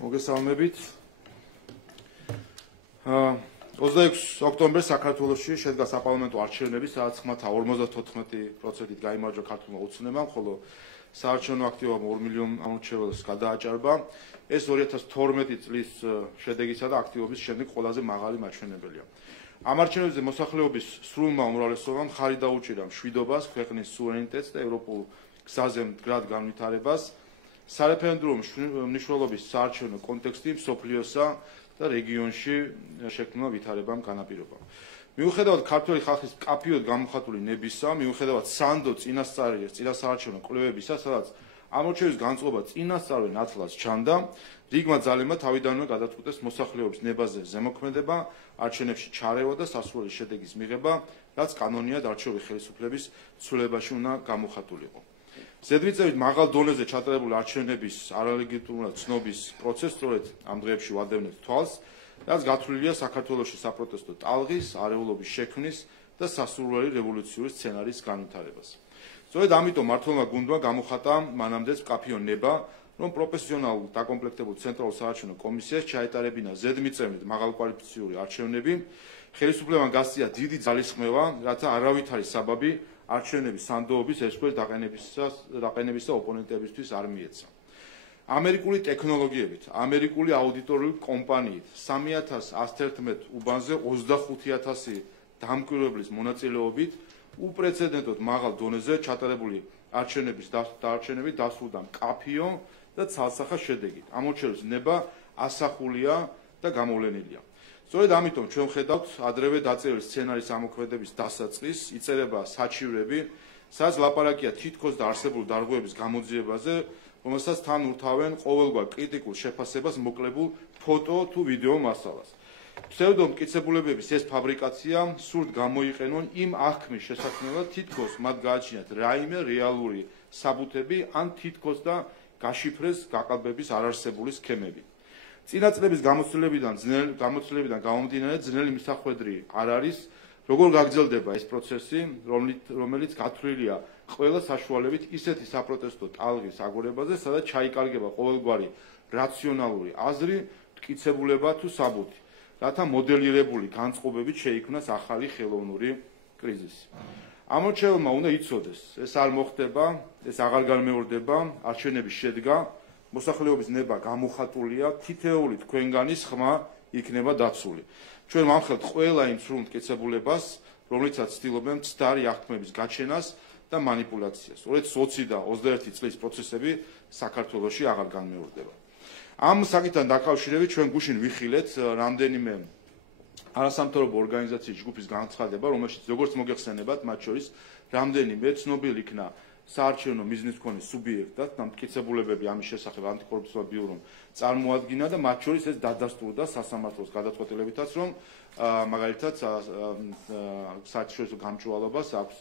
მოგესალმებით. 26 ოქტომბერს საქართველოში შედგა საპარლამენტო არჩევნები, სადაც ხმათა 54%-ით გაიმარჯვა ქართულმა უცნებამ, ხოლო საარჩევნო აქტივობამ 2 მილიონ ამორჩეველს გადააჭარბა. ეს 2012 წლის შედეგისა და აქტივობის შემდეგ ყველაზე მაღალი მაჩვენებელია. ამ არჩევნებზე მოსახლეობის სრულმა უმრავლესობამ ხარი დაუჭირა მშვიდობას, ქვეყნის სუვერენიტეტს და ევროპულ გზაზე მდგრად განვითარებას. სარეფერენდუმო მნიშვნელობის საარჩევნო კონტექსტი მსოფლიოსა და რეგიონში შექმნა ვითარებამ განაპირობა. მიუხედავად ქართველი ხალხის მკაფიოდ გამოხატული ნებისა, მიუხედავად სანდო წინასაარჩევნო კვლევებისა, სადაც ამორჩევის განწყობა წინასწარვე ნათლად ჩანდა, რიგმა ძალებმა თავიდანვე გადაწყვიტეს მოსახლეობის ნებაზე ზემოქმედება, არჩევნებში ჩარევა და სასურველი შედეგის მიღება, რაც კანონიად არჩეული ხელისუფლების ცვლილებაში უნდა გამოხატულიყო. ზედმიწევნით მაღალ დონეზე ჩატარებული არჩევნების არალეგიტიმური ცნობის პროცესს სწორედ ამ დღეებში ვადევნებთ თვალს, რაც გათვლილია საქართველოში საპროტესტო ტალღის, არეულობის შექმნის და სასურველი რევოლუციური სცენარის განვითარებას. სწორედ ამიტომ მმართველმა გუნდმა გამოხატა მანამდეც მკაფიო ნება, რომ პროფესიონალურ დაკომპლექტებულ ცენტრალურ საარჩევნო კომისიას ჩაეტარებინა ზედმიწევნით მაღალკვალიფიციური არჩევნები, ხელისუფლებამ გასწია დიდი ძალისხმევა, რათა არავითარი საბაბი არჩევნების სანდოობის ერთგვარ დაყენებისა ოპონენტებისთვის არ მიეცა. ამერიკული ტექნოლოგიებით, ამერიკული აუდიტორიული კომპანიით 3111 უბანზე 25000 დამკვირვებლის მონაწილეობით უპრეცედენტოდ მაღალ დონეზე ჩატარებული არჩევნები დასრულდა მკაფიო და ცალსახა შედეგით. ამორჩევის ნება ასახულია და გამოვლენილია. სწორედ ამიტომ ჩვენ ვხედავთ ადრევე დაწერილი სცენარის ამოქმედების დასაწყისს, იწერება საჩივრები, სადაც ლაპარაკია თითქოს დაარსებული დარღვევების გამოძიებაზე, რომელსაც თან ურთავენ ყოველგვარ კრიტიკულ შეფასებას მოკლებულ ფოტო თუ ვიდეო მასალას. ფსევდომტკიცებულებების ეს ფაბრიკაცია სურთ გამოიყენონ იმ აღქმის შესაქმნელად, თითქოს მათ გააჩინათ რაიმე რეალური საბუთები ან თითქოს და გაშიფრეს გაყალბების არარსებული სქემები. წინა წლების გამოცდილებიდან გამომდინარე ძნელი მისახვედრი არ არის, როგორ გაგრძელდება ეს პროცესი, რომელიც გათვლილია ყველა საშუალებით ისეთი საპროტესტო ტალღის აგორებაზე, სადაც ჩაიკარგება ყოველგვარი რაციონალური აზრი, მტკიცებულება თუ საბუთი, რათა მოდელირებული განწყობებით შეიქმნას ახალი ხელოვნური კრიზისი. ამორჩეველმა უნდა იცოდეს, ეს არ მოხდება, ეს აღარ განმეორდება, არჩევნების შედგა, მოსახლეობის ნება გამოხატულია, თითოეული თქვენგანის ხმა იქნება დაცული. ჩვენ ვამხელთ ყველა იმ სრულ მტკიცებულებას, რომლითაც ცდილობენ მცდარი აღქმების გაჩენას და манипуляციას. სწორედ 20 და 21 წლის პროცესები საქართველოში აღარ განმეორდება. ამ საკითხთან დაკავშირებით ჩვენ გუშინ ვიხილეთ რამდენიმე არასამთავრობო ორგანიზაციის ჯგუფის განცხადება, რომელშიც როგორც მოგეხსენებათ, მათ შორის რამდენიმე ცნობილი იქნა საარჩევნო მიზნის მქონე სუბიექტად და მტკიცებულებები ამის შესახებ ანტიკორუფციულ ბიურომ წარმოადგინა და მათ შორის ეს დადასტურდა სასამართლოს გადაწყვეტილებითაც, რომ მაგალითად საერთაშორისო გამჭვირვალობას აქვს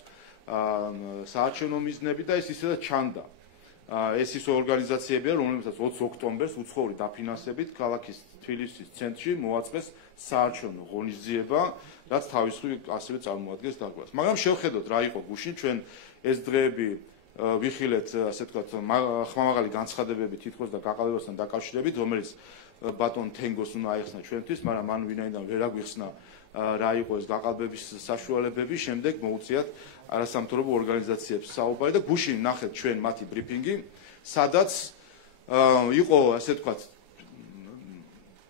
საარჩევნო მიზნები და ეს ისედაც ჩანდა. ეს ის ორგანიზაციებია, რომლებსაც 20 ოქტომბერს უცხოური დაფინანსებით ქალაქის თბილისის ცენტრში მოაწყეს საარჩევნო ღონისძიება, რაც თავისუფლი ასევე წარმოადგენს დარღვევას. მაგრამ შევხედოთ რა იყო გუშინ, ჩვენ ეს დღეები ვიხილეთ, ასე ვთქვათ, ხმამაღალი განცხადებები თითქოს და გაყალბებასთან დაკავშირებით, რომელიც ბატონ თენგოს უნდა აიხსნა ჩვენთვის, მაგრამ მან ვინაიდან ვერ აგვიხსნა რა იყო ეს გაყალბების საშუალებები, შემდეგ მოუწიათ არასამთავრობო ორგანიზაციებს საუბარი და გუშინ ნახეთ ჩვენ მათი ბრიფინგი, სადაც იყო, ასე ვთქვათ,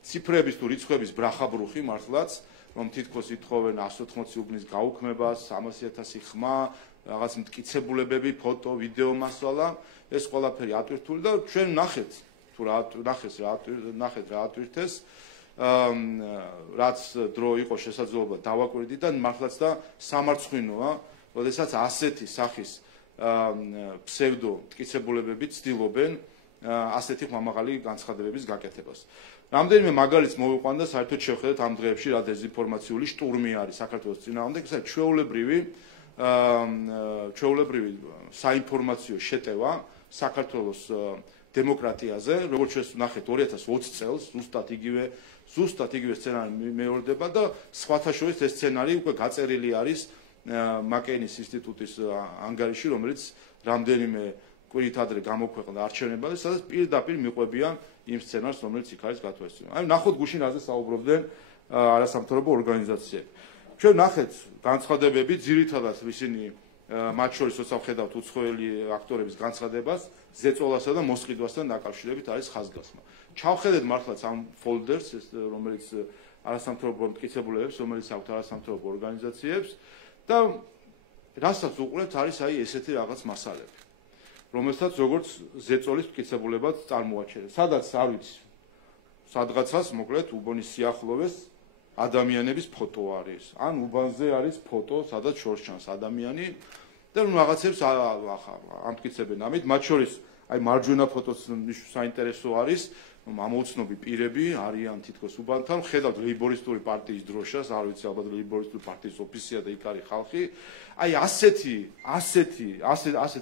ციფრების თუ რიცხვების ბრახაბრუხი მართლაც, რომ თითქოს ითხოვენ 180 უბნის გაუქმებას, 300,000 ხმა, რაღაც მტკიცებულებები, ფოტო, ვიდეო მასალა, ეს ყველაფერი ატვირთული და ჩვენ ნახეთ თუ რა ატვირთეს, რაც დრო იყო შესაძლებლობა დავაკვირდით და მართლაც და სამარცხვინოა, როდესაც ასეთი სახის ფსევდო მტკიცებულებები ცდილობენ ასეთი ხმამაღალი განცხადებების გაკეთებას. რამდენიმე მაგალითს მოვიყვანდა, საერთოდ შევხედეთ ამ დღეებში რა დეზინფორმაციული შტურმი არის საქართველოს წინააღმდეგ, ეს ჩვეულებრივი საინფორმაციო შეტევა საქართველოს დემოკრატიაზე, როგორც ჩვენ ნახეთ 2020 წელს, ზუსტად იგივე სცენარი მეორდება და სხვათა შორის ეს სცენარი უკვე გაწერილი არის მაკეინის ინსტიტუტის ანგარიში, რომელიც რამდენიმე კვირით ადრე გამოქვეყნდა არჩევნებაზე, სადაც პირდაპირ მიყვებიან იმ სცენარს, რომელიც იქ არის გათვალისწინებული. აი ნახოთ გუშინ რაზე საუბრობდნენ არასამთავრობო ორგანიზაციები. ჩვენ ნახეთ განცხადებები, ძირითადად ისინი მათ შორის როცა ვხედავთ უცხოელი აქტორების განცხადებას, ზეწოლასა და მოსყიდვასთან დაკავშირებით არის ხაზგასმა. ჩავხედეთ მართლაც ამ ფოლდერს, რომელიც არასამთავრობო მტკიცებულებებს, რომელიც აქვთ არასამთავრობო ორგანიზაციებს და რასაც უყურებთ არის აი ესეთი რაღაც მასალები, რომელსაც როგორც ზეწოლის მტკიცებულებად წარმოაჩენთ. სადაც არ ვიცი, სადღაცას მოკლედ უბონის სიახლოვეს ადამიანების ფოტო არის, ან უბანზე არის ფოტო, სადაც შორს ჩანს ადამიანი და რაღაცებს ამტკიცებენ. ამით მათ შორის აი მარჯვენა ფოტოს საინტერესო არის, ამოუცნობი პირები არიან თითქოს უბანთან, ხედავთ ლეიბორისტული პარტიის დროშას, არ ვიცი ალბათ ლეიბორისტული პარტიის ოფისია და იქ არის ხალხი. აი ასეთ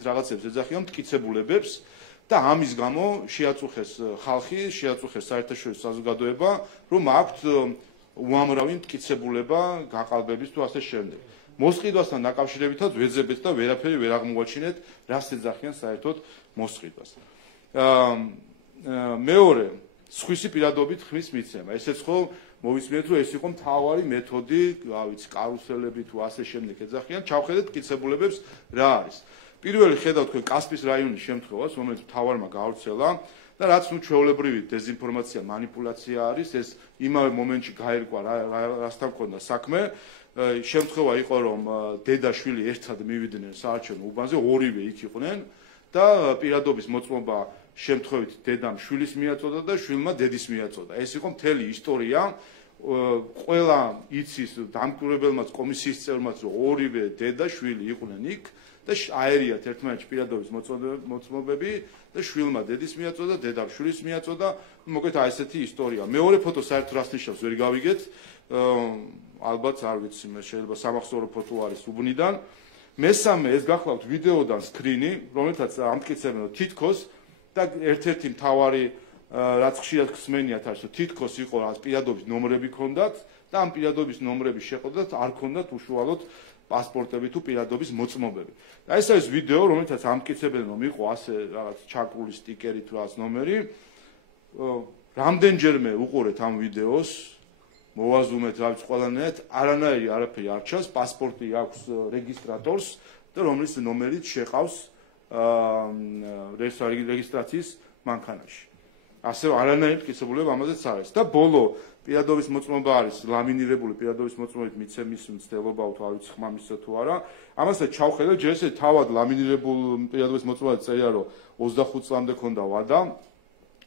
რაღაცებს ეძახიან მტკიცებულებებს და ამის გამო შეაწუხეს ხალხი, შეაწუხეს საერთაშორისო საზოგადოება, რომ აქვთ უამრავი მტკიცებულება გაყალბების თუ ასე შემდეგ. მოსყიდვასთან დაკავშირებითაც ვეძებეთ და ვერაფერი ვერ აღმოაჩინეთ, რას ეძახიან საერთოდ მოსყიდვას. მეორე, სხვისი პირადობით ხმის მიცემა. ესეც ხო მოვისმენთ, რომ ეს იყო მთავარი მეთოდი, რა ვიცი, კარუსელები თუ ასე შემდეგ ეძახიან. ჩავხედეთ მტკიცებულებებს რა არის. პირველი ხედავთ თქვენ კასპის რაიონის შემთხვევას, რომელიც მთავარმა გაავრცელა და რაც ჩვეულებრივი დეზინფორმაცია, манипуляция არის, ეს იმავე მომენტში გაერკვა რასთან მქონდა საქმე. შემთხვევა იყო, რომ დედა შვილი ერთად მივიდნენ საარჩევნო უბანზე, ორივე იქ იყვნენ და პირადობის მოწმობა შემთხვევით დედამ შვილის მიაწოდა და შვილმა დედის მიაწოდა. ეს იყო მთელი ისტორია. ყველა იცის დამკვირვებელმაც კომისიის წევრმაც, რომ ორივე დედა შვილი იყვნენ იქ და აერიათ ერთმანეთში პირადობის მოწმობები და შვილმა დედის მიაწოდა, დედამ შვილის მიაწოდა. მოკლედ აი ესეთი ისტორია. მეორე ფოტო საერთოდ რას ნიშნავს ვერ გავიგეთ. ალბათ არ ვიცი, შეიძლება სამახსოვრო ფოტო არის უბნიდან. მესამე ეს გახლავთ ვიდეოდან სკრინი, რომელთაც ამტკიცებენ, რომ თითქოს და ერთ-ერთი მთავარი რაც ხშირად ხსმენიათ არის, რომ თითქოს იყო რაღაც პირადობის ნომრები ქონდათ და ამ პირადობის ნომრების შეყოლდათ არ ქონდათ უშუალოდ პასპორტები თუ პირადობის მოწმობები. და ეს არის ვიდეო, რომელთაც ამტკიცებენ, რომ იყო ასე რაღაც ჩაკრული სტიკერი თუ რაღაც ნომერი. რამდენჯერმე უყურეთ ამ ვიდეოს, მოვაზუმეთ რა ვიცი ყველანაირად, არანაირი არაფერი არ ჩანს, პასპორტი აქვს რეგისტრატორს და რომლის ნომერით შეყავს რეგისტრაციის მანქანაში. ასე არანაირი მტკიცებულება ამაზეც არის. და ბოლო პირადობის მოწმობა არის ლამინირებული პირადობის მოწმობით მიცემის მცდელობა თუ არ ვიცი ხმამისა თუ არა. ამასაც ჩავხედეთ, ჯერ ესე თავად ლამინირებულ პირადობის მოწმობაზე წერია, რომ 25 წლამდე ქონდა ვადა.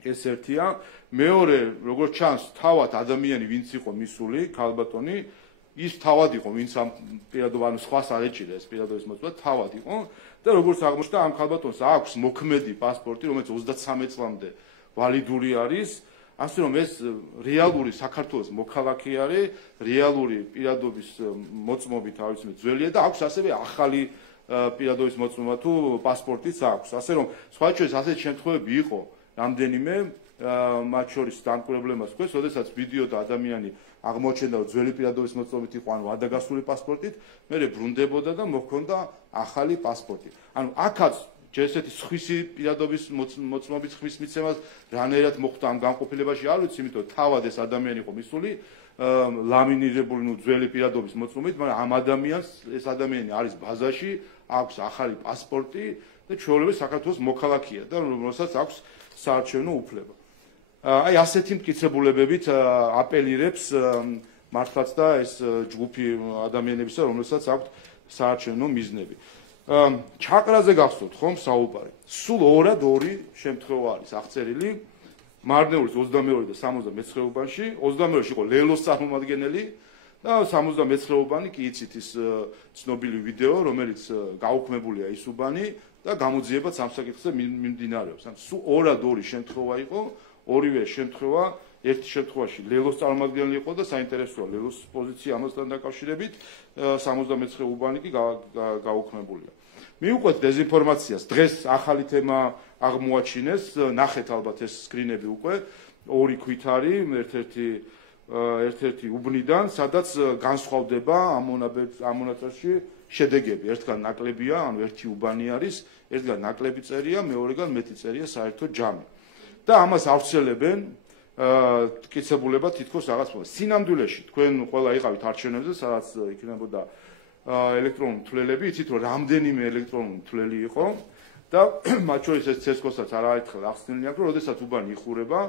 ეს ერთია. მეორე, როგორც ჩანს, თავად ადამიანი ვინც იყო მისული, ქალბატონი, ის თავად იყო, ვინც ამ პირადობა, ანუ სხვას არ ეჭირა ეს პირადობის მოწმობა, თავად იყო და როგორც აღმოჩნდა, ამ ქალბატონს აქვს მოქმედი პასპორტი, რომელიც 33 წლამდე ვალიდური არის, ასე რომ ეს რეალური საქართველოს მოქალაქე არის, რეალური პირადობის მოწმობით, არ ვიცი, ძველია და აქვს ასევე ახალი პირადობის მოწმობა თუ პასპორტიც აქვს. ასე რომ სხვა შორის ასეთი შემთხვევები იყო რამდენიმე მათ შორის დამკვირვებელმაც თქვეს, როდესაც ვიდეო და ადამიანი აღმოჩნდა, რომ ძველი პირადობის მოწმობით იყო, ანუ ადაგასული პასპორტით, მერე ბრუნდებოდა და მოჰქონდა ახალი პასპორტი. ანუ აქაც ჯერ ესეთი სხვისი პირადობის მოწმობით ხმის მიცემას რანაირად მოხდა ამ განყოფილებაში არ ვიცი, იმიტომ თავად ეს ადამიანი იყო მისული ლამინირებული, ნუ ძველი პირადობის მოწმობით, მაგრამ ამ ადამიანს ეს ადამიანი არის ბაზაში, აქვს ახალი პასპორტი და ჩვეულებრივ საქართველოს მოქალაქეა და რომელსაც აქვს საარჩევნო უფლება. აი ასეთი მტკიცებულებებით აპელირებს მართლაც და ეს ჯგუფი ადამიანებისა, რომელსაც აქვს საარჩევნო მიზნები. ჩაყრაზე გახსოვთ ხომ საუბარი. სულ ორად შემთხვევა არის აღწერილი მარნეულის 22 და 79 უბანში. 22-ში იყო ლელოს წარმომადგენელი და 79 უბანი კი იცით ის ცნობილი ვიდეო, რომელიც გაუქმებულია ის უბანი და გამოძიებაც ამ საკითხზე მიმდინარეობს. სულ ორად შემთხვევა იყო, ორივე შემთხვევა ერთი შემთხვევაში ლელოს წარმომადგენელი იყო და საინტერესოა ლელოს პოზიცია ამასთან დაკავშირებით 79 უბანი კი გაუქმებულია. მივუყვეთ დეზინფორმაციას. დღეს ახალი თემა აღმოაჩინეს, ნახეთ ალბათ ეს სკრინები უკვე, ორი ქვით არის, ერთ-ერთი ერთ-ერთი უბნიდან, სადაც განსხვავდება ამ მონაწერში შედეგები. ერთგან ნაკლებია, ანუ ერთი უბანი არის, ერთგან ნაკლები წერია, მეორეგან მეტი წერია საერთო ჯამი. და ამას ავრცელებენ კიცებულება თითქოს რაღაც სინამდვილეში თქვენ ყველა იყავით არჩევნებზე, სადაც იქნებოდა ელექტრონული თვლელები, იცით რომ რამდენიმე ელექტრონული თვლელი იყო და მათ შორის ეს CESCO-საც არაერთხელ ახსნილი აქვს, რომ როდესაც უბანი იხურება,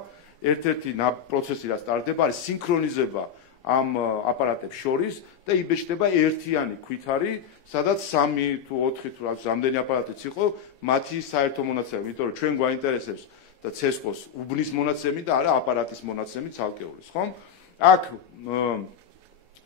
ერთ-ერთი პროცესი რაც ტარდება, არის სინქრონიზება ამ აპარატებს შორის და იბეჭდება ერთიანი ქვითარი, სადაც 3 თუ 4 თუ რაღაც რამდენი აპარატიც იყო, მათი საერთო მონაცემი, იმიტომ რომ ჩვენ გვაინტერესებს და CESCO-ს უბნის მონაცემი და არა აპარატის მონაცემი ცალკეულის, ხომ? აქ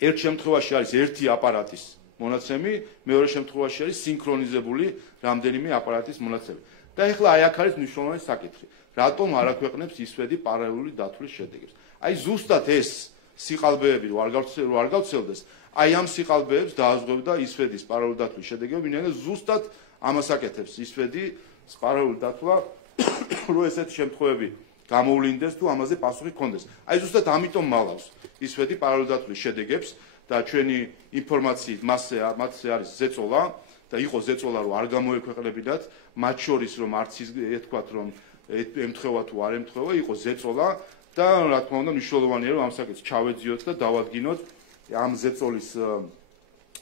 ერთ შემთხვევაში არის ერთი აპარატის მონაცემი, მეორე შემთხვევაში არის სინქრონიზებული რამდენიმე აპარატის მონაცემი. და ეხლა აი აქ არის მნიშვნელოვანი საკითხი. რატომ არ აქვეყნებს ისვედი პარალელური დათვლის შედეგებს? აი ზუსტად ეს სიყალბეები რო არ გავცელდეს, აი ამ სიყალბეებს დააზღვევდა ისვედის პარალელური დათვლის შედეგები, ვინაიდან ზუსტად ამას აკეთებს ისვედი პარალელური დათვლა, რო ესეთი შემთხვევები გამოვლინდეს თუ ამაზე პასუხი გქონდეს. აი ზუსტად ამიტომ მალავს ისვედი პარალელური დათვლის შედეგებს და ჩვენი ინფორმაციით მასზე არის ზეწოლა და იყო ზეწოლა რომ არ გამოექვეყნებინათ, მათ შორის რომ არც ის ეთქვათ რომ ემთხვევა თუ არ ემთხვევა, იყო ზეწოლა და რა თქმა უნდა მნიშვნელოვანია რომ ამ საკითხს ჩავეძიოთ და დავადგინოთ ამ ზეწოლის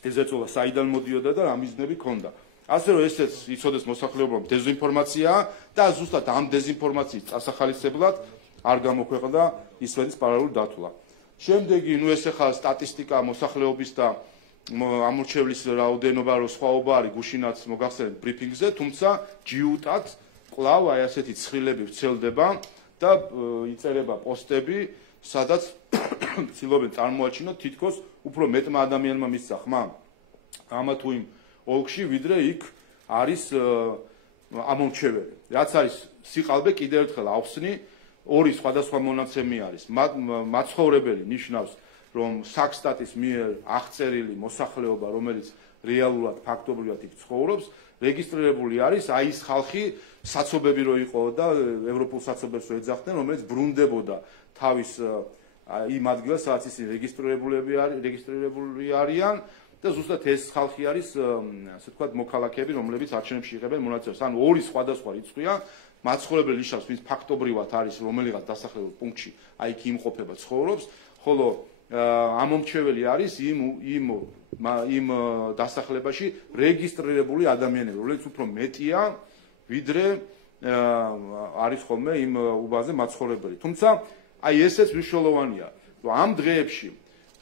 ეს ზეწოლა საიდან მოდიოდა და რა მიზნები ჰქონდა. ასე რომ ესეც იცოდეს მოსახლეობამ დეზინფორმაციაა და ზუსტად ამ დეზინფორმაციის წასახალისებლად არ გამოქვეყნდა ისვედის პარალელური დათვლა. შემდეგი, ეს ახლა სტატისტიკა მოსახლეობის და ამორჩევლის რაოდენობა რო სხვაობა არის გუშინაც მოგახსენეთ ბრიფინგზე, თუმცა ჯიუტად კვლავ აი ასეთი ცხრილები ვრცელდება და იწერება პოსტები, სადაც ცდილობენ წარმოაჩინოთ თითქოს უფრო მეტმა ადამიანმა მისცა ხმა ამა თუ იმ ოლქში, ვიდრე იქ არის ამორჩეველი. რაც არის სიყალბე კიდევ ერთხელ ავხსნი, ორი სხვადასხვა მონაცემი არის. მაცხოვრებელი ნიშნავს, რომ საქსტატის მიერ აღწერილი მოსახლეობა, რომელიც რეალურად ფაქტობრივად იქ ცხოვრობს, რეგისტრირებული არის აი ის ხალხი, საცობები რო იყო და ევროპულ საცობებს რო ეძახდნენ, რომელიც ბრუნდებოდა თავის იმ ადგილას, სადაც ისინი რეგისტრირებული არიან და ზუსტად ეს ხალხი არის, ასე ვთქვათ, მოქალაქეები, რომლებიც არჩევნებში იღებენ მონაცემს. ანუ ორი სხვადასხვა რიცხვია, მაცხოვრებელი ნიშნავს, ვინც ფაქტობრივად არის რომელიღაც დასახლებულ პუნქტში, აი იქ იმყოფება, ცხოვრობს, ხოლო ამომრჩეველი არის იმ დასახლებაში რეგისტრირებული ადამიანები, რომლებიც უფრო მეტია, ვიდრე არის ხოლმე იმ უბანზე მაცხოვრებელი. თუმცა აი ესეც მნიშვნელოვანია, რომ ამ დღეებში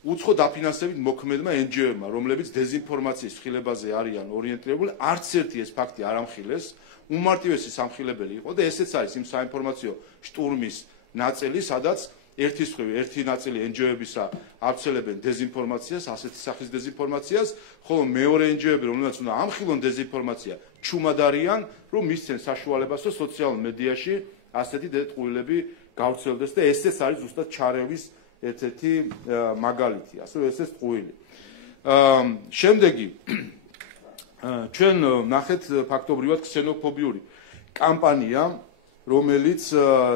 უცხო დაფინანსებით მოქმედმა NGO-მა, რომლებიც დეზინფორმაციის ხილებაზე არიან ორიენტირებული, არც ერთი ეს ფაქტი არ ამხილეს, უმარტივესი სამხილებელი იყო და ესეც არის იმ საინფორმაციო შტურმის ნაწილი, სადაც ერთი ნაწილი NGO-ებისა ავრცელებენ დეზინფორმაციას, ასეთი სახის დეზინფორმაციას, ხოლო მეორე NGO-ები, რომლებიც უნდა ამხილონ დეზინფორმაცია, ჩუმად არიან, რომ მისცენ საშუალებას, რომ სოციალურ მედიაში ასეთი ტყუილები გავრცელდეს და ესეც არის ზუსტად ჩარევის ერთ-ერთი მაგალითი, ასე რომ ესეც ტყუილი. შემდეგი ჩვენ ნახეთ ფაქტობრივად ქსენოფობიური კამპანია, რომელიც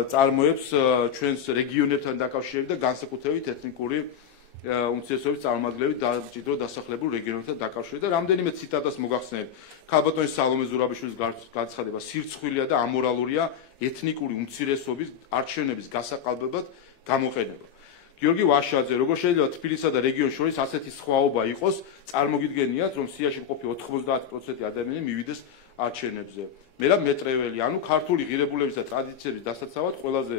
წარმოებს ჩვენს რეგიონებთან დაკავშირებით და განსაკუთრებით ეთნიკური უმცირესობის წარმომადგენლებით დაჭიდრო დასახლებულ რეგიონებთან დაკავშირებით და რამდენიმე ციტატას მოგახსენებ. ქალბატონი სალომე ზურაბიშვილის განცხადება სირცხვილია და ამორალურია ეთნიკური უმცირესობის არჩევნების გასაყალბებად გამოყენება. გიორგი ვაშაძე, როგორ შეიძლება თბილისსა და რეგიონს შორის ასეთი სხვაობა იყოს, წარმოგიდგენიათ, რომ სიაში მყოფი 90% ადამიანი მივიდეს არჩევნებზე. მერაბ მეტრეველი, ანუ ქართული ღირებულების და ტრადიციების დასაცავად ყველაზე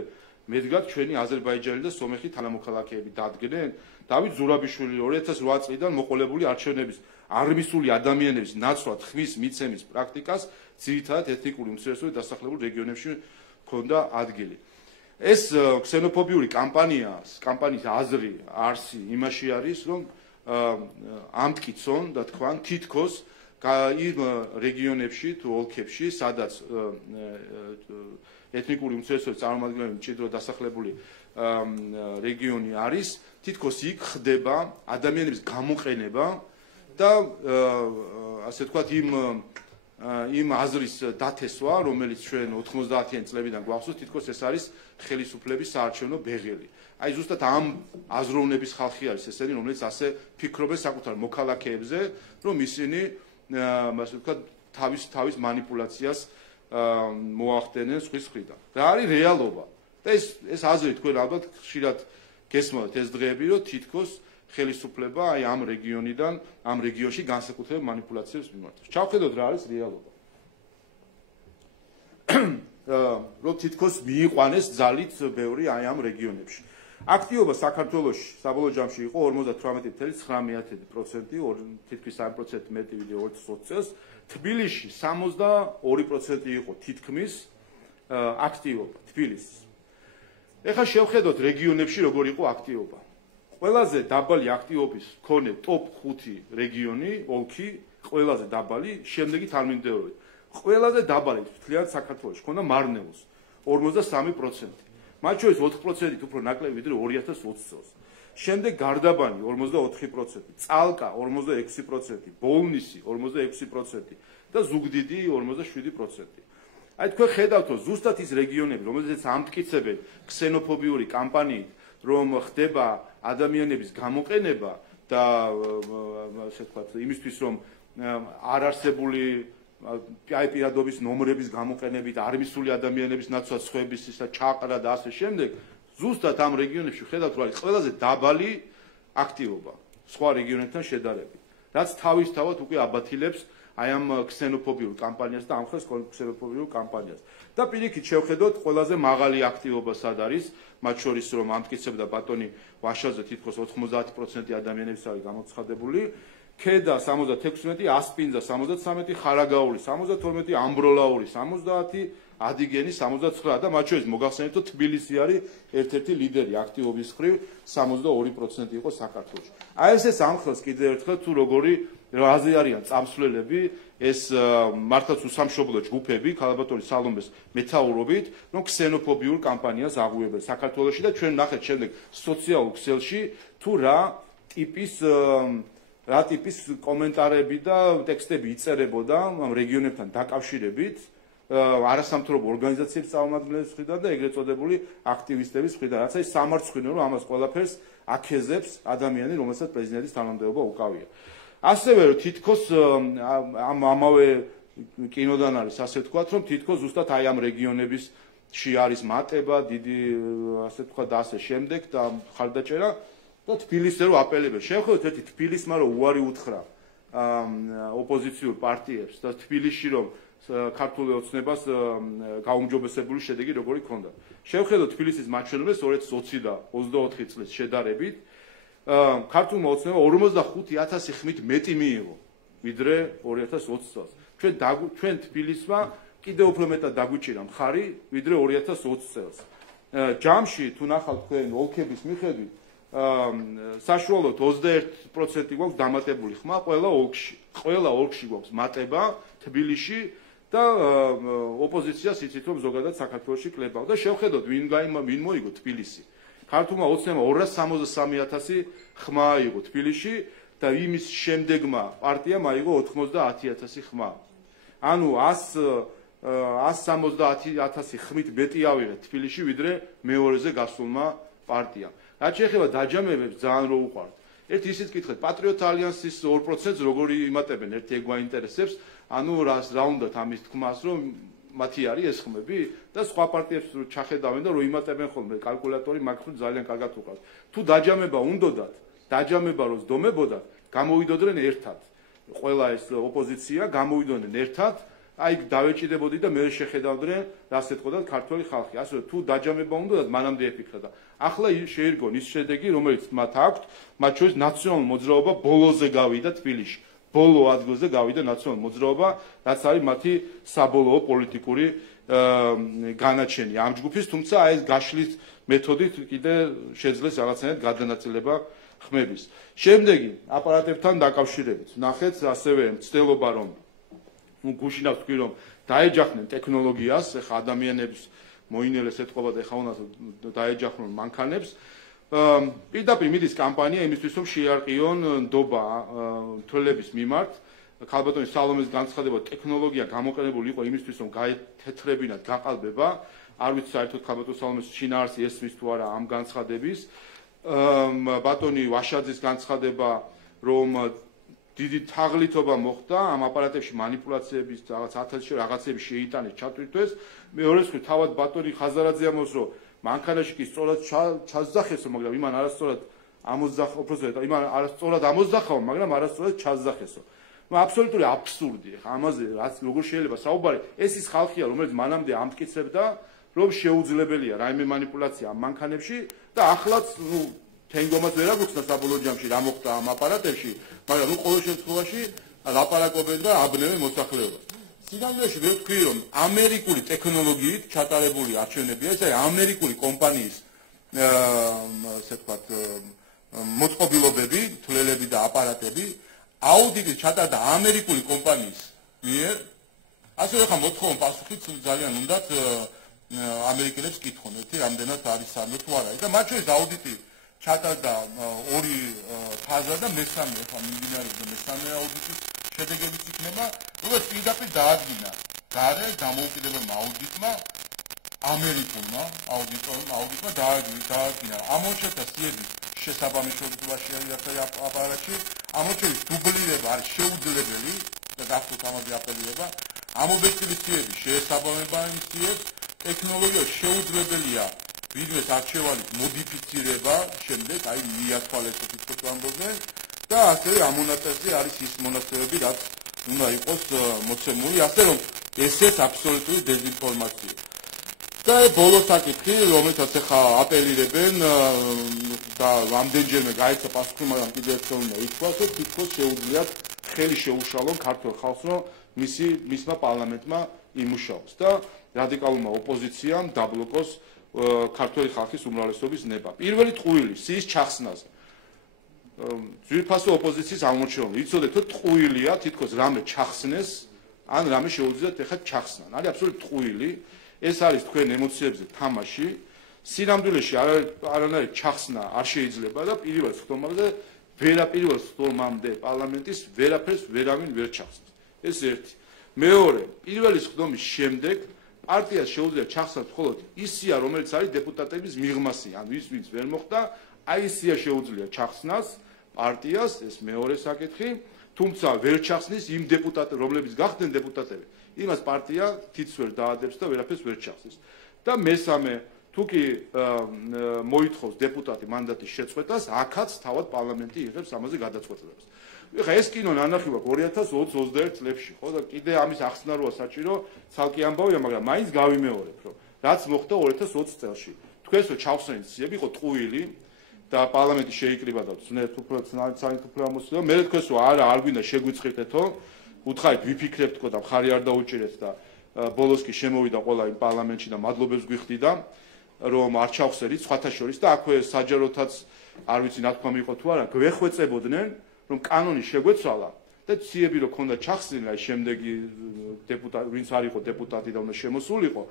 მედგად ჩვენი აზერბაიჯანი და სომეხი თანამოქალაქეები დადგნენ. დავით ზურაბიშვილი 2008 წლიდან მოყოლებული არჩევნების არმისული ადამიანების ნაცვლად ხმის მიცემის პრაქტიკას ძირითადად ეთნიკური უმცირესობის დასახლებულ რეგიონებში ჰქონდა ადგილი. ეს ქსენოფობიური კამპანიის აზრი არსი იმაში არის, რომ ამტკიცონ და თქვან თითქოს იმ რეგიონებში თუ ოლქებში, სადაც ეთნიკური უმცირესობის წარმომადგენლები მჭიდრო დასახლებული რეგიონი არის, თითქოს იქ ხდება ადამიანების გამოყენება და ასე ვთქვათ იმ იმ აზრის დათესვა, რომელიც ჩვენ 90-იან წლებიდან გვახსოვს, თითქოს ეს არის ხელისუფლების საარჩევნო ბეღელი. აი ზუსტად ამ აზროვნების ხალხი არის ესენი, რომელიც ასე ფიქრობენ საკუთარ მოქალაქეებზე, რომ ისინი ასე ვთქვათ, თავის манипуляციას მოახდენენ სხვის მხრიდან. რა არის რეალობა? და ეს აზრი თქვენ ალბათ ხშირად გესმოდეთ ეს დღეები, რომ თითქოს ხელისუფლება აი ამ რეგიონიდან, ამ რეგიონში განსაკუთრებულ манипуляციებს მიმართავს. ჩავხედოთ რა არის რეალობა. რომ თითქოს მიიყვანეს ძალით ბევრი აი ამ რეგიონებში. აქტივობა საქართველოში საბოლოო ჯამში იყო 58.9%, თითქმის 3% მეტი ვიდრე 2020 წელს. თბილისში 62% იყო თითქმის აქტივობა თბილისის. ეხლა შევხედოთ რეგიონებში როგორ იყო აქტივობა. ყველაზე დაბალი აქტივობის მქონე ტოპ 5 რეგიონი, ოლქი, ყველაზე დაბალი, შემდეგი თანმიმდევრობით. ყველაზე დაბალი მთლიან საქართველოში ჰქონდა მარნეულს 43%. მათ შორის 4%-ით უფრო ნაკლები ვიდრე 2020 წელს. შემდეგ გარდაბანი 44%, წალკა 46%, ბოლნისი 46% და ზუგდიდი 47%. აი თქვენ ხედავთ, რომ ზუსტად ის რეგიონები, რომელზეც ამტკიცებენ ქსენოფობიური კამპანიით, რომ ხდება ადამიანების გამოყენება და ასე ვთქვათ, იმისთვის რომ არ არსებული აი პირადობის ნომრების გამოყენებით, არ მისული ადამიანების ნაცვლად სხვების ისა ჩაყრა და ასე შემდეგ, ზუსტად ამ რეგიონებში ხედავთ, რომ არის ყველაზე დაბალი აქტივობა სხვა რეგიონებთან შედარებით, რაც თავისთავად უკვე აბათილებს აი ამ ქსენოფობიურ კამპანიას და ამ ხელს ქსენოფობიურ კამპანიას. და პირიქით შევხედოთ, ყველაზე მაღალი აქტივობა სად არის, მათ შორის რომ ამტკიცებდა ბატონი ვაშაძე, თითქოს 90% ადამიანების არის გამოცხადებული, ქედა 76, ასპინძა 73, ხარაგაული 72, ამბროლაური 70, ადიგენი 79 და მათ შორის მოგახსენეთ, რომ თბილისი არის ერთ-ერთი ლიდერი აქტივობის მხრივ 62% იყო საქართველოში. აი ეს ამ ხელს კიდევ ერთხელ თუ როგორი რაზე არიან წამსვლელები, ეს მართლაც უსამშობლო ჯგუფები, ქალბატონი სალომეს მეთაურობით, რომ ქსენოფობიურ კამპანიას აღვიებენ საქართველოში და ჩვენ ნახეთ შემდეგ სოციალურ ქსელში თუ რა ტიპის კომენტარები და ტექსტები იწერებოდა ამ რეგიონებთან დაკავშირებით, არასამთავრობო ორგანიზაციების წარმომადგენლების მხრიდან და ეგრეთ წოდებული აქტივისტების მხრიდან, რაც არის სამარცხვინო, რომ ამას ყველაფერს აქეზებს ადამიანი, რომელსაც პრეზიდენტის თანამდებობა უკავია. ასევე რომ თითქოს ამავე კინოდან არის ასე ვთქვათ, რომ თითქოს ზუსტად აი ამ რეგიონებისში არის მატება, დიდი ასე ვთქვათ და ასე შემდეგ და ხარდაჭერა და თბილისზე რომ აპელებენ. შევხედოთ ერთი თბილისმა რომ უარი უთხრა ოპოზიციურ პარტიებს და თბილისში რომ ქართული ოცნებას გაუმჯობესებული შედეგი როგორი ჰქონდა. შევხედოთ თბილისის მაჩვენებლებს 2020 და 24 წლის შედარებით. ქართულმა ოცნებამ 45,000 ხმით მეტი მიიღო ვიდრე 2020 წელს. ჩვენ თბილისმა კიდევ უფრო მეტად დაგვიჭირა მხარი ვიდრე 2020 წელს. ჯამში თუ ნახავთ თქვენ ოლქების მიხედვით, საშუალოდ 21% გვაქვს დამატებული ხმა ყველა ოლქში. ყველა ოლქში გვაქვს მატება თბილისში და ოპოზიციას იცით რომ ზოგადად საქართველოში კლებავ და შევხედოთ ვინ მოიგო თბილისი. ქართულმა ოცნებამ 263,000 ხმა აიღო თბილისში და იმის შემდეგმა პარტიამ აიღო 90,000 ხმა. ანუ 170,000 ხმით მეტი ავიღე თბილისში ვიდრე მეორეზე გასულმა პარტიამ. რაც შეეხება დაჯამებებს ძალიან რო უყვართ. ერთი ისიც კითხეთ, პატრიოტ ალიანსის 2%-ს როგორი იმატებენ, ერთი ეგ გვაინტერესებს, ანუ რა უნდათ ამის თქმას, რომ მათი არის ეს ხმები და სხვა პარტიებს ჩახედავენ და რო იმატებენ ხოლმე კალკულატორი მაგხრივ ძალიან კარგად უყავს. თუ დაჯამება უნდათ, დაჯამება რო ზდომებოდათ, გამოვიდოდნენ ერთად. ყველა ეს ოპოზიცია გამოვიდოდნენ ერთად, აი დავეჭიდებოდი და მე შეხედავდნენ, რას ეთქოდათ ქართველი ხალხი. ასე თუ დაჯამება უნდათ, მანამდე ეფიქრა და ახლა შეირგონ ის შედეგი, რომელიც მათ აქვთ, მათ შორის ნაციონალური მოძრაობა ბოლოზე გავიდა თბილისში. ბოლო ადგილზე გავიდა ნაციონალური მოძრაობა, რაც არის მათი საბოლოო პოლიტიკური განაჩენი ამ ჯგუფის, თუმცა აი ეს გაშლის მეთოდით კიდე შეძლეს რაღაცნაირად გადანაწილება ხმების. შემდეგი აპარატებთან დაკავშირებით ნახეთ ასევე მცდელობა რომ გუშინავს თქვი რომ დაეჯახნენ ტექნოლოგიას, ეხა ადამიანებს მოინელეს ეთქობა და ეხა უნდა დაეჯახნონ მანქანებს. პირდაპირ მიდის კამპანია იმისთვის რომ შეარყიონ ნდობა თველების მიმართ ქალბატონის სალომეს განცხადება ტექნოლოგია გამოყენებული იყო იმისთვის, რომ გაეთეთრებინათ გაყალბება. არ ვიცი საერთოდ ქალბატონ სალომეს შინაარსი ესმის თუ არა ამ განცხადების. ბატონი ვაშაძის განცხადება, რომ დიდი თაღლითობა მოხდა ამ აპარატებში манипуляციების რაღაც 1000-ში რაღაცები შეიტანეს ჩატვირთვეს. მეორე მხრივ თავად ბატონი ხაზარაძე ამბობს, რომ მანქანაში კი სწორად ჩასძახესო, მაგრამ იმან არასწორად იმან არასწორად ამოძახაო, მაგრამ არასწორად ჩასძახესო. აბსოლუტური აბსურდი. ამაზე რაც როგორ შეიძლება საუბარი, ეს ის ხალხია, რომელიც მანამდე ამტკიცებდა, რომ შეუძლებელია რაიმე манипуляცია ამ მანქანებში და ახლაც თენგომაც ვერ აგვიξნა საბოლოო ჯამში რა მოხდა ამ აპარატებში, მაგრამ ყოველ შემთხვევაში ლაპარაკობენ და აბნევენ მოსახლეობას. სინამდვილეში ვერ ვთქვი, რომ ამერიკული ტექნოლოგიით ჩატარებული არჩევნებია, ეს არის ამერიკული კომპანიის ასე ვთქვათ მოწყობილობები, თვლელები და აპარატები, აუდიტი ჩატარდა ამერიკული კომპანიის მიერ. ასევე ხა მოთხოვნა პასუხიც ძალიან უნდათ ამერიკელებს კითხონ, რამდენად არის სამი თუ არა. და მათ შორის აუდიტი ჩატარდა ორი ფაზა და მესამე ხა მიმდინარეობს და მესამე აუდიტის შედეგებიც იქნება, როგორც პირდაპირ დაადგინა გარე დამოუკიდებელმა აუდიტმა ამერიკულმა აუდიტმა დაადგინა ამორჩეთა სიების შესაბამისობაში აპარატში, ამორჩევის დუბლირება არის შეუძლებელი და გახსოვთ ამაზე აპელირება, ამობეჭდების სიების შეესაბამება იმ სიებს, ტექნოლოგია შეუძლებელია ვიდრეს არჩევანის მოდიფიცირება შემდეგ, აი მიათვალესოთ თვითონ ამბობენ და ასევე ამ მონასტერზე არის ის მონასტერები, რაც უნდა იყოს მოცემული, ასე რომ ესეც აბსოლუტური დეზინფორმაცია. და ბოლო საკითხი, რომელსაც ახლა აპელირებენ და რამდენჯერმე გაიცა პასუხი, მაგრამ კიდევ ერთხელ უნდა ითქვას, რომ თითქოს შეუძლიათ ხელი შეუშალონ ქართულ ხალხს, რომ მისმა პარლამენტმა იმუშაოს და რადიკალურმა ოპოზიციამ დაბლოკოს ქართული ხალხის უმრავლესობის ნება. პირველი ტყუილი სიის ჩახსნაზე. ძვირფასო ოპოზიციის ამორჩევანი. იცოდეთ, რომ ტყუილია თითქოს რამე ჩახსნეს, ან რამე შეუძლიათ ეხლა ჩახსნან. არის აბსოლუტურად ტყუილი. ეს არის თქვენ ემოციებზე თამაში. სინამდვილეში არანაირი ჩახსნა არ შეიძლება და პირველ სხდომაზე ვერაპირ სხდომამდე პარლამენტის ვერაფერს ვერავინ ვერ ჩახსნას. ეს ერთი. მეორე, პირველი სხდომის შემდეგ პარტიას შეუძლია ჩახსნას მხოლოდ ისია, რომელიც არის დეპუტატების მიღმასი, ან ვინც ვერ მოხდა, აი ისია შეუძლია ჩახსნას პარტიას, ეს მეორე საკითხი, თუმცა ვერ ჩახსნის იმ დეპუტატებს, რომლებიც გახდნენ დეპუტატები, იმას პარტია თითს ვერ დაადებს და ვერაფერს ვერ ჩახსნის. და მესამე, თუ კი მოითხოვს დეპუტატი მანდატის შეწყვეტას, აქაც თავად პარლამენტი იღებს ამაზე გადაწყვეტილებას. ეხლა ეს კინო ნანახი გვაქვს 2020-21 წლებში, ხო და კიდე ამის ახსნა როა საჭირო, ცალკე ამბავია, მაგრამ მაინც გავიმეორებ, რომ რაც მოხდა 2020 წელს. თქვენს რო ჩავხსნით სიები, იყო ტყუილი და პარლამენტი შეიკრიბა და ძნელად უფრო ცალით უფრო ამოსულა. მე თქვენს რო არ გვინდა შეგვიწყირდეთო, უთხარით ვიფიქრებთ თქო და მხარი არ დაუჭირეთ და ბოლოს კი შემოვიდა ყველა იმ პარლამენტში და მადლობებს გვიხდიდა, რომ არ ჩავხსერით სხვათა შორის და აქვე საჯაროთაც არ ვიცი ნათქვა მიიღო თუ არა, გვეხვეწებოდნენ რომ კანონი შეგვეცვალა და ციები რო ქონდა ჩახსნილი, აი შემდეგი დეპუტატი, ვინც არ იყო დეპუტატი და უნდა შემოსულიყო,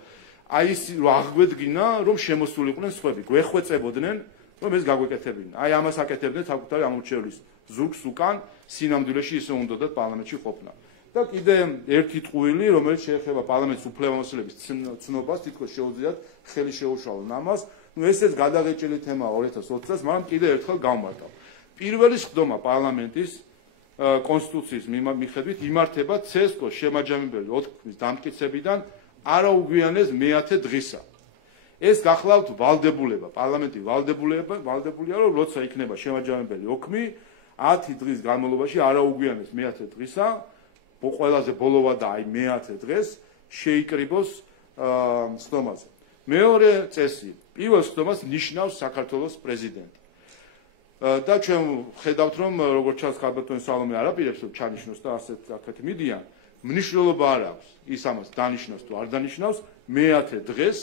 აი ის რო აღგვედგინა, რომ შემოსულიყვნენ სხვები, გვეხვეწებოდნენ, რომ ეს გაგვეკეთებინა. აი ამას აკეთებდნენ საკუთარი ამორჩევლის ზურგს უკან, სინამდვილეში ისე უნდათ პარლამენტში ყოფნა. და კიდე ერთი ტყუილი, რომელიც შეეხება პარლამენტის უფლებამოსილების ცნობას, თითქოს შეუძლიათ ხელი შეუშალონ ამას. ესეც გადაღეჭილი თემაა 2020 წელს, მაგრამ კიდე ერთხელ გავმარტავ. პირველი სხდომა პარლამენტის კონსტიტუციის მიხედვით იმართება ცესკოს შემაჯამებელი ოთქმის დამტკიცებიდან არაუგვიანეს მე-10 დღისა. ეს გახლავთ ვალდებულება, პარლამენტი ვალდებულია, რომ როცა იქნება შემაჯამებელი ოქმი 10 დღის განმავლობაში არაუგვიანეს მე-10 დღისა, ყველაზე ბოლოვა და აი მე-10 დღეს შეიკრიბოს სხდომაზე. მეორე წესი, პირველ სხდომას ნიშნავს საქართველოს პრეზიდენტი. და ჩვენ ხედავთ, რომ როგორც ჩანს ქალბატონი სალომე არ აპირებს რომ ჩანიშნოს და ასეთ მიდიან, მნიშვნელობა არ აქვს ის ამას დანიშნავს თუ არ დანიშნავს, მე-10 დღეს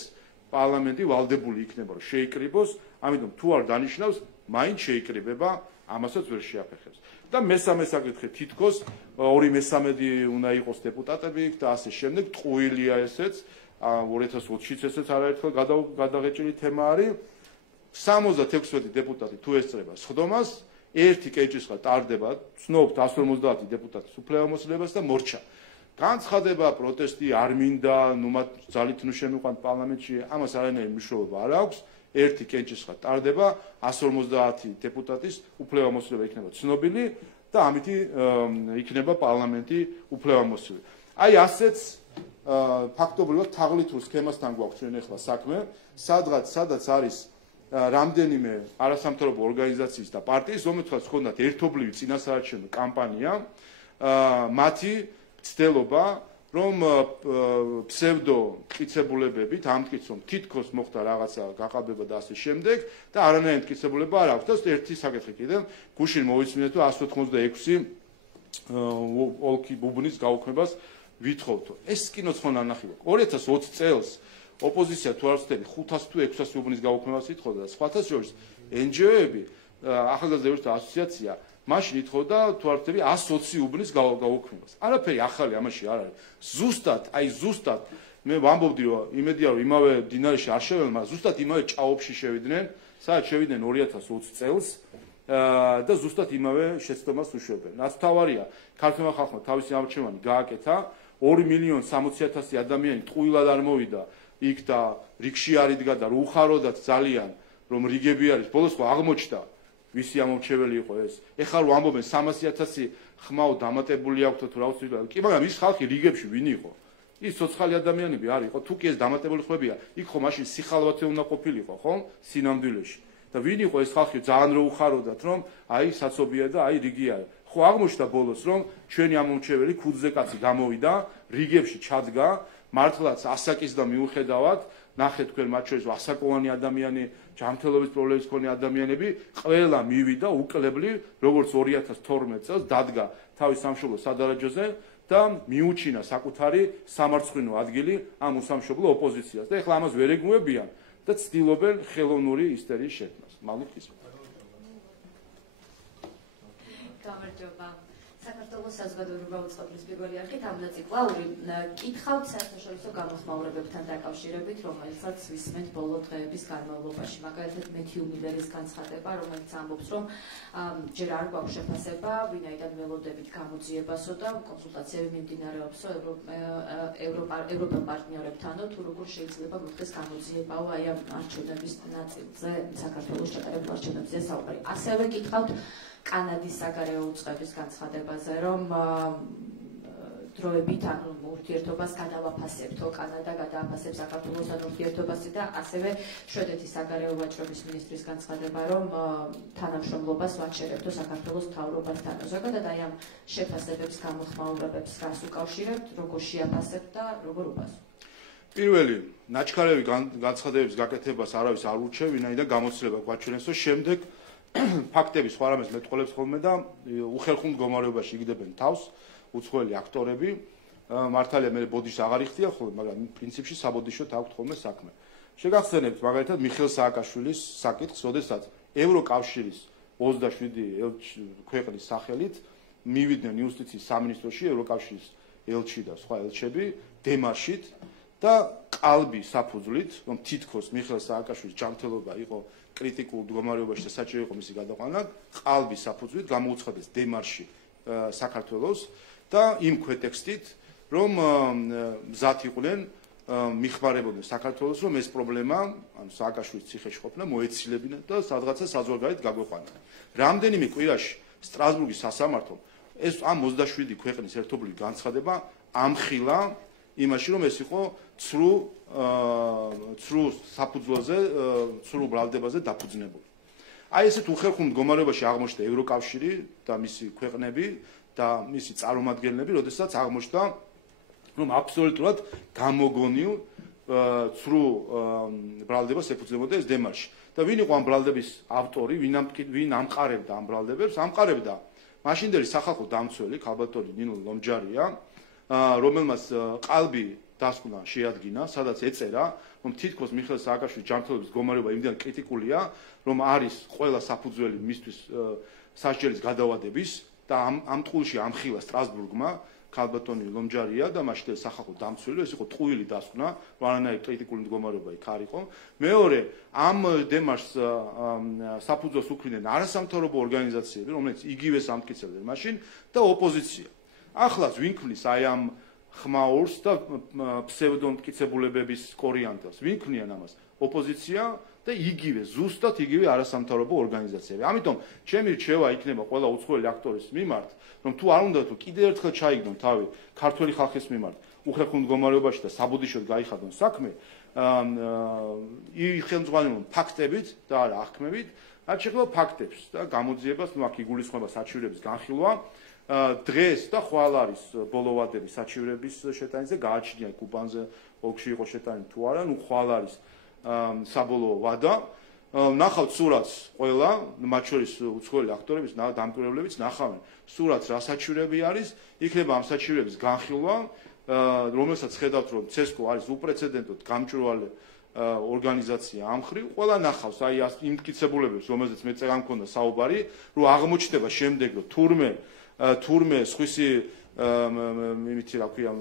პარლამენტი ვალდებული იქნება რომ შეიკრიბოს, ამიტომ თუ არ დანიშნავს, მაინც შეიკრიბება, ამასაც ვერ შეაფერხებს. და მესამე საკითხი თითქოს 2/3 უნდა იყოს დეპუტატები და ასე შემდეგ, ტყუილია ესეც, 2020-ში ესეც არაერთხელ გადაღეჭილი თემა არის. 76 დეპუტატი თუ ესწრება სხდომას, ერთი კეჭისყრა ტარდება, ცნობთ 150 დეპუტატის უფლებამოსილებას და მორჩა. განცხადება, პროტესტი არ მინდა, ნუ მათ ძალით ნუ შემიყვანთ პარლამენტში, ამას არანაირი მნიშვნელობა არ აქვს. ერთი კენჭისყრა ტარდება, 150 დეპუტატის უფლებამოსილება იქნება ცნობილი და ამითი იქნება პარლამენტი უფლებამოსილი. აი ასეც ფაქტობრივად თაღლითურ სქემასთან გვაქვს ჩვენ ახლა საქმე, სადაც არის რამდენიმე არასამთავრობო ორგანიზაციის და პარტიის, რომელთაც ჰქონდათ ერთობლივი წინასაარჩევნო კამპანია, მათი ცდილობა, რომ ფსევდო მტკიცებულებებით ამტკიცონ, რომ თითქოს მოხდა რაღაცა გაყალბება და ასე შემდეგ და არანაირი მტკიცებულება არ აქვს და ერთი საკითხი კიდევ გუშინ მოვისმინეთ, რომ 186 ოლქი ბუბნის გაუქმებას ვითხოვთო. ეს კინოც ხომ არ ნახილო. 2020 წელს ოპოზიცია თუ არ ვცდები 500 თუ 600 უბნის გაუქმებას ითხოვდა და სხვათა შორის NGO-ები, ახალგაზრდა ევროპის ასოციაცია მაშინ ითხოვდა თუ არ ვცდები 120 უბნის გაუქმებას. არაფერი ახალი ამაში არ არის. ზუსტად მე ვამბობდი რომ იმედია რომ იმავე დინარეში არ შევედნენ, მაგრამ ზუსტად იმავე ჭაობში შევიდნენ, სადაც შევიდნენ 2020 წელს და ზუსტად იმავე შეცდომას უშვებენ. რაც თავარია, ქართულმა ხალხმა თავისი არჩევანი გააკეთა, 2,60,000 ადამიანი ტყუილად არ მოვიდა იქ და რიგში არ იდგა და უხაროდათ ძალიან რომ რიგები არის. ბოლოს ხო აღმოჩნდა ვისი ამორჩეველი იყო ეს. ეხლა რომ ამბობენ 300,000 ხმაო დამატებული აქვს თუ რა ვიცი, კი მაგრამ ის ხალხი რიგებში ვინ იყო? ის ცოცხალი ადამიანები არ იყო, თუ კი ეს დამატებული ხმებია, იქ ხო მაშინ სიხალვათე უნდა ყოფილიყო, ხო? სინამდვილეში. და ვინ იყო ეს ხალხი ძალიან რო უხაროდათ რომ აი საცობია და აი რიგი არის. ხო აღმოჩნდა ბოლოს რომ ჩვენი ამორჩეველი ქუძზე კაცი გამოვიდა, რიგებში ჩადგა, მართლაც ასაკის და მიუხედავად ნახეთ თქვენ მათ შორის ასაკოვანი ადამიანი, ჯანმრთელობის პრობლემის მქონე ადამიანები, ყველა მივიდა უკლებლივ, როგორც 2012 წელს დადგა თავის სამშობლოს სადარაჯოზე და მიუჩინა საკუთარი სამარცხვინო ადგილი ამ უსამშობლო ოპოზიციას. და ეხლა ამას ვერ ეგუებიან და ცდილობენ ხელოვნური ისტერიის შექმნას. მალიქის. გამარჯობა. საქართველოს საზოგადოება უწყებლის პირველი არქი თამბლაძე კლაური კითხავთ საერთაშორისო გამოხმაურებებთან დაკავშირებით, რომელსაც ვისმენთ ბოლო დღეების განმავლობაში. მაგალითად, მეთიუ მილერის განცხადება, რომელიც ამბობს, რომ ჯერ არ გვაქვს შეფასება, ვინაიდან ველოდებით გამოძიებასო და კონსულტაციები მიმდინარეობსო ევროპელ პარტნიორებთანო, თუ როგორ შეიძლება მოხდეს გამოძიებაო აი ამ არჩევნების ნაწილზე, საქართველოს ჩატარებულ არჩევნებზე საუბარი. ასევე კითხავთ კანადის საგარეო უწყების განცხადებაზე, რომ დროებით ანუ ურთიერთობას გადავაფასებთო, კანადა გადააფასებს საქართველოსთან ურთიერთობასი და ასევე შვედეთის საგარეო ვაჭრობის მინისტრის განცხადება, რომ თანამშრომლობას ვაჩერებთო საქართველოს მთავრობასთან. ზოგადად აი ამ შეფასებებს, გამოხმაურებებს რას უკავშირებთ, როგორ შეაფასებთ და როგორ უპასუხებთ? პირველი, ნაჩქარევი განცხადებების გაკეთებას არავის არ ურჩევ, ვინაიდან გამოცდილება გვაჩვენეს, რომ შემდეგ ფაქტების სხვა რამეს მეტყოლებს ხოლმე და უხერხულ მდგომარეობაში იგდებენ თავს უცხოელი აქტორები. მართალია მე ბოდიშს აღარ იხდია ხოლმე, მაგრამ პრინციპში საბოდიშოთ აქვთ ხოლმე საქმე. შეგახსენებთ მაგალითად მიხეილ სააკაშვილის საკითხს, როდესაც ევროკავშირის 27 ქვეყნის სახელით მივიდნენ იუსტიციის სამინისტროში ევროკავშირის ელჩი და სხვა ელჩები დემარშით და ყალბი საფუძვლით, რომ თითქოს მიხეილ სააკაშვილის ჯანმრთელობა იყო კრიტიკულ მდგომარეობაში და საჭირო იყო მისი გადაყვანა, ყალბის საფუძვლით გამოუცხადეს დემარში საქართველოს და იმ ქვეტექსტით, რომ მზად იყვნენ მიხმარებოდნენ საქართველოს, რომ ეს პრობლემა, ანუ სააკაშვილის ციხეში ყოფნა მოეცილებინა და სადღაცა საზღვარგარეთ გაგვეყვანა. რამდენიმე კვირაში სტრასბურგის სასამართლომ ეს ამ 27 ქვეყნის ერთობლივი განცხადება ამხილა იმაში, რომ ეს იყო ცრუ საფუძველზე, ცრუ ბრალდებაზე დაფუძნებული. აი ესეთ უხერხულ მდგომარეობაში აღმოჩნდა ევროკავშირი და მისი ქვეყნები და მისი წარმომადგენლები, როდესაც აღმოჩნდა, რომ აბსოლუტურად გამოგონილ ცრუ ბრალდებას ეფუძნებოდა ეს დემარში. და ვინ იყო ამ ბრალდების ავტორი, ვინ ამყარებდა ამ ბრალდებებს? ამყარებდა მაშინდელი სახალხო დამცველი ქალბატონი ნინო ლომჯარია, რომელმაც ყალბი დასკვნა შეადგინა, სადაც ეწერა, რომ თითქოს მიხეილ სააკაშვილის ჯანმრთელობის მდგომარეობა იმდენ კრიტიკულია, რომ არის ყველა საფუძველი მისთვის სასჯელის გადავადების და ამ ტყუილში ამხილა სტრასბურგმა ქალბატონი ლომჯარია და მაშინ სახალხო დამცველი, ეს იყო ტყუილი დასკვნა, რომ არანაირი კრიტიკული მდგომარეობა იქ არ იყო. მეორე, ამ დემარშს საფუძველს უქმნიან არასამთავრობო ორგანიზაციები, რომელიც იგივეს ამტკიცებდნენ მაშინ და ოპოზიცია. ახლაც ვინ ქმნის აი ამ ხმაურს და ფსევდომტკიცებულებების კორიანტელს? ვინ ქმნიან ამას? ოპოზიცია და იგივე, ზუსტად იგივე არასამთავრობო ორგანიზაციები. ამიტომ ჩემი რჩევა იქნება ყველა უცხოელი აქტორის მიმართ, რომ თუ არ უნდა თუ კიდევ ერთხელ ჩაიგდონ თავი ქართველი ხალხის მიმართ უხერხულ მდგომარეობაში და საბუდიშოდ გაიხადონ საქმე, ხელმძღვანელობენ ფაქტებით და არა აღქმებით, რაც შეეხება ფაქტებს და გამოძიებას, ნუ აქ იგულისხმება საჩივრების განხილვა. დღეს და ხვალ არის ბოლოვადების საჩივრების შეტანილი და გააჩნია კუბანზე ოლქში იყო შეტანილი თუ არა, ნუ ხვალ არის საბოლოო ვადა. ნახავთ სურათს ყველა, მათ შორის უცხოელი აქტორების დამკვირვებლებიც ნახავენ სურათს რა საჩივრები არის, იქნება ამ საჩივრების განხილვა, რომელსაც ხედავთ რომ CESCO არის უპრეცედენტოდ გამჭვირვალე ორგანიზაცია ამ ხრივ, ყველა ნახავს აი იმ მტკიცებულებებს, რომელზეც მე წერა მქონდა საუბარი, რომ აღმოჩნდება შემდეგ რომ თურმე სხვისი იმითი რა ქვია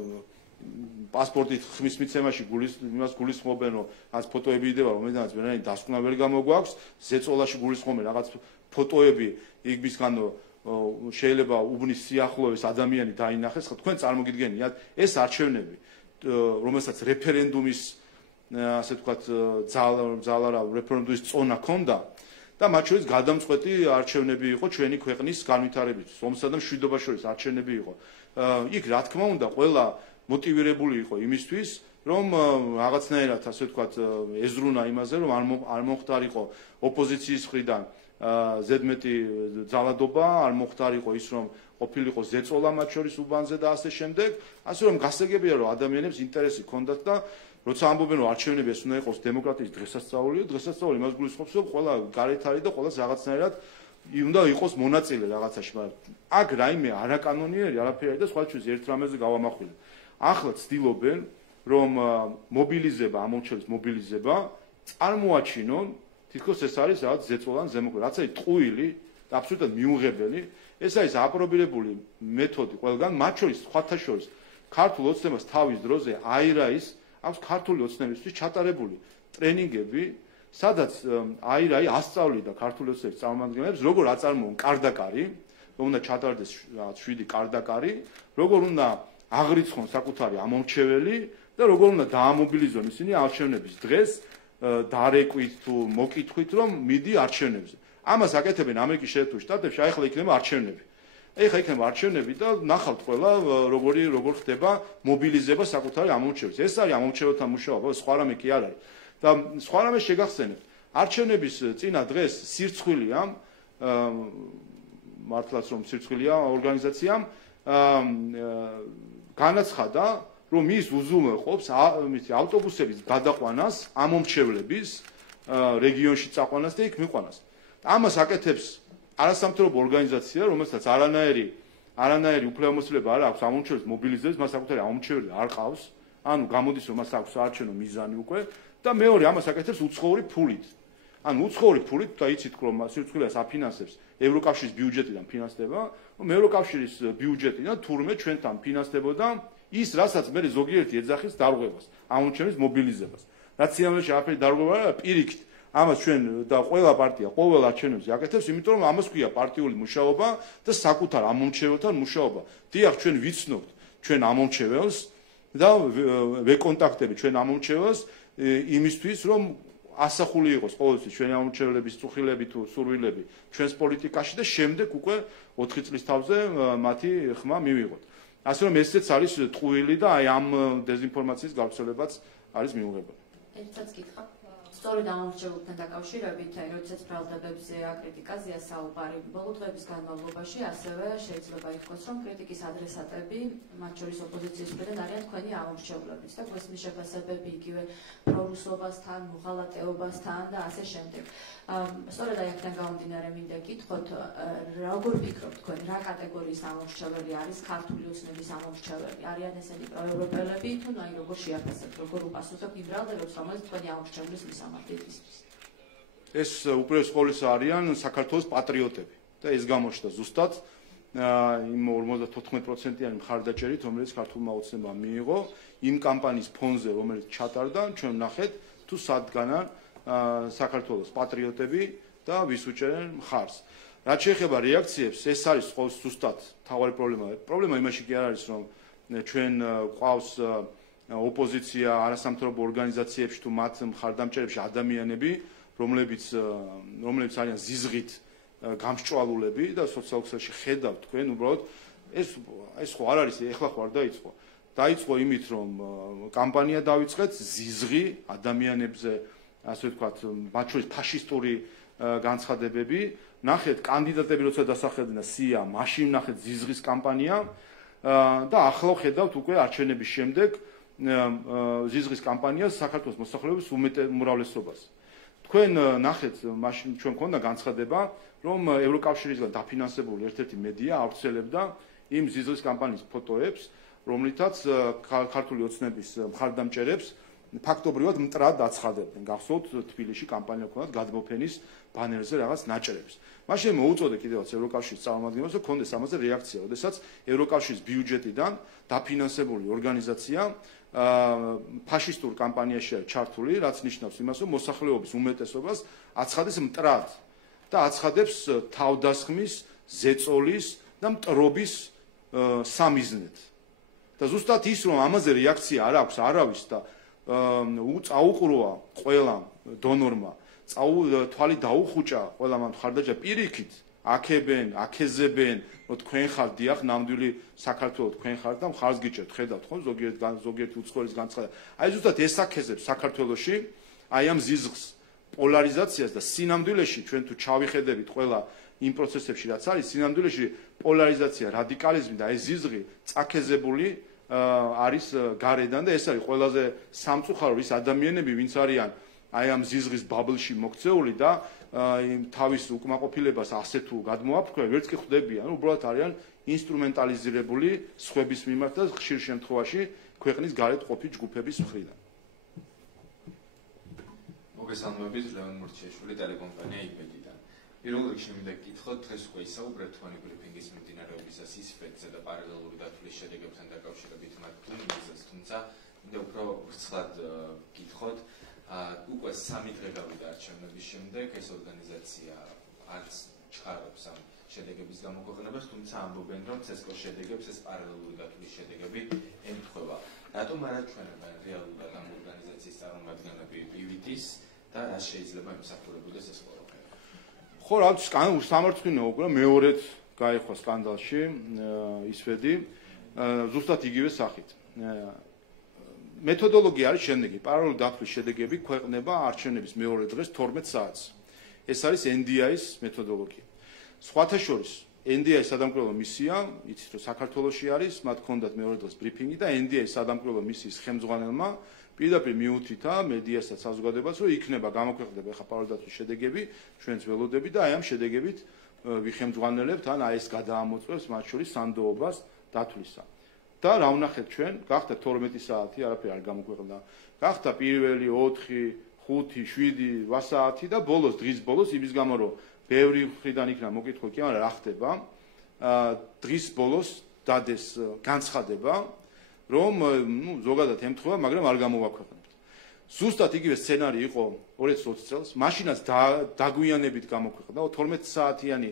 პასპორტით ხმის მიცემაში იმას გულისხმობენ რომ რაც ფოტოები იდება რომელთაც ვერანაირი დასკვნა ვერ გამოგვაქვს ზეწოლაში გულისხმობენ რაღაც ფოტოები იგბისგან შეიძლება უბნის სიახლოვეს ადამიანი დაინახეს ხო თქვენ წარმოგიდგენიათ ეს არჩევნები რომელსაც რეფერენდუმის ასე ვთქვათ ძალა რეფერენდუმის წონა ქონდა და მათ შორის გადამწყვეტი არჩევნები იყო ჩვენი ქვეყნის განვითარებისთვის ომსა და მშვიდობა შორის არჩევნები იყო იქ რა თქმა უნდა ყველა მოტივირებული იყო იმისთვის რომ რაღაცნაირად ასე ვთქვათ ეზრუნა იმაზე რომ არ მოხდარიყო ოპოზიციის მხრიდან ზედმეტი ძალადობა არ მოხდარიყო ის რომ ყოფილიყო ზეწოლა მათ შორის უბანზე და ასე შემდეგ ასე რომ გასაგებია რომ ადამიანებს ინტერესი ჰქონდათ და როცა ამბობენ რომ არჩევნები ეს უნდა იყოს დემოკრატიის დღესასწაულიო დღესასწაული იმას გულისხმობს რომ ყველა გარეთ არის და ყველას რაღაცნაირად უნდა იყოს მონაწილე რაღაცაში მაგრამ აქ რაიმე არაკანონიერი არაფერი და სხვა ჩვენს ერთ რამეზე გავამახვილებ ახლა ცდილობენ რომ მობილიზება ამორჩევის მობილიზება წარმოაჩინონ თითქოს ეს არის რაღაც ზეწოლან ზემოქმედება რაც არის ტყუილი და აბსოლუტურად მიუღებელი ეს არის აპრობირებული მეთოდი ყველგან მათ შორის სხვათა შორის ქართულ ოცნებას თავის დროზე აირაის აქვს ქართული ოცნებისთვის ჩატარებული ტრენინგები სადაც აირაი ასწავლიდა ქართული ოცნების წარმომადგენლებს როგორ აწარმოონ კარდაკარი რომ უნდა ჩატარდეს რაღაც 7 კარდაკარი როგორ უნდა აღრიცხონ საკუთარი ამორჩეველი და როგორ უნდა დაამობილიზონ ისინი არჩევნების დღეს დარეკვით თუ მოკითხვით რომ მიდი არჩევნებზე. ამას აკეთებენ ამერიკის შეერთებულ შტატებში, აი ახლა იქნება არჩევნები. ეხლა იქნება არჩევნები და ნახავთ ყველა როგორ ხდება მობილიზება საკუთარი ამორჩევის. ეს არის ამორჩეველთა მუშაობა, სხვა რამე კი არ არის. და სხვა რამე შეგახსენებთ. არჩევნების წინა დღეს სირცხვილია მართლაც რომ სირცხვილია ორგანიზაციამ განაცხადა რომ ის უზრუნველყოფს ავტობუსების გადაყვანას ამომრჩევლების რეგიონში წაყვანას და იქ მიყვანას. ამას აკეთებს არასამთავრობო ორგანიზაცია, რომელსაც არანაირი უფლებამოსილება არ აქვს ამომრჩევლებს მობილიზებს, მას საკუთარი ამომრჩეველი არ ყავს, ანუ გამოდის რომ მას აქვს საარჩევნო მიზანი უკვე და მეორე ამას აკეთებს უცხოური ფულით. ანუ უცხოური ფულით და იცით რომ სირცხვილიას აფინანსებს ევროკავშირის ბიუჯეტიდან ფინანსდება, რომ ევროკავშირის ბიუჯეტიდან თურმე ჩვენთან ფინანსდებოდა ის რასაც მე ზოგიერთი ეძახის დარღვევას, ამორჩევის მობილიზებას. რაც სიამოვნებაში არაფერი დარღვევა არა, პირიქით ამას ჩვენ და ყველა პარტია ყოველ არჩევნებზე აკეთებს, იმიტომ რომ ამას ქვია პარტიული მუშაობა და საკუთარ ამორჩეველთან მუშაობა. დიახ, ჩვენ ვიცნობთ ჩვენ ამორჩეველს და ვეკონტაქტები ჩვენ ამორჩეველს იმისთვის რომ ასახული იყოს ყოველთვის ჩვენი ამორჩევლების წუხილები თუ სურვილები ჩვენს პოლიტიკაში და შემდეგ უკვე 4 წლის თავზე მათი ხმა მივიღოთ. ასე რომ ესეც არის ტყუილი და აი ამ დეზინფორმაციის გავრცელებაც არის მიუღებელი. ერთად გითხრა სწორედ ამორჩეულთან დაკავშირებით, აი როდესაც ბრალდებებზე აკრიტიკაზია საუბარი ბოლო დღეების განმავლობაში, ასევე შეიძლება ითქვას, რომ კრიტიკის ადრესატები, მათ შორის ოპოზიციის მხრიდან არიან თქვენი ამორჩეულებიც და გვესმის შეფასებები იგივე პრორუსობასთან, მოღალატეობასთან და ასე შემდეგ. სწორედ აი აქედან გამომდინარე მინდა გითხოთ, როგორ ფიქრობთ თქვენ, რა კატეგორიის ამორჩეველი არის ქართული ოცნების ამორჩეველი? არიან ესენი პროევროპელები თუ აი როგორ შეაფასებთ, როგორ უპასუხებთ იმ ბრალდებებს, რომელიც თქვენი ამორჩევლის მისამართით ისმის? ეს უპირველეს ყოვლისა არიან საქართველოს პატრიოტები და ეს გამოჩნდა ზუსტად იმ 54%-იანი მხარდაჭერით, რომელიც ქართულმა ოცნებამ მიიღო იმ კამპანიის ფონზე, რომელიც ჩატარდა, ჩვენ ვნახეთ თუ სადგანან საქართველოს პატრიოტები და ვის უჭერენ მხარს. რაც შეეხება რეაქციებს, ეს არის ყოველთვის ზუსტად თავარი პრობლემა. პრობლემა იმაში კი არ არის, რომ ჩვენ ყავს ოპოზიცია არასამთავრობო ორგანიზაციებში თუ მათ მხარდამჭერებში ადამიანები, რომლებიც არიან ზიზღით გამსჭვალულები და სოციალურ ქსელში ხედავთ თქვენ უბრალოდ ეს ხო არ არის ეხლა ხო არ დაიწყო იმით რომ კამპანია დავიწყეთ ზიზღი ადამიანებზე ასე ვთქვათ მათ შორის ფაშისტური განცხადებები ნახეთ კანდიდატები როცა დასახელდნენ სია მაშინ ნახეთ ზიზღის კამპანია და ახლა ხედავთ უკვე არჩევნების შემდეგ ზიზღის კამპანიას საქართველოს მოსახლეობის უმრავლესობას თქვენ ნახეთ მაშინ ჩვენ მქონდა განცხადება რომ ევროკავშირისგან დაფინანსებული ერთ-ერთი მედია ავრცელებდა იმ ზიზღის კამპანიის ფოტოებს რომლითაც ქართული ოცნების მხარდამჭერებს ფაქტობრივად მტრად აცხადებდნენ გახსოვთ თბილისში კამპანია ქონდათ გადმოფენის ბანერზე რაღაც ნაჭრებს მაშინ მოუწოდე კიდევაც ევროკავშირის წარმომადგენლებს რომ ქონდეს ამაზე რეაქცია როდესაც ევროკავშირის ბიუჯეტიდან დაფინანსებული ორგანიზაცია ფაშისტურ კამპანიაში არის ჩართული რაც ნიშნავს იმას რომ მოსახლეობის უმეტესობას აცხადეს მტრად და აცხადებს თავდასხმის ზეწოლის და მტრობის სამიზნედ და ზუსტად ის რომ ამაზე რეაქცია არ აქვს არავის და წაუყროა ყველა დონორმა თვალი დაუხუჭა ყველა მხარდაჭერა პირიქით აქეზებენ რომ თქვენ ხართ დიახ ნამდვილი საქართველოს თქვენ ხართ და მხარს გიჭერთ ხედავთ ხო ზოგიერთ უცხოელის განცხადება აი ზუსტად ეს აქეზებს საქართველოში აი ამ ზიზღს პოლარიზაციას და სინამდვილეში ჩვენ თუ ჩავიხედებით ყველა იმ პროცესებში რაც არის სინამდვილეში პოლარიზაცია რადიკალიზმი და ეს ზიზღი წაქეზებული არის გარედან და ეს არის ყველაზე სამწუხარო ის ადამიანები ვინც არიან აი ამ ზიზღის ბაბლში მოქცეული და თავის უკმაყოფილებას ასე თუ გადმოაფრქვენ ვერც კი ხვდებიან უბრალოდ არიან ინსტრუმენტალიზირებული სხვების მიმართ და ხშირ შემთხვევაში ქვეყნის გარეთ ყოფი ჯგუფების მხრიდან მოგესალმებით ლევან მურჩიაშვილი ტელეკომპანია იპედიდან პირველ რიგში მინდა გკითხოთ დღეს უკვე ისაუბრეთ თქვენი ბრიფინგის მიმდინარეობისას ისფეთზე და პარალელური დათვლის შედეგებთან დაკავშირებით მათ თუმცა მინდა უფრო ვრცლად გკითხოთ უკვე 3 დღე გავიდა არჩევნების შემდეგ ეს ორგანიზაცია არც ჩქარობს ამ შედეგების გამოქვეყნებას თუმცა ამბობენ რომ ცესკოს შედეგებს ეს პარალელური დათვლის შედეგები ემთხვევა რატომ არ აჩვენებენ რეალურად ამ ორგანიზაციის წარმომადგენლები პივიტის და რა შეიძლება იმსახურებოდეს ეს ყველაფერი ხო რა სამარცხვინო უკვე მეორედ გაიხვა სკანდალში ისვედი ზუსტად იგივე სახით მეთოდოლოგია არის შემდეგი პარალელური დათვლის შედეგები ქვეყნება არჩევნების მეორე დღეს 12 საათს ეს არის NDI-ის მეთოდოლოგია სხვათა შორის NDI-ის სადამკვირვებლო მისია იცით რომ საქართველოში არის მათ ჰქონდათ მეორე დღეს ბრიფინგი და NDI-ის სადამკვირვებლო მისიის ხელმძღვანელმა პირდაპირ მიუთითა მედიასაც საზოგადოებას რომ იქნება გამოქვეყნდება ახლა პარალელური დათვლის შედეგები ჩვენც ველოდებით და აი ამ შედეგებით ვიხელმძღვანელებთ ან აი ეს გადაამოწმებს მათ შორის სანდოობას დათვლისა და რა ვნახეთ ჩვენ გახდა 12 საათი არაფერი არ გამოქვეყნდა გახდა პირველი 4 5 7 8 საათი და ბოლოს დღის ბოლოს იმის გამო რომ ბევრი მხრიდან იქნა მოკითხვა კი მაგრამ რა ხდება დღის ბოლოს დადეს განცხადება რომ ზოგადად ემთხვევა მაგრამ არ გამოვაქვეყნებთ ზუსტად იგივე სცენარი იყო 2020 წელს მაშინაც დაგვიანებით გამოქვეყნდა 12 საათიანი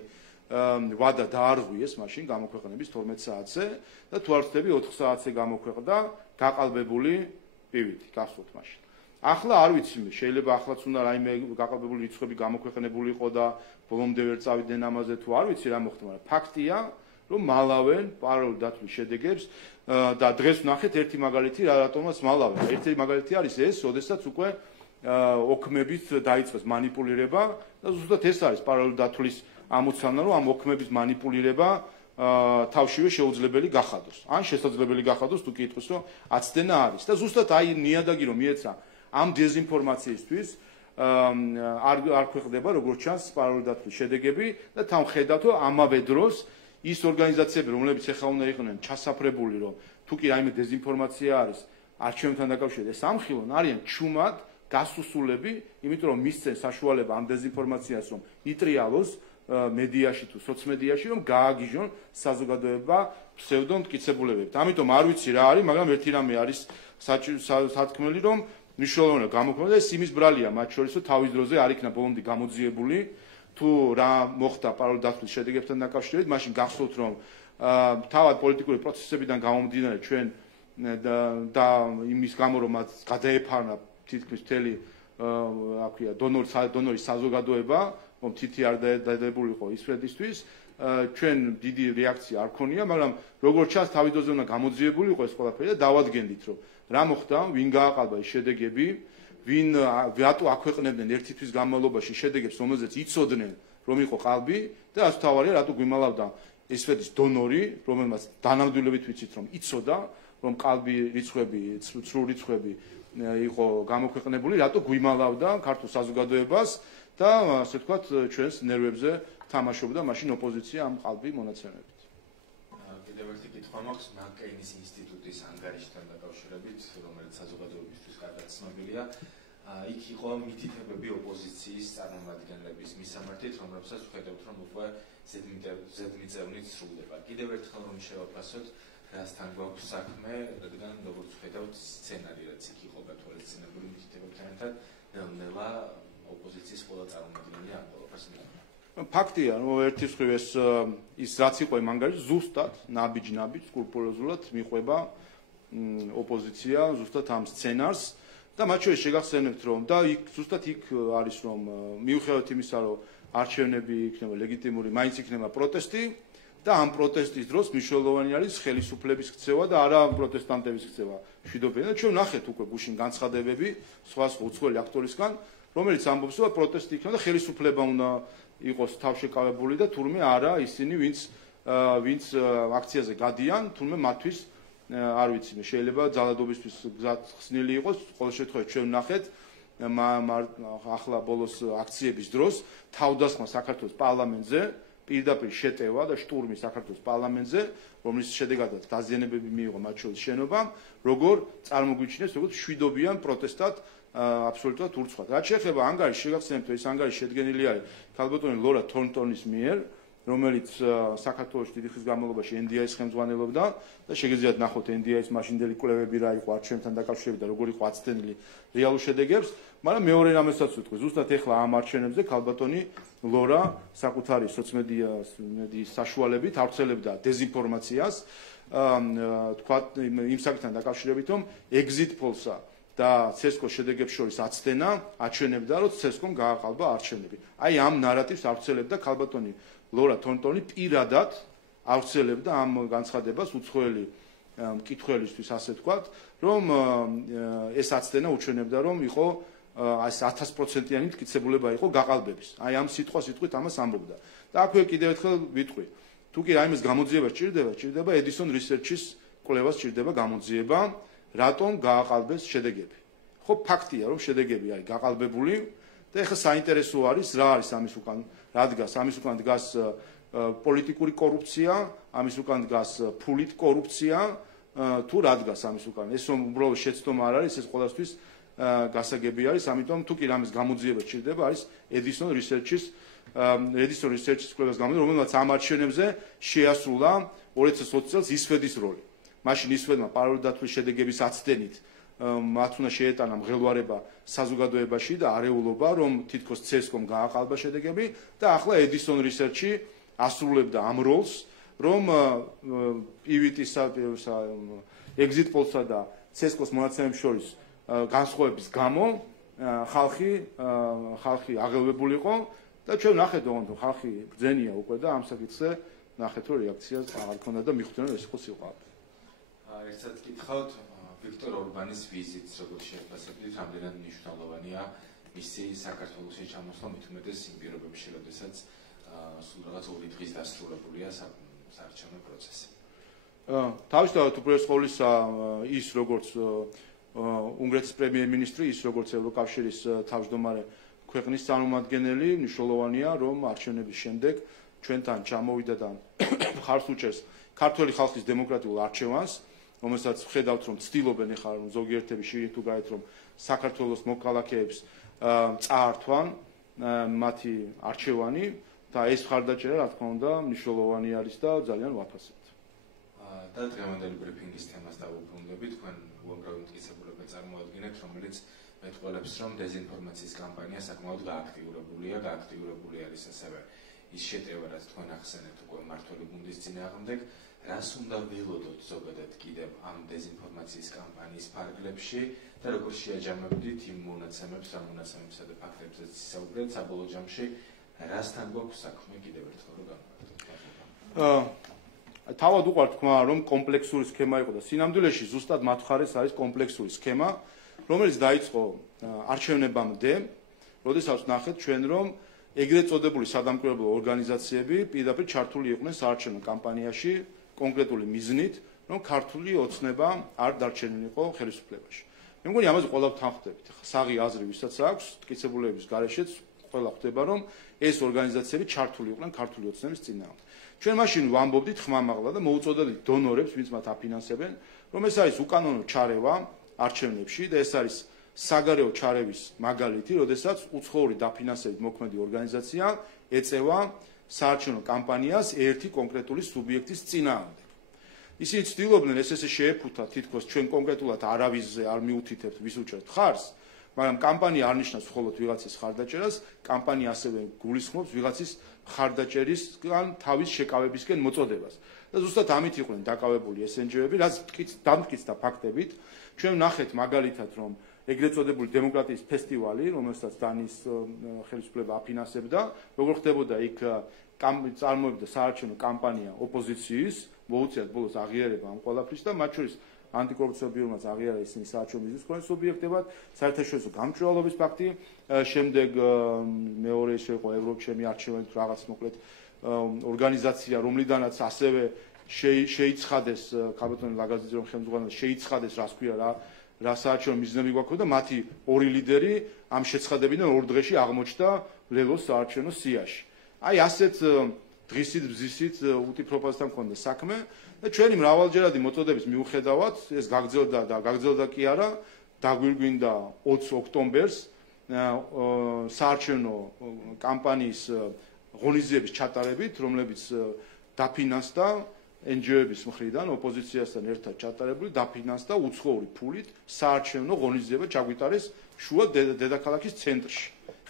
ვადა დაარღვიეს მაშინ გამოქვეყნების 12 საათზე და თუ არ ვცდები 4 საათზე გამოქვეყნდა გაყალბებული პივიტი გახსოვთ მაშინ ახლა არ ვიცი შეიძლება ახლაც უნდა რაიმე გაყალბებული რიცხვები გამოქვეყნებული იყო და ბოლომდე ვერ წავიდნენ ამაზე თუ არ ვიცი რა მოხდა მაგრამ ფაქტია რომ მალავენ პარალელური დათვლის შედეგებს და დღეს ვნახეთ ერთი მაგალითი რატომაც მალავენ ერთი მაგალითი არის ეს ოდესაც უკვე ოქმებით დაიწყეს манипуლირება და ზუსტად ეს არის პარალელური დათვლის ამოცანა რომ ამ ოქმების манипуლირება თავშივე შეუძლებელი გახადოს ან შესაძლებელი გახადოს თუ კი იტყვის რომ აცდენა არის და ზუსტად აი ნიადაგი რომ მიეცა ამ დეზინფორმაციისთვის არ ქვეყნდება როგორც ჩანს პარალელური დათვლის შედეგები და თან ხედავთ რომ ამავე დროს ის ორგანიზაციები რომლებიც ახლა უნდა იყვნენ ჩასაფრებული რომ თუ კი რაიმე დეზინფორმაცია არის არჩევნებთან დაკავშირებით ეს ამხილონ არიან ჩუმად გასუსულები იმიტომ რომ მისცენ საშუალება ამ დეზინფორმაციას რომ იტრიალოს მედიაში თუ სოციმედიაში, რომ გააგიჟონ საზოგადოება ფსევდო მტკიცებულებებით. ამიტომ არ ვიცი რა არის, მაგრამ ერთი რამე არის სათქმელი, რომ მნიშვნელოვანი გამოქვეყნდა ეს იმის ბრალია, მათ შორის რომ თავის დროზე არ იქნა ბოლომდე გამოძიებული, თუ რა მოხდა პარალელურ დათვლის შედეგებთან დაკავშირებით, მაშინ გახსოვთ, რომ თავად პოლიტიკური პროცესებიდან გამომდინარე ჩვენ და იმის გამო რომ მათ გადაეფარნა თითქმის მთელი აქვია დონორის საზოგადოება, რომ თითი არ დადებულიყო ისრედისთვის, ჩვენ დიდი რეაქცია არ ქონია, მაგრამ როგორც ჩანს თავის დროზე უნდა გამოძიებულიყო ეს ყველაფერი და დავადგენდით, რომ რა მოხდა, ვინ გააყალბა ეს შედეგები, ვინ რატო აქვეყნებდნენ ერთი თვის განმავლობაში შედეგებს, რომელზეც იცოდნენ, რომ იყო ყალბი და რაც თავარია, რატო გვიმალავდა ესრედის დონორი, რომელმაც დანამდვილებით ვიცით, რომ იცოდა, რომ ყალბი რიცხვები, ცრუ რიცხვები იყო გამოქვეყნებული, რატო გვიმალავდა ქართულ საზოგადოებას და ასე ვთქვათ, ჩვენს ნერვებზე თამაშობდა მაშინ ოპოზიცია ამ ყალბი მონაცემებით. კიდევ ერთი კითხვა მაქვს მაკეინის ინსტიტუტის ანგარიშთან დაკავშირებით, რომელიც საზოგადოებისთვის კარგად ცნობილია. იქ იყო მითითებები ოპოზიციის წარმომადგენლების მისამართით, რომლებსაც ვხედავთ, რომ უკვე ზედმიწევნით სრულდება. კიდევ ერთხელ რომ შევაფასოთ, რასთან გვაქვს საქმე, რადგან როგორც ვხედავთ, სცენარი რაც იქ იყო გათვალისწინებული მითითებებთან ერთად, ნელ-ნელა ოპოზიციის ყველა წარმომადგენელი ამ ყველაფერს მიიღო. ფაქტია, რომ ერთი მხრივ ის რაც იყო იმ ანგარიში, ზუსტად ნაბიჯ-ნაბიჯ სკრუპულოზულად მიყვება ოპოზიცია ზუსტად ამ სცენარს და მათ შორის შეგახსენებთ, რომ და იქ ზუსტად იქ არის, რომ მიუხედავად იმისა, რომ არჩევნები იქნება ლეგიტიმური, მაინც იქნება პროტესტი და ამ პროტესტის დროს მნიშვნელოვანი არის ხელისუფლების ქცევა და არა პროტესტანტების ქცევა. მშვიდობიან და ჩვენ ნახეთ უკვე გუშინ განცხადებები სხვა უცხოელი აქტორისგან, რომელიც ამბობს, რომ პროტესტი იქნება და ხელისუფლება უნდა იყოს თავშეკავებული და თურმე არა ისინი, ვინც აქციაზე გადიან, თურმე მათთვის არ ვიცი, შეიძლება ძალადობისთვის გზად ხსნილი იყოს, ყოველ შემთხვევაში ჩვენ ნახეთ ახლა ბოლოს აქციების დროს თავდასხმა საქართველოს პარლამენტზე, პირდაპირ შეტევა და შტურმი საქართველოს პარლამენტზე, რომლის შედეგადაც დაზიანებები მიიღო მათ შორის შენობამ, როგორ წარმოგვიჩინეს, როგორც მშვიდობიან პროტესტად აბსოლუტურად ურცხვად. რაც შეეხება ანგარიშს, შეგახსენებთ, რომ ეს ანგარიში შედგენილი არის ქალბატონი ლორა თორნტონის მიერ, რომელიც საქართველოს დიდი ხნის განმავლობაში NDI-ს ხელმძღვანელობდა და შეგიძლიათ ნახოთ NDI-ს მაშინდელი კვლევები რა იყო არჩევნებთან დაკავშირებით და როგორ იყო აცდენილი რეალურ შედეგებს, მაგრამ მეორე რამესაც ვიტყვი, ზუსტად ეხლა ამ არჩევნებზე ქალბატონი ლორა საკუთარი სოციმედიის საშუალებით ავრცელებდა დეზინფორმაციას, თქვა იმ საკითხთან დაკავშირებით, რომ exit polls-ა და CSKO-s შედეგებს შორის აცდენა აჩვენებდა, რომ CSKO-მ გააყალბა არჩევნები. აი ამ ნარატივს ავრცელებდა ქალბატონი ლორა თორნტონი პირადად ავრცელებდა ამ განცხადებას უცხოელი მკითხველისთვის, ასე ვთქვათ, რომ ეს აცდენა უჩვენებდა, რომ იყო ეს 1000%-იანი მტკიცებულება იყო გაყალბების. აი ამ სიტყვით ამას ამბობდა. და აქვე კიდევ ერთხელ ვიტყვი, თუ კი რაიმეს გამოძიება სჭირდება Edison Research-ის კვლევას სჭირდება გამოძიება, რატომ გააყალბეს შედეგები. ხო, ფაქტია, რომ შედეგები არის გაყალბებული და ეხლა საინტერესო არის, რა არის ამის უკან, რა დგას, ამის უკან დგას პოლიტიკური კორუფცია, ამის უკან დგას ფულით კორუფცია, თუ რა დგას ამის უკან. ეს უბრალოდ შეცდომა არ არის, ეს ყველასთვის გასაგები არის, ამიტომ თუ კი რამის გამოძიება სჭირდება, არის Edison Research-ის კვლევას გამოძიება, რომელმაც ამ არჩევნებზე შეასრულა 2020 წელს ისვედის როლი. მაშინ ისვედმა პარალელური დათვლის შედეგების აცდენით მათ უნდა შეეტანა მღელვარება საზოგადოებაში და არეულობა, რომ თითქოს CSKO-მ გააყალბა შედეგები და ახლა Edison Research-ი ასრულებდა ამ როლს, რომ PVT-ის exit polls-ა და CSKO-s მონაცემებს შორის განსხვავების გამო ხალხი აღელვებულიყო და ჩვენ ნახეთ, რომ ხალხი ბრძენია უკვე და ამ საკითხზე ნახეთ, რომ რეაქცია არ ქონდა და მიხვდნენ, რომ ეს იყო სიყვარული. ერთად გითხავთ, ვიქტორ ორბანის ვიზიტს, როგორც შეფასებით, რამდენად მნიშვნელოვანია მისი საქართველოში ჩამოსვლა, მით უმეტეს იმ პირობებში, როდესაც სულ რაღაც 2 დღის დასრულებულია საარჩევნო პროცესი. თავისთავად უპირველეს ყოვლისა ის როგორც უნგრეთის პრემიერ-მინისტრი, ის როგორც ევროკავშირის თავმჯდომარე ქვეყნის წარმომადგენელი, მნიშვნელოვანია, რომ არჩევნების შემდეგ ჩვენთან ჩამოვიდა და ხარს უჭერს ქართველი ხალხის დემოკრატიულ არჩევანს, რომელსაც ვხედავთ, რომ ცდილობენ ახლა რომ ზოგიერთები შირით თუ გაეთ, რომ საქართველოს მოქალაქეებს წაართვან მათი არჩევანი და ეს მხარდაჭერა რა თქმა უნდა მნიშვნელოვანი არის და ძალიან ვაფასებთ. და დღევანდელი ბრიფინგის თემას დავუბრუნდები, თქვენ უამრავი მტკიცებულება წარმოადგენთ, რომელიც მეტყველებს, რომ დეზინფორმაციის კამპანია საკმაოდ გააქტიურებული არის ასევე ის შეტევა, რაც თქვენ ახსენებთ უკვე მმართველი გუნდის წინააღმდეგ, რას უნდა ველოდოთ ზოგადად კიდევ ამ დეზინფორმაციის კამპანიის ფარგლებში და როგორ შეაჯამებდით იმ მონაცემებს, რა მონაცემებსა და ფაქტებსაც ისაუბრეთ საბოლოო ჯამში, რასთან გვაქვს საქმე კიდევ ერთხელ რომ განვაგრძელოთ. თავად უყვართ თქვა, რომ კომპლექსური სქემა იყო და სინამდვილეში ზუსტად მათ მხარეს არის კომპლექსური სქემა, რომელიც დაიწყო არჩევნებამდე, როდესაც ნახეთ ჩვენ, რომ ეგრეთ წოდებული სადამკვირვებლო ორგანიზაციები პირდაპირ ჩართული იყვნენ საარჩევნო კამპანიაში კონკრეტული მიზნით, რომ ქართული ოცნება არ დარჩენილიყო ხელისუფლებაში. მე მგონი ამაზე ყველა თანხმდებით. საღი აზრი ვისაც აქვს, მტკიცებულების გარეშეც ყველა ხვდება, რომ ეს ორგანიზაციები ჩართული იყვნენ ქართული ოცნების წინააღმდეგ. ჩვენ მაშინ ვამბობდით ხმამაღლა და მოუწოდებით დონორებს, ვინც მათ აფინანსებენ, რომ ეს არის უკანონო ჩარევა არჩევნებში და ეს არის საგარეო ჩარევის მაგალითი, როდესაც უცხოური დაფინანსებით მოქმედი ორგანიზაცია ეწევა საარჩევნო კამპანიას ერთი კონკრეტული სუბიექტის წინააღმდეგ. ისინი ცდილობდნენ ეს შეეფუთათ თითქოს ჩვენ კონკრეტულად არავისზე არ მიუთითებთ ვის უჭერთ ხარს, მაგრამ კამპანია არ ნიშნავს მხოლოდ ვიღაცის ხარდაჭერას, კამპანია ასევე გულისხმობს ვიღაცის ხარდაჭერისგან თავის შეკავებისკენ მოწოდებას. და ზუსტად ამით იყვნენ დაკავებული ეს NGO-ები, რაც დამტკიცდა ფაქტებით. ჩვენ ვნახეთ მაგალითად, რომ ეგრეთ წოდებული დემოკრატიის ფესტივალი, რომელსაც დანის ხელისუფლება აფინანსებდა, როგორ ხდებოდა იქ წარმოებდა საარჩევნო კამპანია ოპოზიციის, მოუწიათ ბოლოს აღიარება ამ ყველაფრის და მათ შორის ანტიკორუფციულ ბიუროც აღიარა ისინი საარჩევნო ბიზნეს მქონე სუბიექტებად, საერთაშორისო გამჭვირვალობის ფაქტი, შემდეგ მეორე ის იყო ევროჩემი არჩევნით რაღაც მოკლედ ორგანიზაცია, რომლიდანაც ასევე შეიცხადეს ქალბატონი ლაგაზიძე რომ ხელმძღვანელი შეიცხადეს რას ქვია რა საარჩევნო მიზნები გვაქვს და მათი ორი ლიდერი ამ შეცხადებიდან ორ დღეში აღმოჩნდა ლელოს საარჩევნო სიაში. აი ასეთ დღისით ბზისით უტიფროფასთან მქონდა საქმე და ჩვენი მრავალჯერადი მოწოდების მიუხედავად ეს გაგრძელდა და გაგრძელდა კი არა, დაგვირგვინდა 20 ოქტომბერს საარჩევნო კამპანიის ღონისძიების ჩატარებით, რომლებიც დაფინანსდა NGO-ების მხრიდან ოპოზიციასთან ერთად ჩატარებული დაფინანსდა უცხოური ფულით საარჩევნო ღონისძიება ჩაგვიტარეს შუა დედაქალაქის ცენტრში.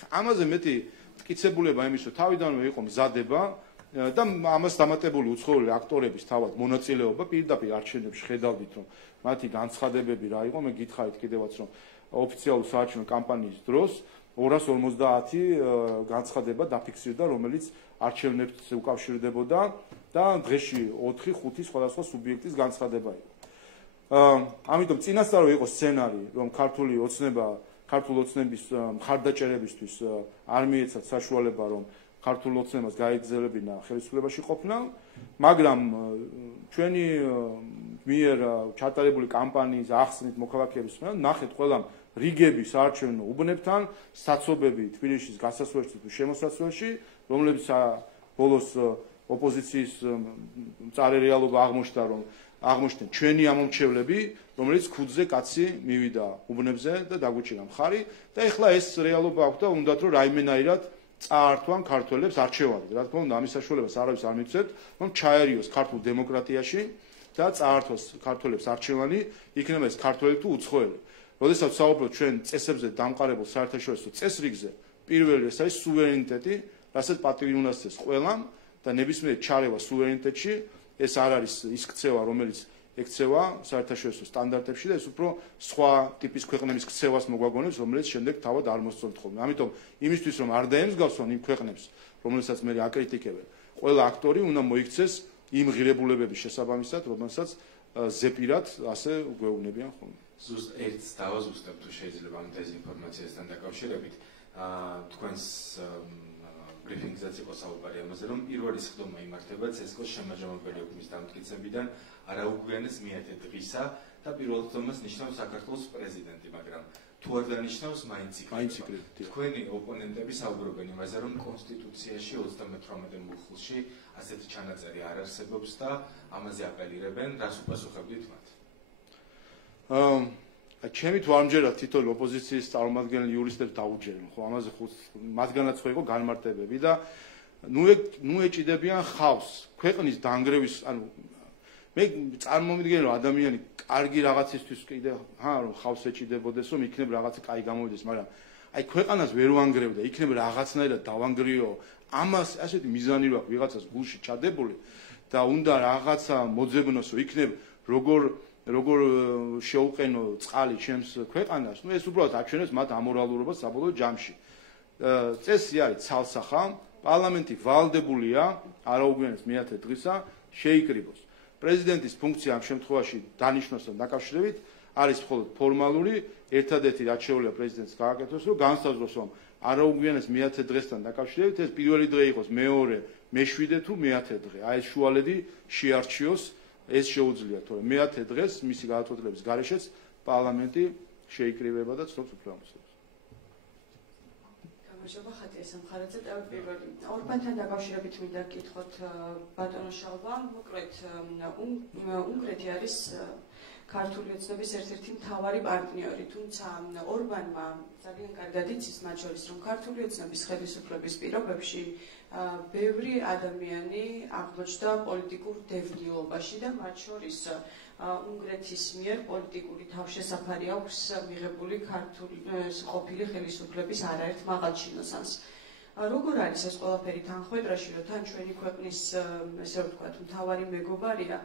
ამაზე მეტი მტკიცებულება იმის, რომ თავიდანვე იყო მზადება და ამას დამატებული უცხოური აქტორების თავად მონაწილეობა პირდაპირ არჩევნებში ხედავდით, რომ მათი განცხადებები რა იყო, მე გითხარით კიდევაც, რომ ოფიციალურ საარჩევნო კამპანიის დროს 250 განცხადება დაფიქსირდა, რომელიც არჩევნებს უკავშირდებოდა და დღეში 4-5 სხვადასხვა სუბიექტის განცხადება იყო. ამიტომ წინასწარ იყო სცენარი, რომ ქართული ოცნების მხარდაჭერებისთვის არ მიეცათ საშუალება, რომ ქართულ ოცნებას გაეგზელებინა ხელისუფლებაში ყოფნა, მაგრამ ჩვენი მიერ ჩატარებული კამპანიის ახსნით მოქალაქეების მიერ ნახეთ ყველამ რიგები საარჩევნო უბნებთან, საცობები თბილისის გასასვლელში თუ შემოსასვლელში, რომლებიც ბოლოს ოპოზიციის მწარე რეალობა აღმოჩნდა, რომ აღმოჩნდნენ ჩვენი ამომრჩევლები, რომელიც ქუდზე კაცი მივიდა უბნებზე და დაგვიჭირა მხარი და ეხლა ეს რეალობა აქვს და უნდათ რომ რაიმენაირად წაართვან ქართველებს არჩევანით. რა თქმა უნდა, ამის საშუალებას არავის არ მიცემთ, რომ ჩაერიოს ქართულ დემოკრატიაში და წაართვას ქართველებს არჩევანი, იქნება ეს ქართველი თუ უცხოელი. როდესაც საუბრობთ ჩვენ წესებზე დამყარებულ საერთაშორისო წესრიგზე, პირველი ეს არის სუვერენიტეტი, რასაც პატივი უნდა სცეს ყველამ და ნებისმიერი ჩარევა სუვერენიტეტში ეს არ არის ის ქცევა, რომელიც ექცევა საერთაშორისო სტანდარტებში და ეს უფრო სხვა ტიპის ქვეყნების ქცევას მოგვაგონებს, რომელიც შემდეგ თავად არ მოსწონთ ხოლმე. ამიტომ იმისთვის რომ არ დაემსგავსონ იმ ქვეყნებს, რომელსაც მე აკრიტიკებენ, ყველა აქტორი უნდა მოიქცეს იმ ღირებულებების შესაბამისად, რომელსაც ზეპირად ასე გვეუბნებიან ხოლმე. ზუსტ ერთს დავაზუსტებ თუ შეიძლება ამ დეზინფორმაციასთან დაკავშირებით. თქვენს ბრიფინგზეც იყო საუბარი ამაზე, რომ პირველი სხდომა იმართება CSKO-ს შემაჯამებელი ოფისის დამტკიცებიდან არაუგვიანეს მიათე დღისა და პირველ სხდომას ნიშნავს საქართველოს პრეზიდენტი, მაგრამ თუ არ დანიშნავს მაინც იქნება. თქვენი ოპონენტები საუბრობენ იმაზე, რომ კონსტიტუციაში 38 მუხლში ასეთი ჩანაწერი არ არსებობს და ამაზე აპელირებენ, რას უპასუხებდით მათ? ჩემი თუ ამჯერად თითოეულ ოპოზიციის წარმომადგენელ იურისტებს დაუჯერენ, ხო, ამაზე მათგანაც ხო იყო განმარტებები და ნუ ეჭიდებიან ხავს ქვეყნის დანგრევის ანუ მე წარმომიდგენ რომ ადამიანი კარგი რაღაცისთვის კიდე რომ ხავს ეჭიდებოდეს რომ იქნებ რაღაცა კაი გამოვიდეს მაგრამ აი ქვეყანას ვერ ვანგრევდა იქნებ რაღაცნაირად დავანგრიო ამას ასეთი მიზანი რო აქვს ვიღაცას გულში ჩადებული და უნდა რაღაცა მოძებნოსო იქნებ როგორ შეუყენო წყალი ჩემს ქვეყანას ნუ ეს უბრალოდ აჩვენებს მათ ამორალურობას საბოლოო ჯამში წესი არის ცალსახა პარლამენტი ვალდებულია არაუგვიანეს მეათე დღისა შეიკრიბოს პრეზიდენტის ფუნქცია ამ შემთხვევაში დანიშნვასთან დაკავშირებით არის მხოლოდ ფორმალური ერთადერთი რაც შეუძლია პრეზიდენტს გააკეთოს რომ განსაზღვროს რომ არაუგვიანეს მეათე დღესთან დაკავშირებით ეს პირველი დღე იყოს მეორე მეშვიდე თუ მეათე დღე აი ეს შუალედი შეარჩიოს ეს შეუძლია თორემ მეათე დღეს მისი გადაწყვეტილების გარეშეც პარლამენტი შეიკრიბება და ცნობს უფლებამოსილებას გამარჯობა ხატია სამხარაძე და პირველი ორბანთან დაკავშირებით მინდა გკითხოთ ბატონო შალვა მოკლედ უნგრეთი არის ქართული ოცნების ერთ-ერთი მთავარი პარტნიორი თუმცა ორბანმა ძალიან კარგად იცის მათ შორის რომ ქართული ოცნების ხელისუფლების პირობებში ბევრი ადამიანი აღმოჩნდა პოლიტიკურ დევნილობაში და მათ შორის უნგრეთის მიერ პოლიტიკური თავშესაფარი აქვს მიღებული ქართული ყოფილი ხელისუფლების არაერთ მაღალჩინოსანს. როგორ არის ეს ყველაფერი თანხმედრაში, რომ თან ჩვენი ქვეყნის ესე ვთქვათ მთავარი მეგობარია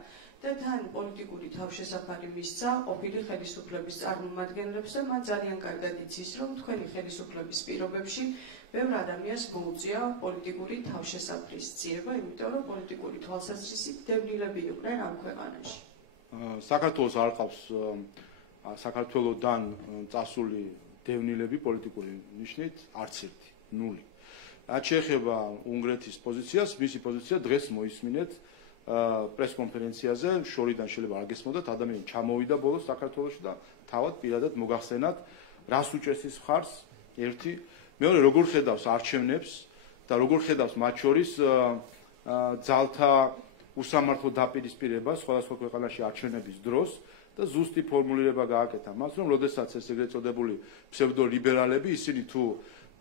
და თან პოლიტიკური თავშესაფარი მისცა ყოფილი ხელისუფლების წარმომადგენლებს და მათ ძალიან კარგად იცის, რომ თქვენი ხელისუფლების პირობებში ბევრ ადამიანს მოუწია პოლიტიკური თავშესაფრის ძიება, იმიტომ რომ პოლიტიკური თვალსაზრისით დევნილები იყვნენ ამ ქვეყანაში. საქართველოს არ ყავს საქართველოსდან წასული დევნილები პოლიტიკური ნიშნით არც ერთი, ნული. რაც შეეხება უნგრეთის პოზიციას, მისი პოზიცია დღეს მოისმინეთ პრესკონფერენციაზე, შორიდან შეიძლება არ გესმოდათ, ადამიანი ჩამოვიდა ბოლოს საქართველოში და თავად პირადად მოგახსენათ, რას უჭერს ის მხარს, ერთი, მეორე როგორ ხედავს არჩევნებს და როგორ ხედავს მათ შორის ძალთა უსამართლო დაპირისპირებას სხვადასხვა ქვეყანაში არჩევნების დროს და ზუსტი ფორმულირება გააკეთა მას, რომ როდესაც ეს ეგრეთ წოდებული ფსევდოლიბერალები, ისინი თუ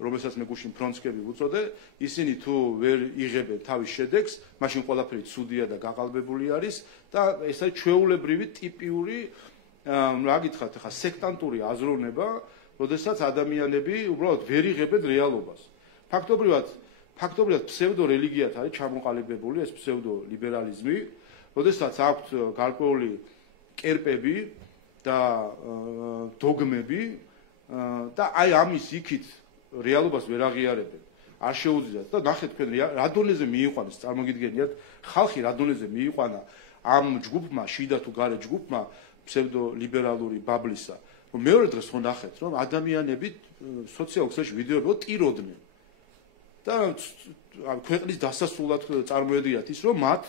რომელსაც მე გუშინ ფრონტსკები ვუწოდე, ისინი თუ ვერ იღებენ თავის შედეგს, მაშინ ყველაფერი ცუდია და გაყალბებული არის და ეს არის ჩვეულებრივი ტიპიური რა გითხრათ ახლა სექტანტური აზროვნება, როდესაც ადამიანები უბრალოდ ვერ იღებენ რეალობას. ფაქტობრივად ფსევდორელიგიათ არის ჩამოყალიბებული ეს ფსევდოლიბერალიზმი, როდესაც აქვთ გარკვეული კერპები და დოგმები და აი ამის იქით რეალობას ვერ აღიარებენ. არ შეუძლიათ და ნახეთ თქვენ რა დონეზე მიიყვანეს, წარმოგიდგენიათ, ხალხი რა დონეზე მიიყვანა ამ ჯგუფმა, შიდა თუ გარე ჯგუფმა ფსევდოლიბერალური ბაბლისა. რომ მეორე დღეს ხო ნახეთ, რომ ადამიანები სოციალურ ქსელში ვიდეოები ტიროდნენ. და ქვეყნის დასასრულად წარმოედგინათ ის, რომ მათ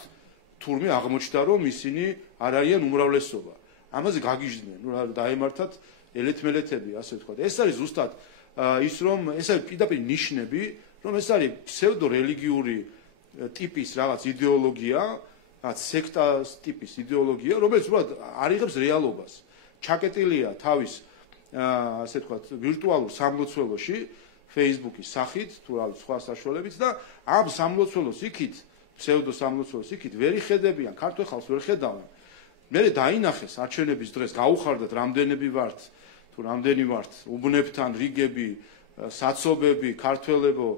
თურმე აღმოჩნდა, რომ ისინი არ არიან უმრავლესობა. ამაზე გაგიჟდნენ, დაემართათ ელეთმელეთები, ასე ვთქვათ. ეს არის ზუსტად ის რომ ეს არის პირდაპირ ნიშნები, რომ ეს არის ფსევდორელიგიური ტიპის რაღაც იდეოლოგია, რაც სექტას ტიპის იდეოლოგია, რომელიც უბრალოდ არ იღებს რეალობას. ჩაკეტილია თავის ასე ვთქვათ ვირტუალურ სამლოცველოში, Facebook-ის სახით, თუ რა სხვა საშუალებით და ამ სამლოცველოს იქით, ფსევდო სამლოცველოს იქით ვერ იხედებიან, ქართულ ხალხს ვერ ხედავენ. მე დაინახეს არჩევნების დღეს, გაუხარდათ რამდენები ვართ, თუ რამდენი ვართ, უბნებთან რიგები, საცობები, ქართველებო,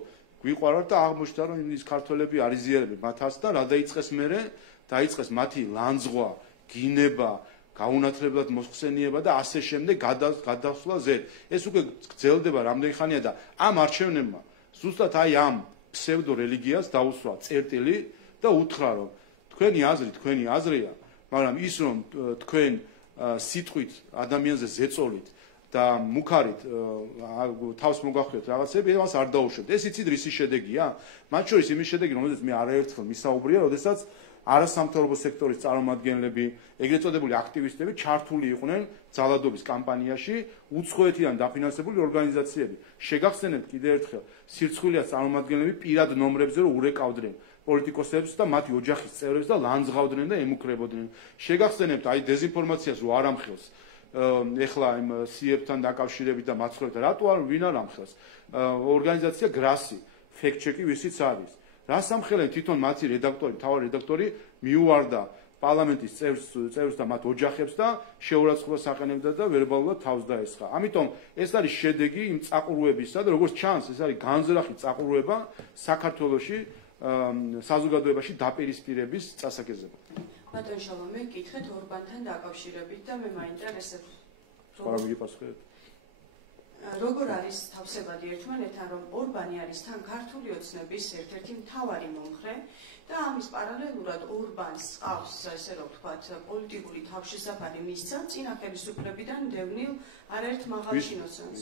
გვიყვარათ და აღმოჩნდა, რომ ის ქართველები არიზიარებენ მათას და რა დაიწყეს მერე? დაიწყეს მათი ლანძღვა, გინება, გაუნათლებლად მოსხსენიება და ასე შემდეგ გადასვლა ზედ. ეს უკვე გრძელდება რამდენი ხანია და ამ არჩევნებმა ზუსტად აი ამ ფსევდორელიგიას დაუსვა წერტილი და უთხრა, რომ თქვენი აზრია, მაგრამ ის რომ თქვენ სიტყვით ადამიანზე ზეწოლით და მუქარით თავს მოგახდეთ რაღაცები, მას არ დაუშვებთ. ეს იცით რისი შედეგია? მათ შორის იმის შედეგი, რომელზეც მე არაერთხელ მისაუბრია, როდესაც არასამთავრობო სექტორის წარმომადგენლები, ეგრეთ წოდებული აქტივისტები ჩართული იყვნენ ძალადობის კამპანიაში, უცხოეთიდან დაფინანსებული ორგანიზაციები. შეგახსენებთ კიდევ ერთხელ, სირცხვილია წარმომადგენლები პირად ნომრებზე რომ ურეკავდნენ პოლიტიკოსებს და მათი ოჯახის წევრებს და ლანძღავდნენ და ემუქრებოდნენ. შეგახსენებთ აი დეზინფორმაციას რო არ ამხელს ეხლა იმ სიებთან დაკავშირებით და მაცხოვრებთან, რატო არ ვინ არ ამხელს? ორგანიზაცია გრასი, ფექტ-ჩეკი ვისიც არის. რას ამხელენ თვითონ მათი რედაქტორი, მთავარი რედაქტორი მიუვარდა პარლამენტის წევრს და მათ ოჯახებს და შეურაცხყოფას აყენებდა და ვერბალურად თავს დაესხა. ამიტომ ეს არის შედეგი იმ წაყურუებისა და როგორც ჩანს, ეს არის განზრახი წაყურუება საქართველოში საზოგადოებაში დაპირისპირების წასაგეზებად. ბატონ შალვა, მე გკითხეთ ორბანთან დაკავშირებით და მე მაინტერესებს სხვა მიგიპასუხეთ. როგორ არის თავსებადი ერთმანეთთან, რომ ორბანი არის თან ქართული ოცნების ერთ-ერთი მთავარი მომხრე და ამის პარალელურად ორბანს ყავს, ესე რომ ვთქვათ, პოლიტიკური თავშესაფარი მისცა წინა ხელისუფლებიდან დევნილ არაერთ მაღალჩინოსანს.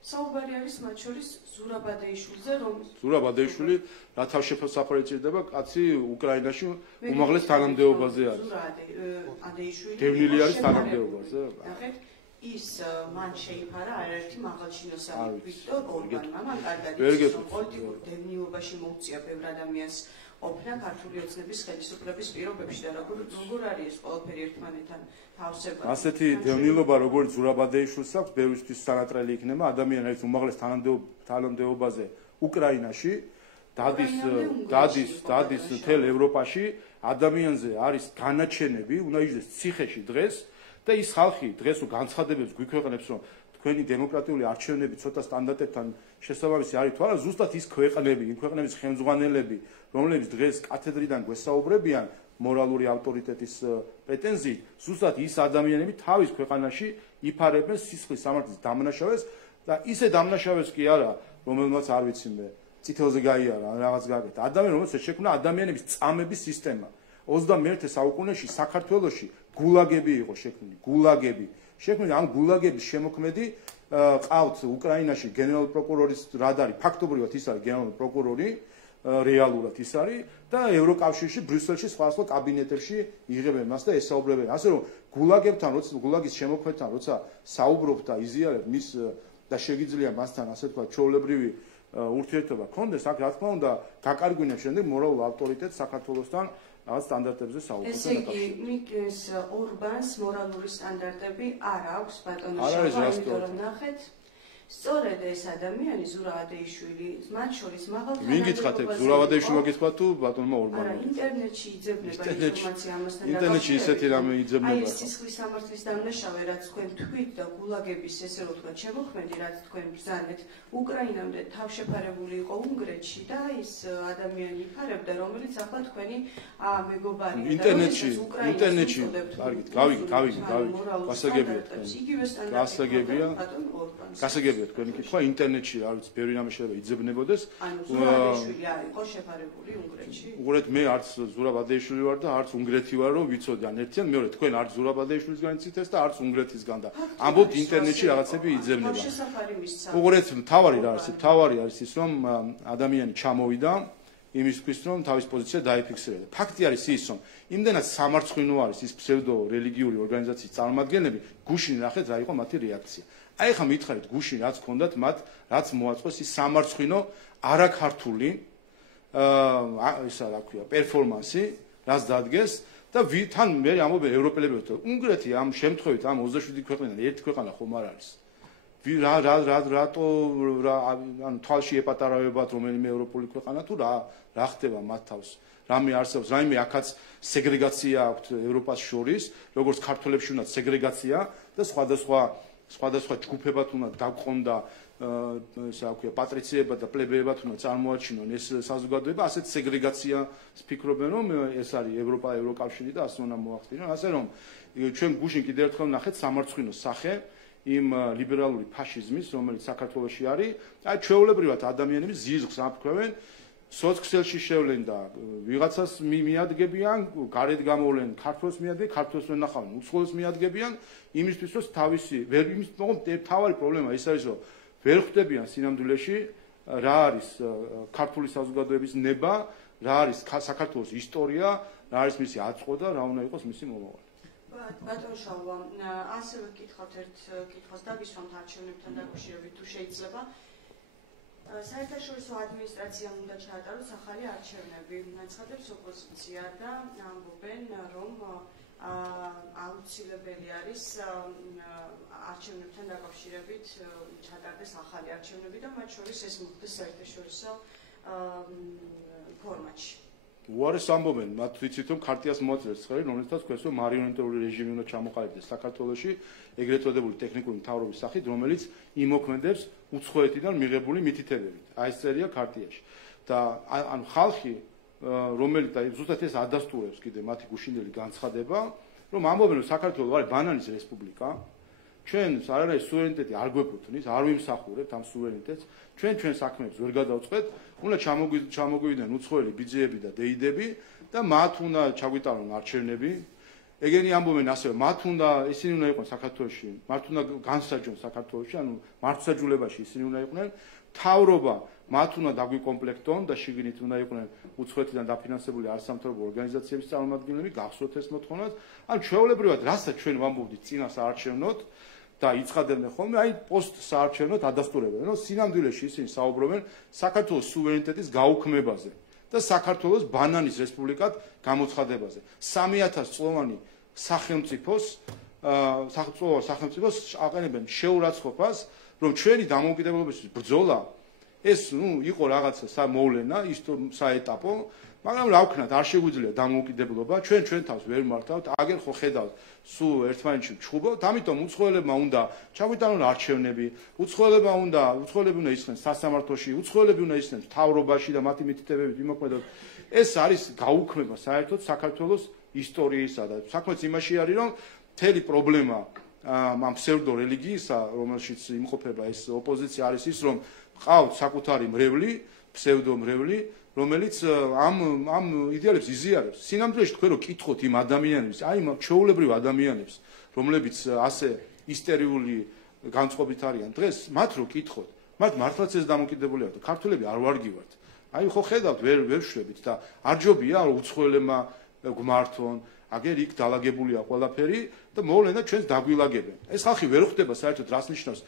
საუბარი არის მათ შორის ზურაბადეიშვილზე, რომ ზურაბადეიშვილი რა თავშესაფარი ჭირდება, კაცი უკრაინაში უმაღლეს თანამდებობაზე არის. ზურაბადეიშვილი დევნილი არის თანამდებობაზე. ნახეთ, ის მან შეიფარა არაერთი მაღალჩინოსანი ვიქტორ ორბანმა, მან კარგად იცის, რომ პოლიტიკურ დევნილობაში მოუწია ბევრ ადამიანს ყოფნა ქართული ოცნების ხელისუფლების პირობებში და როგორ არის ეს ყველაფერი ერთმანეთთან თავსებადი. ასეთი დევნილობა, როგორც ზურაბადეიშვილს აქვს, ბევრისთვის სანატრელი იქნება, ადამიანი არის უმაღლეს თანამდებობაზე უკრაინაში, დადის მთელ ევროპაში, ადამიანზე არის განაჩენები, უნდა იჯდეს ციხეში დღეს და ის ხალხი დღეს განცხადებებს გვიქვეყნებს, რომ თქვენი დემოკრატიული არჩევნები ცოტა სტანდარტებთან შესაბამისი არის თუ არა, ზუსტად ის ქვეყნები, იმ ქვეყნების ხელმძღვანელები, რომლებიც დღეს კათედრიდან გვესაუბრებიან მორალური ავტორიტეტის პრეტენზიით, ზუსტად ის ადამიანები თავის ქვეყანაში იფარებენ სისხლის სამართლის დამნაშავეს და ისე დამნაშავეს კი არა, რომელმაც არ ვიცი მე, წითელზე გაიარა, რაღაც გაკეთა. ადამიანი, რომელსაც შექმნა ადამიანების წამების სისტემა. 21 საუკუნეში საქართველოში გულაგები იყო შექმნილი, გულაგები. შექმნილი ამ გულაგების შემოქმედი ყავთ უკრაინაში გენერალ პროკურორის რადარი, ფაქტობრივად ის არის გენერალური პროკურორი, რეალურად ის არის და ევროკავშირში, ბრიუსელში სხვადასხვა კაბინეტებში იღებენ მას და ესაუბრებენ. ასე რომ გულაგებთან, როცა გულაგის შემოქმედთან, როცა საუბრობთ და იზიარებთ მის და შეგიძლია მასთან ასე თქვა ჩვეულებრივი ურთიერთობა გქონდეს, აქ რა თქმა უნდა გაკარგვინებს შემდეგ მორალურ ავტორიტეტს საქართველოსთან რაღაც სტანდარტებზე საუბრობთ. ესე იგი, მიგეს ორბანს მორალური სტანდარტები არ აქვს ბატონო არ არის შალვა, რას იმიტომ რომ ნახეთ, სწორედ ეს ადამიანი ზურაბადეიშვილი, მათ შორის მაღალ ვინგიცხათ ეგ ზურაბადეიშვილი მოგითხრა თუ ბატონმა არა, ორბანმა? ინტერნეტში იძებნება ინფორმაცია ამასთან ინტერნეტში ისეთი რამე იძებნება. აი ეს სისხლის სამართლის დამნაშავე, რაც თქვენ თქვით და გულაგების ესე რომ ვთქვათ შემოქმედი, რაც თქვენ ბრძანეთ, უკრაინამდე თავშეფარებული იყო უნგრეთში და ის ადამიანი იფარებდა, რომელიც ახლა თქვენი მეგობარია. ინტერნეტში, კარგი, გავიგე, გასაგებია თქვენ. იგივე სტანდარტი. გასაგებია თქვენი კითხვა, ინტერნეტში არის ბევრი რამე შეიძლება იძებნებოდეს. ანუ ზურაბადეიშვილი არ იყო შეფარებული უნგრეთში? უყურეთ, მე არც ზურაბადეიშვილი ვარ და არც უნგრეთი ვარ, რომ ვიცოდი ან ერთიან, მეორე თქვენ არც ზურაბადეიშვილისგან იცით და არც უნგრეთისგან და ამბობთ ინტერნეტში რაღაცები იძებნება. უყურეთ, თავარი რა არის, თავარი არის ის, რომ ადამიანი ჩამოვიდა იმისთვის, რომ თავის პოზიცია დაიფიქსირება. ფაქტი არის ის, რომ იმდენად სამარცხვინო არის ის ფსევდო რელიგიური ორგანიზაციის წარმომადგენლები, გუშინ ნახეთ რა იყო მათი რეაქცია. აი ხა მითხარით გუშინ რაც ჰქონდათ მათ, რაც მოაწყოს ის სამარცხვინო არაქართული ისა რა ქვია, პერფორმანსი, რაც დადგეს და თან მე ამბობენ ევროპელები, რომ უნგრეთი ამ შემთხვევით ამ 27 ქვეყნიდან ერთი ქვეყანა ხომ არ არის. რატო ანუ თვალში ეპატარავებათ რომელიმე ევროპული ქვეყანა თუ რა ხდება მათ თავს? რამე არსებობს, რაიმე აქაც სეგრეგაცია აქვს ევროპას შორის, როგორც ქართველებში უნდა სეგრეგაცია და სხვადასხვა ჯგუფებად უნდა დაგყონდა ესე აქვია პატრიციებად და პლებეებად უნდა წარმოაჩინონ ეს საზოგადოება, ასეთ სეგრეგაციას ფიქრობენ, რომ ეს არის ევროპა, ევროკავშირი და ასე უნდა მოახდინონ. ასე რომ ჩვენ გუშინ კიდევ ერთხელ ნახეთ სამარცხვინო სახე იმ ლიბერალური ფაშიზმის, რომელიც საქართველოში არის, აი ჩვეულებრივად ადამიანები ზიზღს აფქვევენ, სოციალში შევლენ და ვიღაცას მიადგებიან, გარეთ გამოვლენ, ქართულს მიადგებიან, ქართულს ვერ ნახავენ, უცხოელს მიადგებიან, იმისთვის რომ თავისი ვერ იმის თავარი პრობლემა ის არის, რომ ვერ ხვდებიან სინამდვილეში რა არის ქართული საზოგადოების ნება, რა არის საქართველოს ისტორია, რა არის მისი აწყო და რა უნდა იყოს მისი მომავალი. ბატონ შალვა, ასევე გკითხავთ ერთ კითხვას დაგისვამთ არჩევნებთან დაკავშირებით თუ შეიძლება. საერთაშორისო ადმინისტრაციამ უნდა ჩაატაროს ახალი არჩევნები, აცხადებს ოპოზიცია და ამბობენ, რომ აუცილებელი არის არჩევნებთან დაკავშირებით ჩატარდეს ახალი არჩევნები და მათ შორის ეს მოხდეს საერთაშორისო ფორმატში. უარეს ამბობენ, მათ ვიცით რომ ქარტიას მოაწევს ხელი, რომელსაც ქვეს რომ მარიონეტული რეჟიმი უნდა ჩამოყალიბდეს საქართველოში, ეგრეთ წოდებული ტექნიკური მთავრობის სახით, რომელიც იმოქმედებს უცხოეთიდან მიღებული მითითებებით. აი ეს წერია ქარტიაში. და ანუ ხალხი რომელიც და ზუსტად ეს ადასტურებს კიდე მათი გუშინდელი განცხადება, რომ ამბობენ რომ საქართველოს არის ბანანის რესპუბლიკა, ჩვენს არ არის სუვერენიტეტი არ გვეკუთვნის, არ ვიმსახურებთ ამ სუვერენიტეტს, ჩვენ საქმეებს ვერ გადავწყვეტ, უნდა ჩამოგვივიდნენ უცხოელი ბიძიები და დეიდები და მათ უნდა ჩაგვიტანონ არჩევნები. ეგენი ამბობენ ასევე, მათ უნდა ისინი უნდა იყვნენ საქართველოში, მათ უნდა განსაჯონ საქართველოში, ანუ მართლმსაჯულებაში ისინი უნდა იყვნენ, მთავრობა მათ უნდა დაგვიკომპლექტონ და შიგნით უნდა იყვნენ უცხოეთიდან დაფინანსებული არასამთავრობო ორგანიზაციების წარმომადგენლები, გახსოვთ ეს მოთხოვნას. ანუ ჩვეულებრივად, რასაც ჩვენ ვამბობდით წინა საარჩევნოდ და იცხადებდნენ ხოლმე, აი პოსტ საარჩევნოდ ადასტურებენ, რომ სინამდვილეში ისინი საუბრობენ საქართველოს სუვერენიტეტის გაუქმებაზე და საქართველოს ბანანის რესპუბლიკად გამოცხადებაზე. 3000 წლოვანი სახელმწიფოს აყენებენ შეურაცხყოფას, რომ ჩვენი დამოუკიდებლობის ბრძოლა ეს იყო რაღაცა მოვლენა, საეტაპო, მაგრამ რა ვქნათ, არ შეგვიძლია დამოუკიდებლობა, ჩვენ თავს ვერ მართავთ, აგერ ხო ხედავთ, სულ ერთმანეთში ჩხუბობთ, ამიტომ უცხოელებმა უნდა ჩაგვიტანონ არჩევნები, უცხოელებმა უნდა ისხდნენ სასამართლოში, უცხოელები უნდა ისხდნენ მთავრობაში და მათი მითითებებით იმოქმედოთ. ეს არის გაუქმება საერთოდ საქართველოს ისტორიისა და საქმეც იმაში არის, რომ მთელი პრობლემა ამ ფსევდო რელიგიისა, რომელშიც იმყოფება ეს ოპოზიცია არის ის, რომ ყავთ საკუთარი მრევლი, ფსევდო მრევლი, რომელიც ამ იდეალებს იზიარებს. სინამდვილეში თქვენ რო კითხოთ იმ ადამიანებს, აი იმ ჩვეულებრივ ადამიანებს, რომლებიც ასე ისტერიული განწყობით არიან დღეს, მათ რო კითხოთ, მათ მართლაც ეს დამოკიდებული არიან. ქართველები არ ვარგივართ. აი ხო ხედავთ, ვერ ვშვებით და არ ჯობია რომ უცხოელებმა გვმართონ, აგერ იქ დალაგებულია ყველაფერი და მოვლენა ჩვენს დაგვილაგებენ. ეს ხალხი ვერ ხვდება საერთოდ რას ნიშნავს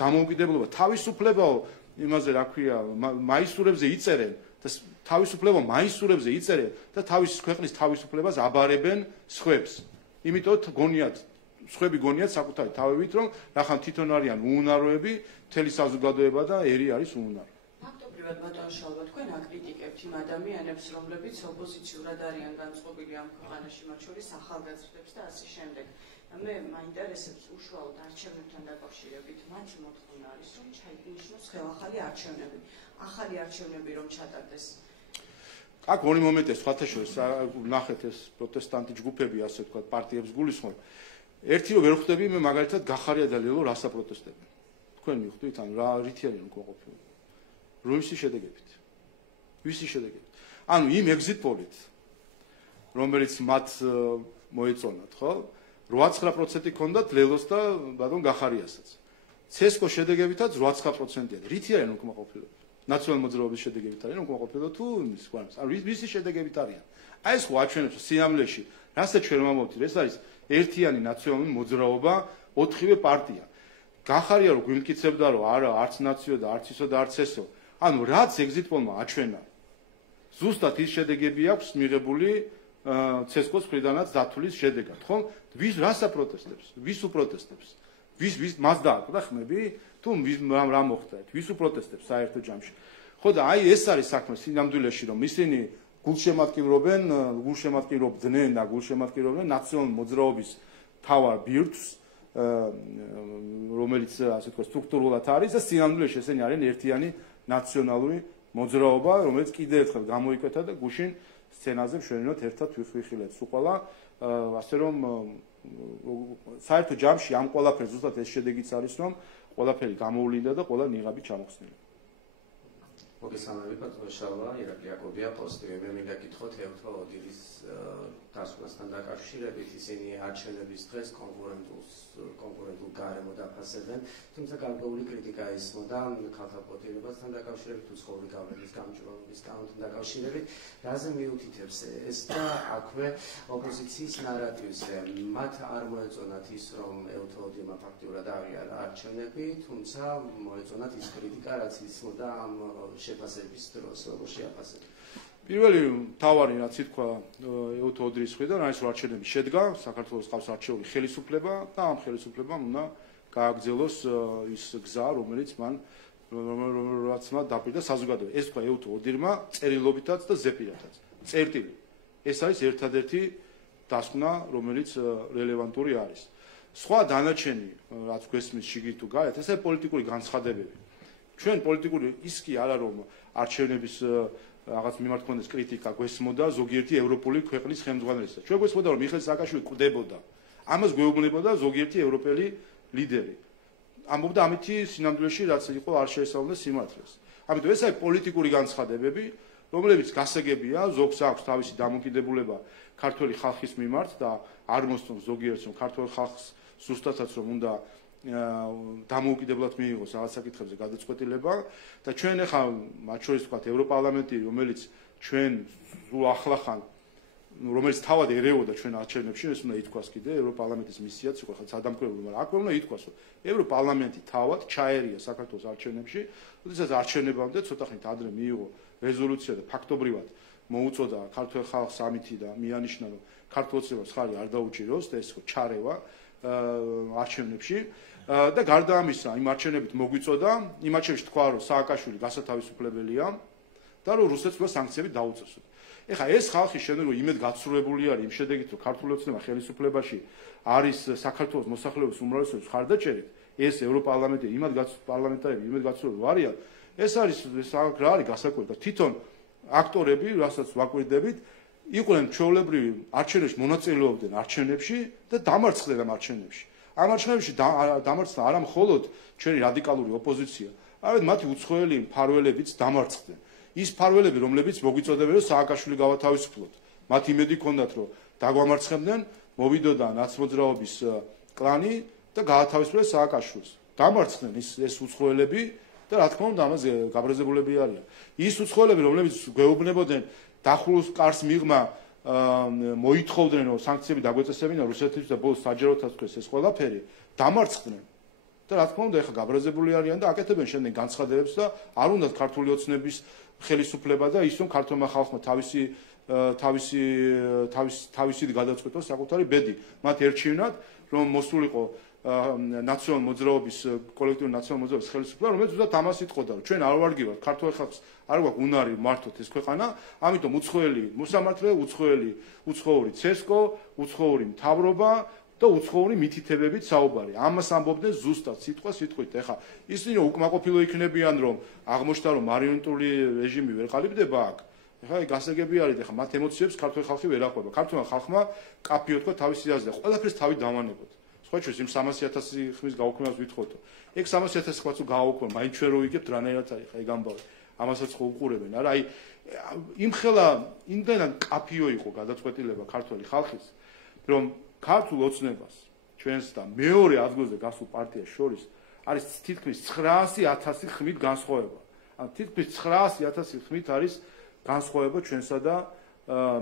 დამოუკიდებლობა, თავისუფლებაო იმაზე რა ქვია, მაისურებზე იწერენ და თავისუფლება მაისურებზე იწერენ და თავის ქვეყნის თავისუფლებას აბარებენ სხვებს. იმიტომ გონიათ, სხვები გონიათ საკუთარი თავებით, რომ რახან თვითონ არიან უუნაროები, მთელი საზოგადოება და ერი არის უუნარო. ფაქტობრივად ბატონ შალვა, თქვენ აკრიტიკებთ იმ ადამიანებს, რომლებიც ოპოზიციურად არიან განწყობილი ამ ქვეყანაში, მათ შორის ახალგაზრდებს და ასე შემდეგ. მე მაინტერესებს უშუალოდ არჩევნებთან დაკავშირებით მათი მოთხოვნა არის, რომ ჩაინიშნოს ხელახალი არჩევნები. ახალი არჩევნები რომ ჩატარდეს. აქ ორი მომენტია, სხვათა შორის ნახეთ ეს პროტესტანტი ჯგუფები, ასე ვთქვათ, პარტიებს გულისხმობ. ერთი რომ ვერ ხვდები, მე მაგალითად გახარია და ლელო რას აპროტესტებენ. თქვენ მიხვდით, ანუ რა რითი არის რომ გვაყოფილო. რომის შედეგებით. ვისი შედეგებით? ანუ იმ exit poll-ით, რომელიც მათ მოეწონათ, ხო? 8-9% ქონდათ ლელოს და ბატონ გახარიასაც. ცესკო შედეგებითაც 8-9%-ია. რითი არის რომ გვაყოფილო? ნაციონალური მოძრაობის შედეგებით არის რომ გვაყოფილო თუ ის გვარს. ანუ ვისი შედეგებით არიან? აი ეს ხო აჩვენებს სინამდვილეში, რასაც ჩვენ ვამბობთ, ეს არის ერთიანი ნაციონალური მოძრაობა, 4-ვე პარტია. გახარია რომ გვიმტკიცებდა რომ არა, არც ნაციო და არც ისო და არც ესო. ანუ რაც exit poll-მა აჩვენა, ზუსტად ის შედეგები აქვს მიღებული ცესკოს მხრიდანაც დათulis შედეგად, ხო? ვის რას აპროტესტებს? ვის უპროტესტებს? ვის მას დააკვდა ხმები? თუ რა მოხდა? ვის უპროტესტებს საერთო ჯამში? ხო და აი ეს არის საქმე სინამდვილეში, რომ ისინი გულშემატკივრობდნენ და გულშემატკივრობდნენ ნაციონალური მოძრაობის თავარ ბირთვს, რომელიც ასე ვთქვათ სტრუქტურულად არის და სინამდვილეში ესენი არიან ერთიანი ნაციონალური მოძრაობა, რომელიც კიდევ ერთხელ გამოიკვეთა და გუშინ სცენაზე მშვენივრად ერთად ვიხილეთ. უყალა ასე რომ საერთო ჯამში ამ ყველაფერს ზუსტად ეს შედეგიც არის, რომ ყველაფერი გამოვლინდა და ყველა ნიღაბი ჩამოხსნილა. მოგესალმებით, ბატონ შალვა, ირაკლი აკობია, პოზიტივი. მე მინდა გითხოთ ელთო ოდილის დასკვნასთან დაკავშირებით, ისინი არჩევნების დღეს კონკურენტულ გარემო დაფასებენ, თუმცა გარკვეული კრიტიკა ისმოდა ქალთა პოტირებასთან დაკავშირებით, უცხოური გავლენის გამჭვირვალობის კანონთან დაკავშირებით. რაზე მიუთითებს ეს და აქვე ოპოზიციის ნარატივს, მათ არ მოეწონათ ის, რომ ელთო ოდილმა ფაქტიურად აღიარა არჩევნები, თუმცა მოეწონათ ის კრიტიკა, რაც ისმოდა ამ შეფასების დროს, როგორ შეაფასებთ? პირველი მთავარი რაც ითქვა ელთო ოდილის მხრიდან, არის რომ არჩევნები შედგა, საქართველოს ყავს არჩეული ხელისუფლება და ამ ხელისუფლებამ უნდა გააგრძელოს ის გზა, რომელიც მან რომელმაც დაპირდა საზოგადოება. ეს თქვა ეუთო ოდირმა წერილობითაც და ზეპირათაც. წერტილი. ეს არის ერთადერთი დასკვნა, რომელიც რელევანტური არის. სხვა დანარჩენი, რაც გვესმის შიგნით თუ გარეთ, ეს არის პოლიტიკური განცხადებები. ჩვენ პოლიტიკური ის კი არა რომ არჩევნების რაღაც მიმართ ქონდეს კრიტიკა გვესმოდა ზოგიერთი ევროპული ქვეყნის ხელმძღვანელისა. ჩვენ გვესმოდა რომ მიხეილ სააკაშვილი კვდებოდა. ამას გვეუბნებოდა ზოგიერთი ევროპელი ლიდერი. ამბობდა ამითი სინამდვილეში რაც იყო არ შეესაბამება სიმართლეს. ამიტომ ეს არის პოლიტიკური განცხადებები, რომლებიც გასაგებია, ზოგს აქვს თავისი დამოკიდებულება ქართველი ხალხის მიმართ და არ მოსწონს ზოგიერთს რომ ქართველ ხალხს ზუსტადაც რომ უნდა დამოუკიდებლად მიიღოს რაღაც საკითხებზე გადაწყვეტილება და ჩვენ ახლა მათ შორის ვთქვათ ევროპარლამენტი რომელიც ჩვენ სულ ახლახან რომელიც თავად ერეოდა ჩვენ არჩევნებში ეს უნდა ითქვას კიდე ევროპარლამენტის მისიაც იყო ხა სადამკვირვებლო მაგრამ აქვე უნდა ითქვას რომ ევროპარლამენტი თავად ჩაერია საქართველოს არჩევნებში როდესაც არჩევნებამდე ცოტა ხნით ადრე მიიღო რეზოლუცია და ფაქტობრივად მოუწოდა ქართველ ხალხს ამითი და მიანიშნა რომ ქართველებს ხარი არ დაუჭიროს და ეს იყო ჩარევა არჩევნებში და გარდა ამისა იმ არჩევნებით მოგვიწოდა იმ არჩევნებში თქვა რომ სააკაშვილი გასათავისუფლებელია და რომ რუსეთს უნდა სანქციები დაუწესოთ. ეხლა ეს ხალხი შეიძლება რომ იმედ გაცრუებული არის იმ შედეგით რომ ქართული ოცნება ხელისუფლებაში არის საქართველოს მოსახლეობის უმრავლესობის ხარდაჭერით ეს ევროპარლამენტი პარლამენტარები იმედ გაცრუებული არიან ეს არის რა არის გასაკვირი და თვითონ აქტორები რასაც ვაკვირდებით იყვნენ ჩვეულებრივი არჩევნებში მონაწილეობდნენ არჩევნებში და დამარცხდნენ ამ არჩევნებში. ამ არჩევნებში დამარცხდა არა მხოლოდ ჩვენი რადიკალური ოპოზიცია, არამედ მათი უცხოელი მფარველებიც დამარცხდნენ. ის მფარველები, რომლებიც მოგვიწოდებენ რომ სააკაშვილი გავათავისუფლოთ. მათ იმედი ჰქონდათ რომ დაგვამარცხებდნენ, მოვიდოდა ნაცმოძრაობის კლანი და გაათავისუფლეს სააკაშვილს. დამარცხდნენ ეს უცხოელები და რა თქმა უნდა ამაზე გაბრაზებულები არიან. ის უცხოელები, რომლებიც გვეუბნებოდნენ დახულოს კარს მიღმა მოითხოვდნენ რომ სანქციები დაგვეწესებინა რუსეთისთვის და ბოლოს საჯაროთაც თქვეს ეს ყველაფერი დამარცხდნენ და რა თქმა უნდა ეხლა გაბრაზებული არიან და აკეთებენ შემდეგ განცხადებებს და არ უნდათ ქართული ოცნების ხელისუფლება და ის რომ ქართულმა ხალხმა თავისით გადაწყვეტოს საკუთარი ბედი მათ ერჩივნათ რომ მოსულიყო ნაციონალ მოძრაობის კოლექტიური ნაციონალ მოძრაობის ხელისუფლება რომელიც უბრალოდ ამას იტყოდა რომ ჩვენ არ ვარგივართ ქართულ ხალხს არ გვაქვს უნარი მართოთ ეს ქვეყანა ამიტომ უცხოელი მოსამართლე უცხოური ცესკო უცხოური მთავრობა და უცხოური მითითებებით საუბარი ამას ამბობდნენ ზუსტად სიტყვა სიტყვით ეხა ისინი უკმაყოფილო იქნებიან რომ აღმოჩნდა რომ მარიონეტული რეჟიმი ვერ ყალიბდება აქ ეხა გასაგები არის ეხა მათ ემოციებს ქართული ხალხი ვერ აყვება ქართულმა ხალხმა კაფიო თქვა თავისი აზრი ყველაფერს თავი დავანებოთ სხვა ჩვენს იმ 300,000 ხმის გაუქმებას ვითხოვთო ეგ 300,000 ხმაც გააუქმა მაინც ჩვენ რო ვიგებთ რანაირად არის ხა ეგ ამბავი ამასაც ხო უყურებენ არა აი იმხელა იმდენად კაფიო იყო გადაწყვეტილება ქართული ხალხის რომ ქართულ ოცნებას ჩვენს და მეორე ადგილზე გასულ პარტიას შორის არის თითქმის 900,000 ხმით განსხვავება. ან თითქმის 900,000 ხმით არის განსხვავება ჩვენსა და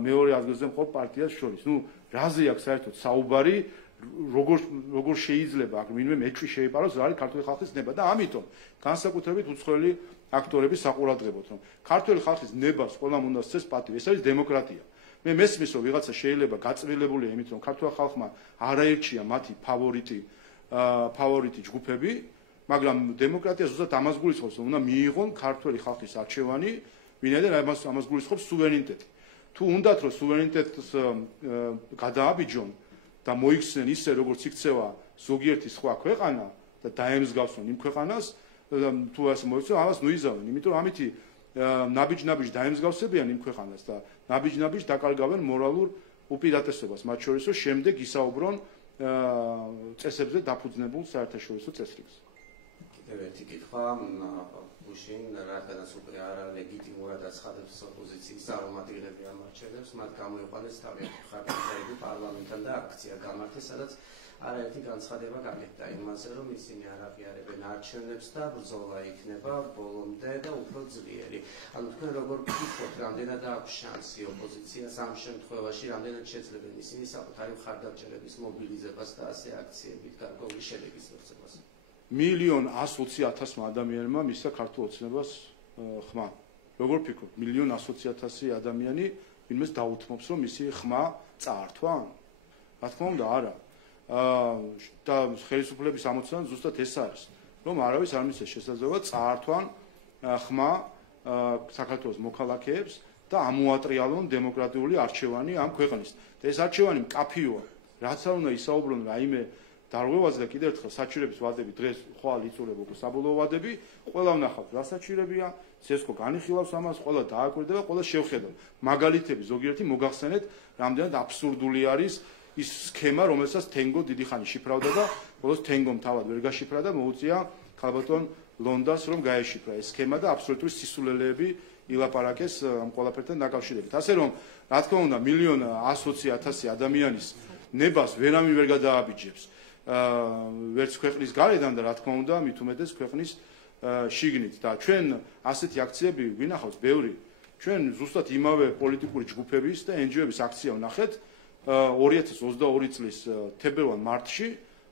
მეორე ადგილზე მყოფ პარტიას შორის. ნუ რაზე აქვს საერთოდ საუბარი როგორ შეიძლება აქ ვინმე მეჩვი შეიპაროს რა არის ქართული ხალხის ნება და ამიტომ განსაკუთრებით უცხოელი აქტორები საყურადღებოთ რომ ქართული ხალხის ნებას ყველამ უნდა სცეს პატივი ეს არის დემოკრატია. მე მესმის რომ ვიღაცა შეიძლება გაწმილებულია იმით რომ ქართულ ხალხმა არაერჩია მათი ფავორიტი ჯგუფები მაგრამ დემოკრატია ზუსტად ამას გულისხმობს რომ უნდა მიიღონ ქართული ხალხის არჩევანი ვინაიდან ამას გულისხმობს სუვერენიტეტი თუ უნდათ რომ სუვერენიტეტს გადააბიჯონ და მოიქცნენ ისე როგორც იქცევა ზოგიერთი სხვა ქვეყანა და დაემსგავსონ იმ ქვეყანას თუ ასე მოიქცენ ამას ნუიზავენ იმიტომ რომ ამითი ნაბიჯ დაემსგავსებიან იმ ქვეყანას და ნაბიჯ დაკარგავენ მორალურ უპირატესობას მათ შორის რომ შემდეგ ისაუბრონ წესებზე დაფუძნებულ საერთაშორისო წესრიგს. კიდევ ერთი კითხვა გუშინ რადგანაც უკვე არალეგიტიმურად აცხადებს ოპოზიციის წარმომადგენლები ამ არჩევნებს მათ გამოიყვანეს თავიანთი ხარჯები პარლამენტთან და აქცია გამართეს სადაც არაერთი განცხადება გაკეთდა იმაზე რომ ისინი არ აღიარებენ არჩევნებს და ბრძოლა იქნება ბოლომდე და უფრო ძლიერი. ანუ თქვენ როგორ გითხოთ რამდენად აქვს შანსი ოპოზიციას ამ შემთხვევაში რამდენად შეძლებენ ისინი საკუთარი მხარდამჭერების მობილიზებას და ასე აქციებით გარკვეული შედეგის მიღწევას. 1,120,000 ადამიანმა მისცა ქართულ ოცნებას ხმა. როგორ ფიქრობთ 1,120,000 ადამიანი ვინმეს დაუთმობს რომ მისი ხმა წაართვა? რა თქმა უნდა არა. და ხელისუფლების ამოცანა ზუსტად ეს არის. რომ არავის არ მისცეს შესაძლებლობა წაართვან ხმა საქართველოს მოქალაქეებს და ამოატრიალონ დემოკრატიული არჩევანი ამ ქვეყნის. და ეს არჩევანი მკაფიოა. რაც არ უნდა ისაუბრონ რაიმე დარღვევაზე და კიდევ ერთხელ საჩივრების ვადები დღეს ხვალ იწურება უკვე საბოლოო ვადები, ყველა ვნახავთ რა საჩივრებია, ცესკო განიხილავს ამას, ყველა დააკვირდება, ყველა შევხედავ. მაგალითები ზოგიერთი მოგახსენეთ, რამდენად აბსურდული არის ის სქემა, რომელსაც თენგო დიდი ხანი შიფრავდა და ბოლოს თენგომ თავად ვერ გაშიფრა და მოუწია ქალბატონ ლონდას რომ გაეშიფრა ეს სქემა და აბსოლუტური სისულელეები ილაპარაკეს ამ ყველაფერთან დაკავშირებით. ასე რომ, რა თქმა უნდა, 1,120,000 ადამიანის ნებას ვერავინ ვერ გადააბიჯებს. ვერც ქვეყნის გარედან და რა თქმა უნდა, მით უმეტეს ქვეყნის შიგნით და ჩვენ ასეთი აქციები ვინახავთ ბევრი. ჩვენ ზუსტად იმავე პოლიტიკური ჯგუფების და NGO-ების აქცია ვნახეთ 2022 წლის თებერვალ-მარტში,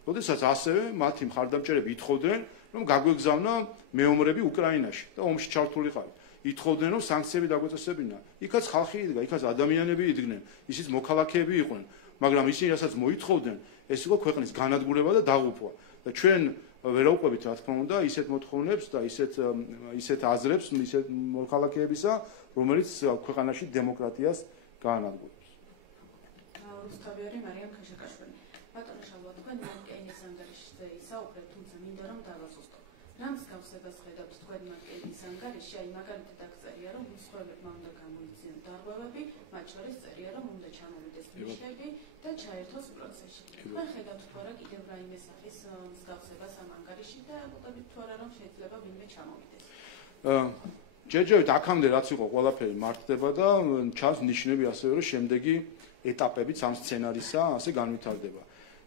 როდესაც ასევე მათი მხარდამჭერები ითხოვდნენ, რომ გაგვეგზავნა მეომრები უკრაინაში და ომში ჩართულიყავით. ითხოვდნენ, რომ სანქციები დაგვეწესებინა. იქაც ხალხი იდგა, იქაც ადამიანები იდგნენ, ისიც მოქალაქეები იყვნენ, მაგრამ ისინი რასაც მოითხოვდნენ, ეს იყო ქვეყნის განადგურება და დაღუპვა. და ჩვენ ვერაუყვებით, რა თქმა უნდა, ისეთ მოთხოვნებს და ისეთ აზრებს, ისეთ მოქალაქეებისა, რომელიც ქვეყანაში დემოკრატიას გაანადგურებს. რუსთავიარი მარიამ ქაშაკაშვილი. ბატონო შალვა, თქვენ მაკეინის ანგარიშზე ისაუბრეთ, თუმცა მინდა რომ დავაზუსტო. რა მსგავსებას ხედავთ თქვენ მაკეინის ანგარიშში? აი მაგალითად აღწერია, რომ მსხვერპლებმა უნდა გამოიწვიონ დარღვევები, მათ შორის წერია, რომ უნდა ჩამოვიდეს ნიშნები და ჩაერთოს პროცესში. თქვენ ხედავთ თუ არა კიდევ რაიმე სახის მსგავსებას ამ ანგარიშში და მოგებით თუ არა რომ შეიძლება ვინმე ჩამოვიდეს? ჯერჯერობით აქამდე რაც იყო ყველაფერი მართდება და ჩანს ნიშნები ასევე რომ შემდეგი ეტაპებიც ამ სცენარისა ასე განვითარდება.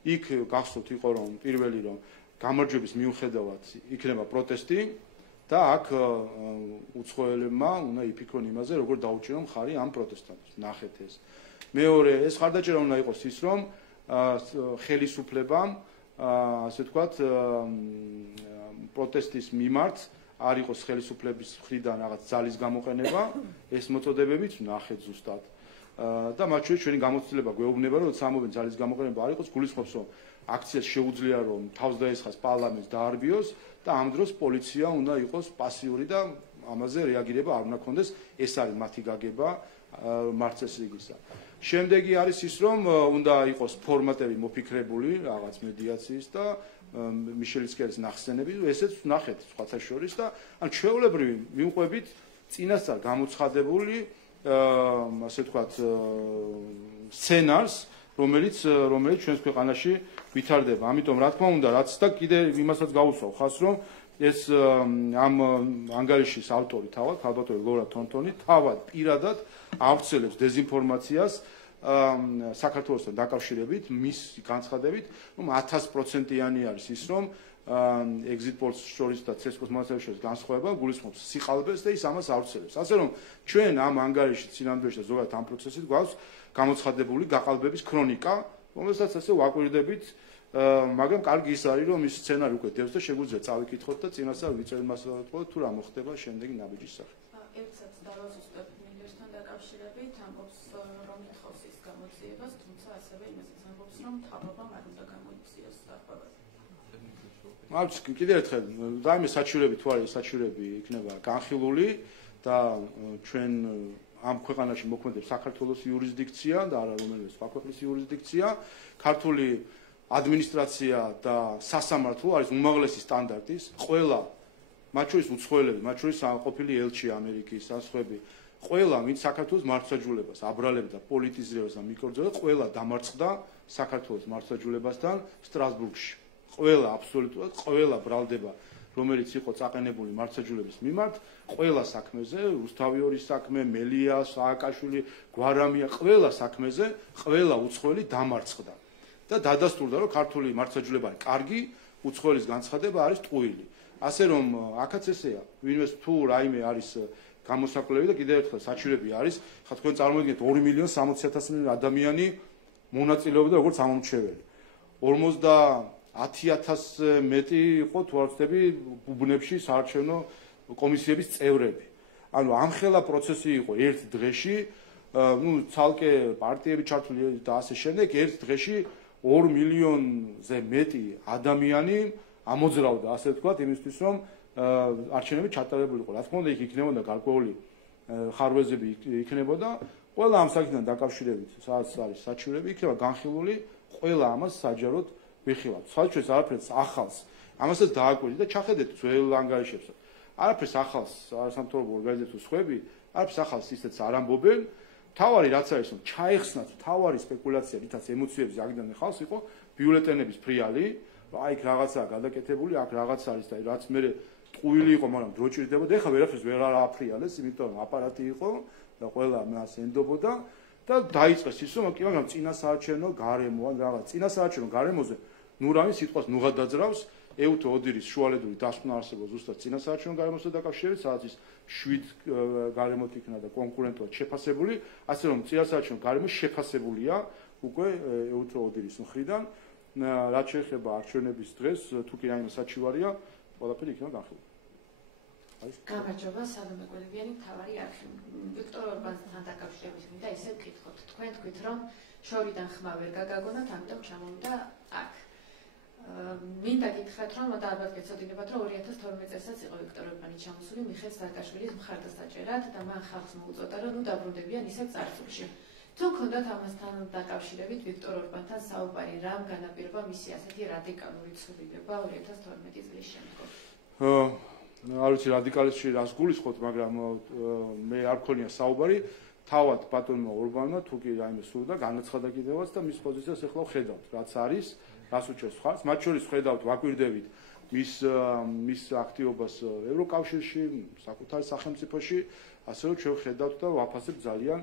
იქ გახსოვთ იყო რომ პირველი რომ გამარჯვების მიუხედავად იქნება პროტესტი და აქ უცხოელებმა უნდა იფიქრონ იმაზე როგორ დაუჭირონ მხარი ამ პროტესტანტებს. ნახეთ ეს. მეორე ეს ხარდაჭერა უნდა იყოს ის რომ ხელისუფლებამ ასე ვთქვათ პროტესტის მიმართ არ იყოს ხელისუფლების მხრიდან რაღაც ძალის გამოყენება, ეს მოწოდებებიც ვნახეთ ზუსტად. და მათ შორის ჩვენი გამოცდილება გვეუბნება რომ სამობენ ძალის გამოყენება არ იყოს, გულისხმობს რომ აქციას შეუძლია რომ თავს დაესხას პარლამენტს დაარბიოს და ამ დროს პოლიცია უნდა იყოს პასიური და ამაზე რეაგირება არ უნდა ქონდეს, ეს არის მათი გაგება მარცხეს რიგისა. შემდეგი არის ის რომ უნდა იყოს ფორმატები მოფიქრებული რაღაც მედიაციის და მიშელიცკერის ნახსენები, ესეც ვნახეთ სხვათა შორის და ან ჩვეულებრივი მიუყვებით წინასწარ გამოცხადებული ასე ვთქვათ სცენარს, რომელიც ჩვენს ქვეყანაში ვითარდება. ამიტომ რა თქმა უნდა, რაც და კიდე იმასაც გავუსვავ ხას, რომ ეს ამ ანგარიშის ავტორი თავად, ქალბატონი ლორა თონტონი თავად პირადად ავრცელებს დეზინფორმაციას საქართველოსთან დაკავშირებით, მის განცხადებით, რომ 1000%-იანი არის ის, რომ exit polls შორის და ცესკოს მონაცემების შორის განსხვავება გულისხმობს სიყალბეს და ის ამას ავრცელებს. ასე რომ ჩვენ ამ ანგარიშში წინანდბეში და ზოგადად ამ პროცესით გვაქვს გამოცხადებული გაყალბების ქრონიკა, რომელსაც ასე ვაკვირდებით, მაგრამ კარგი ის არის, რომ ის სცენარი უკვე დევს და შეგვიძლია წავიკითხოთ და წინასწარ ვიწერთ მასალათყოლად თუ რა მოხდება შემდეგი ნაბიჯის სახით. ერთსაც დავაზუსტებ მინდორთან დაკავშირებით, ამბობს რომ ითხოვს ის გამოძიებას, თუმცა ასევე იმასაც ამბობს, რომ თავობამ არ უნდა გამოიწვიოს დარღვევები. აქვს კიდევ ერთხელ რაიმე საჩივრები თუ არის საჩივრები იქნება განხილული და ჩვენ ამ ქვეყანაში მოქმედებს საქართველოს იურისდიქცია და არა რომელიმე სხვა ქვეყნის იურისდიქცია. ქართული ადმინისტრაცია და სასამართლო არის უმაღლესი სტანდარტის. ყველა მათ შორის უცხოელები, მათ შორის ყოფილი ელჩი ამერიკის, საზღვები, ყველა ვინც საქართველოს მართლმსაჯულებას აბრალებდა პოლიტიზირებას და მიკერძოდა, ყველა დამარცხდა საქართველოს მართლმსაჯულებასთან სტრასბურგში. ყველა აბსოლუტურად ყველა ბრალდება რომელიც იყო წაყენებული მართლმსაჯულების მიმართ, ყველა საქმეზე, რუსთავიორის საქმე, მელია, სააკაშვილი, გვარამია, ყველა საქმეზე, ყველა უცხოელი დამარცხდა. და დადასტურდა, რომ ქართული მართლმსაჯულება არის კარგი, უცხოელის განცხადება არის ტყუილი. ასე რომ, აქაც ესეა, ვინმეს თუ რაიმე არის გამოსაკვლევი და კიდევ ერთხელ საჩივრები არის, ხა თქვენ წარმოიდგინეთ 2,60,000 ადამიანი მონაწილეობდა როგორც ამომრჩეველი. 50,000 მეტი იყო თუ არ ვცდები ბუბნებში საარჩევნო კომისიების წევრები. ანუ ამხელა პროცესი იყო ერთ დღეში, ცალკე პარტიები ჩართული და ასე შემდეგ, ერთ დღეში 2 მილიონზე მეტი ადამიანი ამოძრავდა, ასე ვთქვათ, იმისთვის რომ არჩევნები ჩატარებულიყო. რა თქმა უნდა, იქ იქნებოდა გარკვეული ხარვეზები იქნებოდა, ყველა ამ საკითხთან დაკავშირებით, სადაც არის საჩივრები, იქნება განხილული, ყველა ამას საჯაროდ ვიხილავთ. საჩივრებს არაფერს ახალს, ამასაც დააკვირდით და ჩახედეთ ძველ ანგარიშებს. არაფერს ახალს არასამთავრობო ორგანიზაციების სხვები, არაფერს ახალს ისეთს არ ამბობენ. თავარი რაც არის, რომ ჩაეხსნათ თავარი სპეკულაცია, რითაც ემოციების აგდან ხალხს იყო ბიულეტენების ფრიალი, აი იქ რაღაცაა გადაკეთებული, აქ რაღაც არის და რაც მე ტყუილი იყო, მაგრამ დრო ჭირდებოდა. ეხლა ვერაფერს ვერ ააფრიალეს, იმიტომ რომ აპარატი იყო და ყველა მას ენდობოდა და დაიწყეს ის, რომ კი, მაგრამ წინასაარჩევნო გარემო ან რაღაც წინასაარჩევნო გარემოზე ნურავი სიტყვას ნუღა დაძრავს, ეუთო ოდირის შუალედური დასკვნა არსებობს ზუსტად წინასაარჩევნო გარემოსთან დაკავშირებით, სადაც ის 7 გარემოთ იქნა და კონკურენტულად შეფასებული, ასე რომ წინასაარჩევნო გარემო შეფასებულია უკვე ეუთო ოდირის მხრიდან. რაც შეეხება არჩევნების დღეს, თუ კი რაიმე საჩივარია, ყველაფერი იქნება განხილული. გამარჯობა, სალომე გველებიანი, მთავარი არქივი. ვიქტორ ორბანთან დაკავშირებით მინდა ისე ვკითხოთ. თქვენ თქვით, რომ შორიდან ხმა ვერ გაგაგონათ, ამიტომ ჩამოვიდა აქ. მინდა გითხრათ, რომ და ალბათ გეცოდინებათ, რომ 2012 წელსაც იყო ვიქტორ ორბანი ჩამოსული მიხეილ სააკაშვილის მხარდასაჭერად და მან ხალხს მოუწოდა, რომ ნუ დაბრუნდებიან ისევ წარსულში. თუ გქონდათ ამასთან დაკავშირებით ვიქტორ ორბანთან საუბარი, რამ განაპირობა მისი ასეთი რადიკალური ცვლილება 2012 წლის შემდგომ? არ ვიცი რადიკალიზმში რას გულისხმობთ, მაგრამ მე არ მქონია საუბარი. თავად ბატონმა ორბანმა თუ კი რაიმე სურდა განაცხადა კიდევაც და მის პოზიციას ახლა ვხედავთ, რაც არის, რას უჩვენს ხარს. მათ შორის ვხედავთ, ვაკვირდებით მის აქტივობას ევროკავშირში, საკუთარ სახელმწიფოში, ასე რომ ჩვენ ვხედავთ და ვაფასებთ ძალიან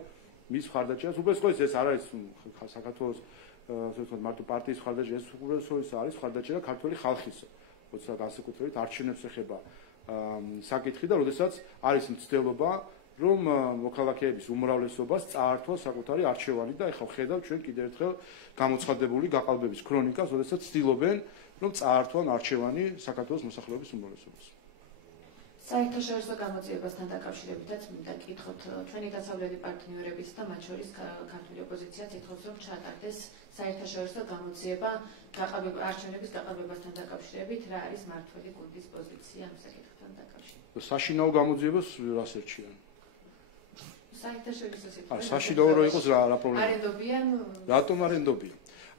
მის მხარდაჭერას. უბრალოდ ეს არ არის საქართველოს მარტო პარტიის მხარდაჭერა, ეს უბრალოდ არის მხარდაჭერა ქართული ხალხის, როცა განსაკუთრებით არჩევნებს ეხება საკითხი და როდესაც არის მცდელობა, რომ მოქალაქეების უმრავლესობას წაართვა საკუთარი არჩევანი და ეხლა ვხედავთ ჩვენ კიდევ ერთხელ გამოცხადებული გაყალბების ქრონიკას, როდესაც ცდილობენ, რომ წაართვან არჩევანი საქართველოს მოსახლეობის უმრავლესობას. საერთაშორისო გამოძიებასთან დაკავშირებითაც მინდა გკითხოთ, ჩვენი დასავლელი პარტნიორების და მათ შორის ქართული ოპოზიციაც ითხოვს, რომ ჩატარდეს საერთაშორისო გამოძიება არჩევნების გაყალბებასთან დაკავშირებით, რა არის მმართველი გუნდის პოზიცია ამ საკითხთან დაკავშირებით? საშინაო გამოძიებას რას ერჩიან? საერთაშორისო სიტყვა. საშინაო რო იყოს რა პრობლემა? არენდობიან? რატომ არენდობიან?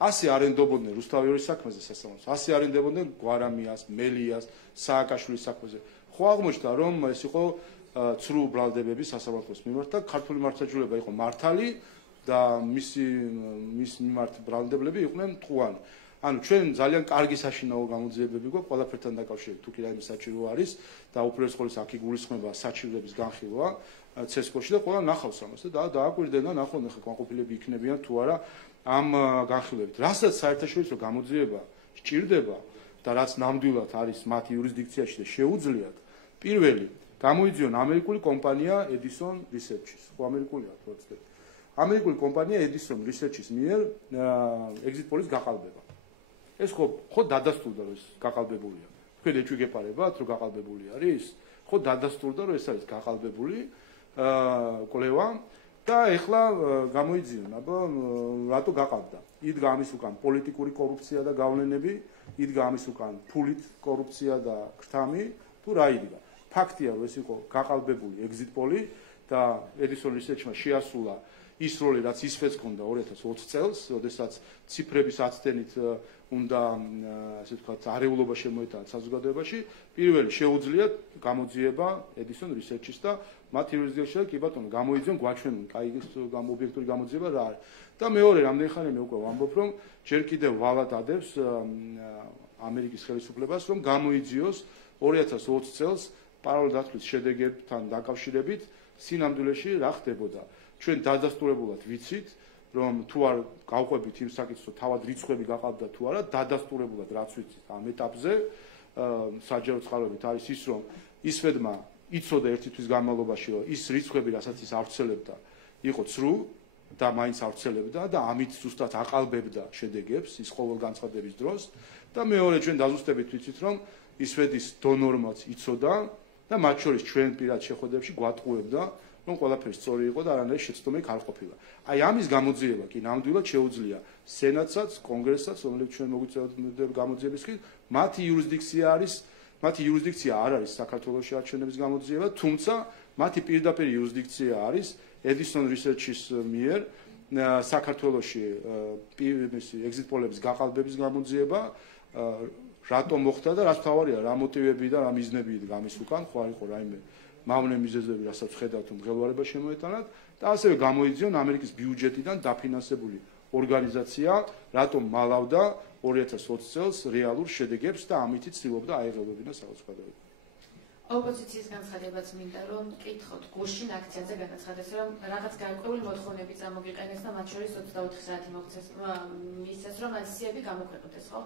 ასე არენდობოდნენ რუსთავიორის საქმეზე სასამართლოს, ასე არენდობოდნენ გვარამიას, მელიას, სააკაშვილის საქმეზე. ხო აღმოჩნდა, რომ ეს იყო ცრუ ბრალდებები სასამართლოს მიმართ და ქართული მართლმსაჯულება იყო მართალი და მის მიმართ ბრალდებლები იყვნენ მტყუანი. ანუ ჩვენ ძალიან კარგი საშინაო გამოძიებები გვაქვს ყველაფერთან დაკავშირებით, თუ კი რაიმე საჭირო არის და უპირველეს ყოვლისა აქ იგულისხმება საჩივრების განხილვა ცესკოში და ყველა ნახავს ამას და დააკვირდნენ და ნახონ ახლა კმაყოფილები იქნებიან თუ არა ამ განხილვებით. რასაც საერთაშორისო გამოძიება სჭირდება და რაც ნამდვილად არის მათ იურისდიქციაში და შეუძლიათ, პირველი გამოიძიონ ამერიკული კომპანია Edison Research-ის. ხო ამერიკულია თუ ვაცდები. ამერიკული კომპანია Edison Research-ის მიერ exit polls გაყალბება. ეს ხო დადასტურდა რომ ეს გაყალბებულია. თქვენ ეჭვი გეპარებათ რომ გაყალბებული არის? ხო დადასტურდა რომ ეს არის გაყალბებული კვლევა და ეხლა გამოიძიონ, აბა რატო გაყალბდა? იდგა ამის უკან პოლიტიკური კორუფცია და გავლენები, იდგა ამის უკან ფულით კორუფცია და ქრთამი, თუ რა იდგა? ფაქტია რომ ეს იყო გაყალბებული exit poll და Edison Research-მა შეასრულა ის როლი, რაც ისფერს ჰქონდა 2020 წელს, როდესაც ციფრების აცდენით უნდა, ასე ვთქვათ, არეულობა შემოიტანა საზოგადოებაში, პირველი შეუძლიათ გამოძიება Edison Research-ის და მათ იურისდიქციაში კი ბატონო გამოიძიონ გვაჩვენონ, კაი ეს ობიექტური გამოძიება რა არის. და მეორე რამდენი ხანი მე უკვე ვამბობ, რომ ჯერ კიდევ ვალად ადევს ამერიკის ხელისუფლებას, რომ გამოიძიოს 2020 წელს პარალელურ დათვლის შედეგებთან დაკავშირებით სინამდვილეში რა ხდებოდა. ჩვენ დადასტურებულად ვიცით, რომ თუ არ გავყვებით იმ საკითხს, რომ თავად რიცხვები გაყავდა თუ არა, დადასტურებულად რაც ვიცით ამ ეტაპზე, საჯარო წყაროებით არის ის, რომ ისვედმა იცოდა ერთი თვის განმავლობაში, რომ ის რიცხვები, რასაც ის ავრცელებდა, იყო ცრუ და მაინც ავრცელებდა და ამით ზუსტად აყალბებდა შედეგებს ის ყოველ განცხადების დროს და მეორე ჩვენ დაზუსტებით ვიცით, რომ ისვედის დონორმაც იცოდა და მათ შორის ჩვენ პირად შეხვედრებში გვატყუებდა რომ ყველაფერი სწორი იყო და არანაირი შეცდომები არ ყოფილა. აი ამის გამოძიება კი ნამდვილად შეუძლია სენატსაც, კონგრესსაც, რომლებიც ჩვენ მოგვიწევთ გამოძიების ხით, მათი იურისდიქცია არ არის საქართველოში არჩევნების გამოძიება, თუმცა მათი პირდაპირ იურისდიქცია არის Edison Research-ის მიერ საქართველოში exit poll-ების გაყალბების გამოძიება, რატომ მოხდა და რაც თავარია, რა მოტივები და რა მიზნები იდგა ამის უკან, ხო არ იყო რაიმე მავნე მიზეზები, რასაც ხედავთ მღელვარება შემოეტანათ და ასევე გამოიძიონ ამერიკის ბიუჯეტიდან დაფინანსებული ორგანიზაცია, რატომ მალავდა 2020 წელს რეალურ შედეგებს და ამით ცდილობდა აეღებებინა საზოგადოება. ოპოზიციის განცხადებაც მინდა რომ კითხოთ გუშინ აქციაზე განაცხადეს რომ რაღაც გარკვეული მოთხოვნები წამოგიყენეს და მათ შორის 24 საათი მოხდეს მისცეს რომ ან სიები გამოქვეყნდეს ხო?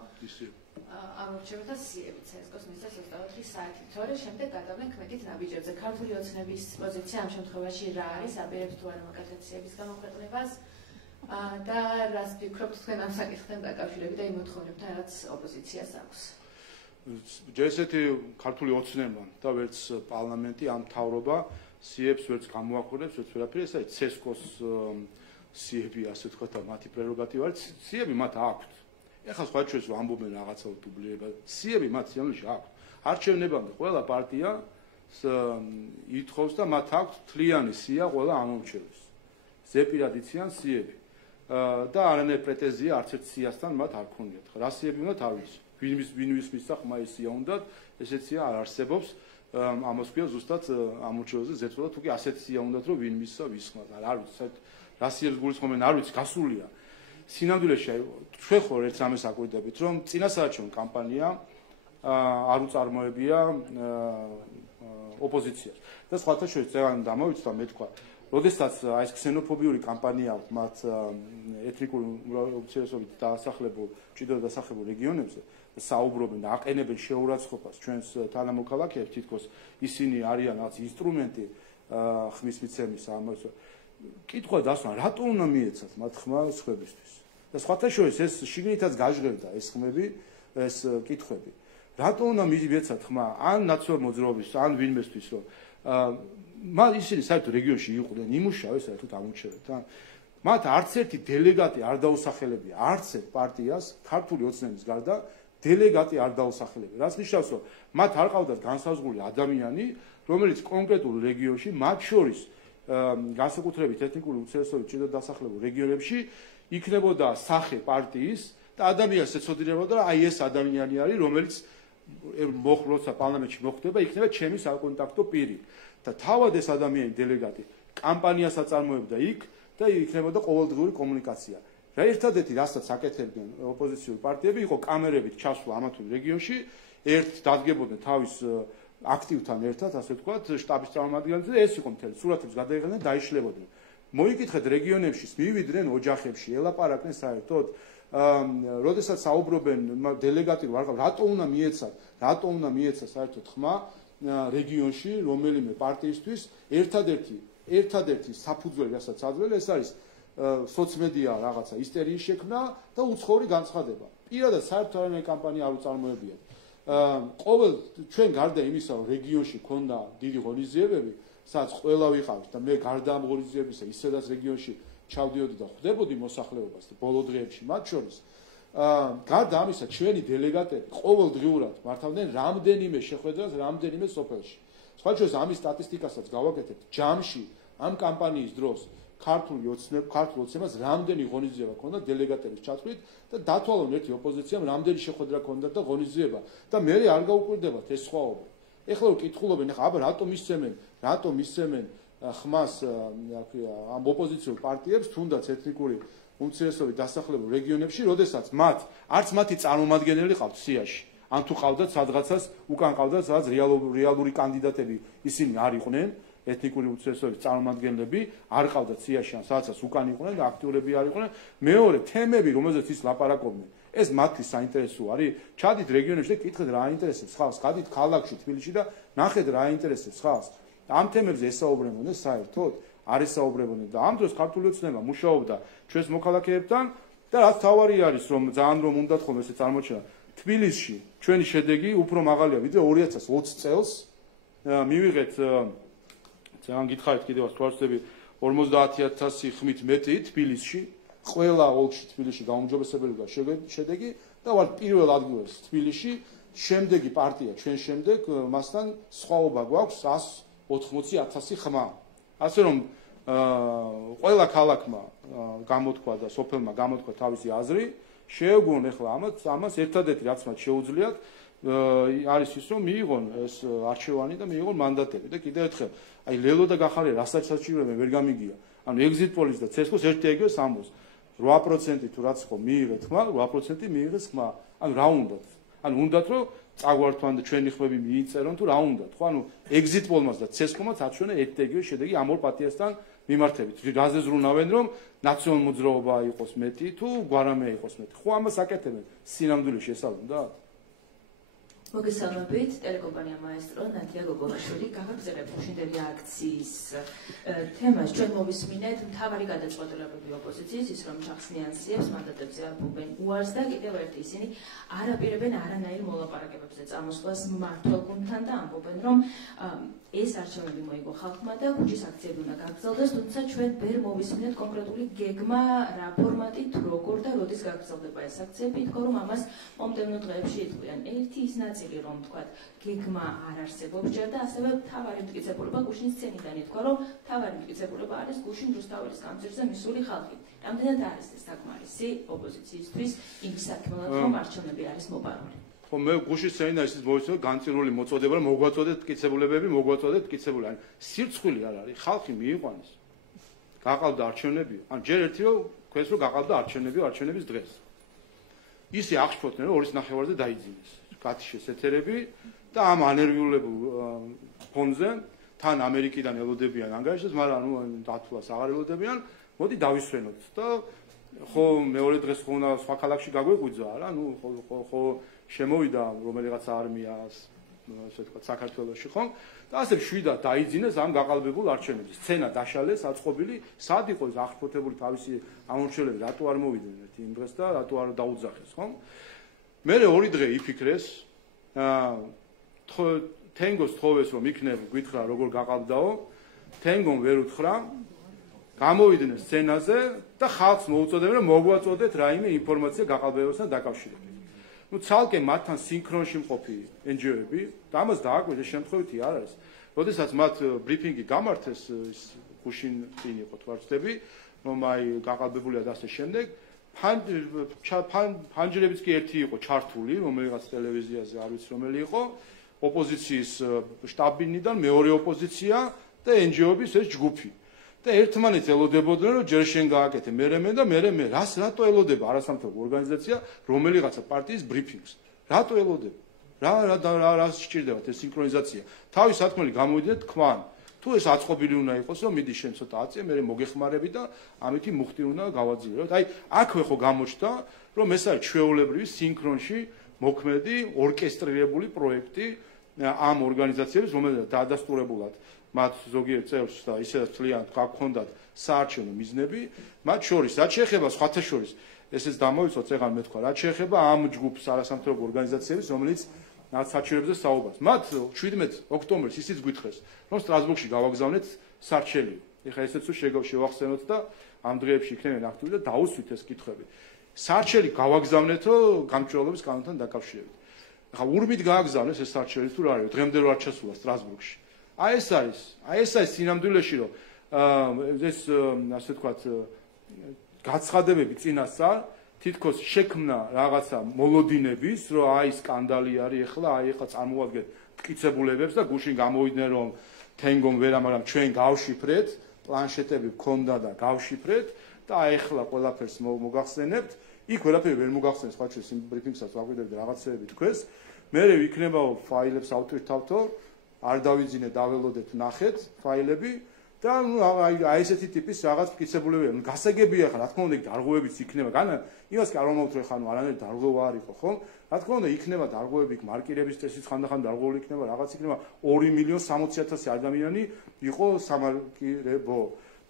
ამორჩეულთა სიები CSGO-ს მისცეს 24 საათი. თორე შემდეგ გადავდნენ ქმედით ნაბიჯებზე. ქართული ოცნების პოზიცია ამ შემთხვევაში რა არის? აბერებს თუ არა მაგალითად სიების გამოქვეყნებას და რას ფიქრობთ თქვენ ამ საკითხთან დაკავშირებით და იმ მოთხოვნებთან რაც ოპოზიციას აქვს? ესეთი ქართული ოცნება და ვერც პარლამენტი ამ მთავრობა სიებს ვერც გამოაქვეყნებს, ვერც ვერაფერი, ეს არის CSGO-ს სიები, ასე ვთქვათ, და მათი პრეროგატივა არის. სიები მათ აქვთ. ეხლა სხვა ჩვენს ვამბობენ რაღაცა დუბლირება. სიები მათ სიამოვნებაში აქვთ. არჩევნებამდე ყველა პარტია ითხოვს და მათ აქვთ თლიანი სია ყველა ამომრჩევლს. ზეპირად იციან სიები. და არანაირი პრეტენზია არც ერთ სიასთან მათ არ ქონიათ. რა სიები უნდათ არ ვიცი. ვინვის მისცა ხმა ის სია უნდათ, ესეც სია არ არსებობს. ამას ქვია ზუსტად ამორჩევლზე ზეწოლა, თუ კი ასეთ სია უნდათ, რომ ვინ მისცა ვის ხმა. არ ვიცი, რა სიებს გულისხმობენ, არ ვიცი, გასულია. სინამდვილეში ჩვენ ხო ერთ ამას აკვირდებით, რომ წინასაარჩევნო კამპანია არ უწარმოებია ოპოზიციას. და სხვათა შორის წევანი დამოვიცვა მე თქვა, როდესაც აი ეს ქსენოფობიური კამპანია აქვს მათ ეთნიკური უმცირესობით დასახლებულ, ჭიდროდ დასახლებულ რეგიონებზე და საუბრობენ და აყენებენ შეურაცხყოფას ჩვენს თანამოქალაქეებს, თითქოს ისინი არიან რაღაც ინსტრუმენტი ხმის მიცემის ამას. კითხვა დასვა, რატო უნდა მიეცათ მათ ხმა სხვებისთვის? და სხვათა შორის ეს შიგნითაც გაჟღერდა ეს ხმები, ეს კითხვები. რატო უნდა მიეცათ ხმა ან ნაციონალ მოძრაობის, ან ვინმესთვის, რომ ისინი საერთოდ რეგიონში იყვნენ, იმუშავეს საერთოდ ამორჩევლად. მათ არც ერთი დელეგატი არ დაუსახელებია, არც ერთ პარტიას ქართული ოცნების გარდა დელეგატი არ დაუსახელებია. რაც ნიშნავს, რომ მათ არ ყავდათ განსაზღვრული ადამიანი, რომელიც კონკრეტულ რეგიონში, მათ შორის განსაკუთრებით ეთნიკური უმცირესობით ჭიდროდ დასახლებულ რეგიონებში იქნებოდა სახე პარტიის და ადამიანს ეცოდინებოდა, აი ეს ადამიანი არის, რომელიც როცა პარლამენტში მოხვდება, იქნება ჩემი საკონტაქტო პირი. და თავად ეს ადამიანი დელეგატი კამპანიას აწარმოებდა იქ და იქნებოდა ყოველდღიური კომუნიკაცია. რა ერთადერთი რასაც აკეთებდნენ ოპოზიციური პარტიები იყო კამერებით ჩასვლა ამა თუ იმ რეგიონში, ერთ დადგებოდნენ თავის აქტივთან ერთად, ასე ვთქვათ, შტაბის წარმომადგენლები და ეს იყო მთელი სურათებს გადაიღებდნენ, დაიშლებოდნენ. მოიკითხეთ რეგიონებში, მივიდნენ ოჯახებში, ელაპარაკდნენ საერთოდ, როდესაც საუბრობენ დელეგატი რატო უნდა მიეცათ საერთოდ ხმა რეგიონში რომელიმე პარტიისთვის ერთადერთი საფუძველი, რასაც აძლევს, ეს არის სოციმედია რაღაცა ისტერიის შექმნა და უცხოური განცხადება. პირადად საერთოდ არანაირი კამპანია არ უწარმოებიათ. ყოველ ჩვენ გარდა იმისა, რომ რეგიონში ქონდა დიდი ღონისძიებები, სადაც ყველა ვიყავით და მე გარდა ამ ღონისძიებისა ისედაც რეგიონში ჩავდიოდი და ხვდებოდი მოსახლეობას და ბოლო დღეებში მათ შორის გარდა ამისა ჩვენი დელეგატები ყოველდღიურად მართავდნენ რამდენიმე შეხვედრას რამდენიმე სოფელში. სხვა შორის ამის სტატისტიკასაც გავაკეთებთ ჯამში ამ კამპანიის დროს ქართულ ოცნებას რამდენი ღონისძიება ქონდა დელეგატების ჩათვლით და დათვალონ ერთი ოპოზიციამ რამდენი შეხვედრა ქონდა და ღონისძიება და მე არ გაუკვირდებათ ეს სხვაობა. ეხლა რომ კითხულობენ, ეხლა რატომ ისცემენ ხმას ამ ოპოზიციურ პარტიებს, თუნდაც ეთნიკური უმცირესობით დასახლებულ რეგიონებში, როდესაც არც მათი წარმომადგენელი ყავთ სიაში. ან თუ ყავდათ სადღაცას, უკან ყავდათ სადღაც რეალური კანდიდატები, ისინი არ იყვნენ, ეთნიკური უმცირესობის წარმომადგენლები, არ ყავდათ სიაში, ან სადღაცას უკან იყვნენ და აქტიურები არ იყვნენ. მეორე, თემები, რომელზეც ის ლაპარაკობდნენ, ეს მათთვის საინტერესო არის. ჩადით რეგიონებში და კითხეთ რა აინტერესებს ხალხს, გადით ქალაქში, თბილისში და ნახეთ რა აინტერესებს ხალხს. ამ თემებზე ესაუბრებოდნენ საერთოდ? არ ესაუბრებოდნენ და ამ დროს ქართული ოცნება მუშაობდა ჩვენს მოქალაქეებთან და რაც თავარი არის, რომ ძალიან რომ უნდათ ხოლმე ესე წარმოჩენა. თბილისში ჩვენი შედეგი უფრო მაღალია, ვიდრე 2020 წელს მივიღეთ ძალიან გითხარით კიდევ თვალწები 50000 ხმით მეტი თბილისში, ყველა ოლქში თბილისში გაუმჯობესებელი შედეგი და ვარ პირველ ადგილას თბილისში, შემდეგი პარტია ჩვენ შემდეგ მასთან სხვაობა გვაქვს 180,000 ხმა. ასე რომ ყველა ქალაქმა გამოთქვა და სოფელმა გამოთქვა თავისი აზრი, შეეგუონ ახლა ამას ერთადერთი რაც მათ შეუძლიათ არის ის რომ მიიღონ ეს არჩევანი და მიიღონ მანდატები და კიდევ ერთხელ აი ლელო და გახარია რასაც საჭიროებენ ვერ გამიგია. ანუ exit polls და CSGO-ს ერთი ეგრე სამბოს 8% თუ რაც ხო მიიღეთ ხმა, 8% მიიღეს ხმა. ანუ რა უნდათ? ანუ უნდათ რომ წაგვართვან და ჩვენი ხმები მიიწერონ თუ რა უნდათ? ხო, ანუ exit poll-მას და CSGO-მას აჩვენა ერთ-ეგრე შედეგი ამ ორ პარტიასთან მიმართებით. რაზე ზრუნავენ რომ ნაციონალ მოძრაობა იყოს მეტი თუ გვარამე იყოს მეტი. ხო, ამას აკეთებენ სინამდვილეში ეს არ უნდა? მოგესალმებით, ტელეკომპანია მაესტრო ნადია გოგოვაშვილი გაგაგზავნებთ გუშინდელი აქციის თემას. ჩვენ მოვისმინეთ მთავარი გადაწყვეტილებები ოპოზიციის, ის რომ ჩახსნიან სიებს, მანდატებზე არბობენ უარს და კიდევ ერთი ისინი არ აპირებენ არანაირ მოლაპარაკებებზე წამოსვლას მმართველ გუნდთან და ამბობენ, რომ ეს არჩევნები მოიგო ხალხმა და ქუჩის აქციები უნდა გაგრძელდეს, თუმცა ჩვენ ვერ მოვისმინეთ კონკრეტული გეგმა, რა ფორმატით, როგორ და როდის გაგრძელდება ეს აქციები, თქო რომ ამას მომდევნო დღეებში იტყვიან. ერთი ის ნაწილი რომ თქვა გეგმა არ არსებობს ჯერ და ასევე მთავარი მტკიცებულება გუშინ სცენიდან ითქვა რომ მთავარი მტკიცებულება არის გუშინ რუსთაველის კამცირზე მისული ხალხი. რამდენად არის ეს საკმარისი ოპოზიციისთვის იმის საქმეად რომ არჩევნები არის მოპარული. ხო მე გუშინ სცენიდან ისიც მოვიცნო განწირული მოწოდება რომ მოგვაწოდეთ მტკიცებულებები, მოგვაწოდეთ მტკიცებული. ან სირცხვილი არ არის, ხალხი მიიყვანეს. გაყავდა არჩევნები. ან ჯერ ერთი რომ ქვეს რომ გაყავდა არჩევნები, არჩევნების დღეს. ისე აღშფოთდნენ რომ 2.5-ზე დაიძინეს. გათიშეს ეთერები და ამ ანერვიულებულ ფონზე თან ამერიკიდან ელოდებიან ანგარიშებს, მაგრამ ნუ დათვლას აღარ ელოდებიან, მოდი დავისვენოთ და ხო მეორე დღეს ხო უნდა სხვა ქალაქში გაგვეგვიძა არა, ნუ ხო შემოვიდა რომელიღაც არმიას, ასე ვთქვათ, საქართველოში ხო? და ასე შვიდად დაიძინეს ამ გაყალბებულ არჩევნებზე. სცენა დაშალეს, აწყობილი, სად იყო ეს აღშფოთებული თავისი ამორჩევლები, რატო არ მოვიდნენ იმ დღეს და რატო არ დაუძახეს, ხო? მე ორი დღე იფიქრეს თენგოს თხოვეს რომ იქნებ გითხრა როგორ გაყავდაო თენგომ ვერ უთხრა გამოვიდნენ სცენაზე და ხალხს მოუწოდებენ რომ მოგვაწოდეთ რაიმე ინფორმაცია გაყალბებასთან დაკავშირებით. ნუ ცალკე მათთან სინქრონში მყოფი NGO-ები და ამას დააკვირდეს შემთხვევითი არ არის. როდესაც მათ ბრიფინგი გამართეს ის გუშინ წინ იყო თვარწდები რომ აი გაყალბებულია და ასე შემდეგ ფანჯრებიც კი ერთი იყო ჩართული, რომელიღაც ტელევიზიაზე არ ვიცი რომელი იყო, ოპოზიციის შტაბინიდან მეორე ოპოზიცია და NGO-ების ეს ჯგუფი. და ერთმანეთს ელოდებოდნენ, რომ ჯერ შენ გააკეთე, მე და მე. რატო ელოდება არასამთავრობო ორგანიზაცია რომელიღაცა პარტიის ბრიფინგს? რატო ელოდება? რა სჭირდებათ ეს სინქრონიზაცია? თავის სათქმელი გამოვიდნენ თქვან. თუ ეს აწყობილი უნდა იყოს, რომ მიდი შენ ცოტა აწია, მე მოგეხმარები და ამითი მუხტი უნდა გავაძირო. აი, აქვე ხო გამოჩნდა, რომ ეს არის ჩვეულებრივი სინქრონში მოქმედი ორკესტრირებული პროექტი ამ ორგანიზაციების, რომელზეც დაადასტურებულად მათ ზოგიერთ წევრს და ისედაც თლიან გაგქონდათ საარჩევნო მიზნები, მათ შორის რაც შეეხება სხვათა შორის, ესეც დამოიცვა წეღან მე თქვა, რაც შეეხება ამ ჯგუფს არასამთავრობო ორგანიზაციების, რომელიც საჩივრებზე საუბარს. მათ 17 ოქტომბერს ისიც გითხრეს, რომ სტრასბურგში გავაგზავნეთ სარჩელი. ეხლა ესეც შევახსენოთ და ამ დღეებში იქნებიან აქტიური და დაუსვით ეს კითხვები. სარჩელი გავაგზავნეთო გამჭვირვალობის კანონთან დაკავშირებით. ეხლა ურმით გააგზავნეს ეს სარჩელი თუ რა არის, დღემდე რო არ ჩასულა სტრასბურგში. აი ეს არის სინამდვილეში რომ ეს ასე ვთქვათ გაცხადებები წინასწარ თითქოს შექმნა რაღაცა მოლოდინების, რომ აი სკანდალი არის ეხლა, აი ეხლა წარმოადგენთ მტკიცებულებებს და გუშინ გამოვიდნენ რომ თენგომ ვერა, მაგრამ ჩვენ გავშიფრეთ, პლანშეტები გქონდა და გავშიფრეთ და აი ეხლა ყველაფერს მოგახსენებთ. იქ ყველაფერი ვერ მოგახსენეს, სხვა შორის იმ ბრიფინგსაც ვაგვიდები რაღაცეები თქვეს. მე ვიქნებაო ფაილებს ავტვირთავთო, არ დავიძინე, დაველოდეთ, ნახეთ ფაილები. და აი ესეთი ტიპის რაღაც მტკიცებულებია. გასაგებია ხა, რა თქმა უნდა, დარღვევებიც იქნება. განა იმას კი არ მომავთ რომ ხანუ არანაირი დარღვევა არ იყო, ხო? რა თქმა უნდა, იქნება დარღვევები, მარკირების წესით ხანდახან დარღვეული იქნება, რაღაც იქნება 2.060.000 ადამიანი იყო სამარკირებო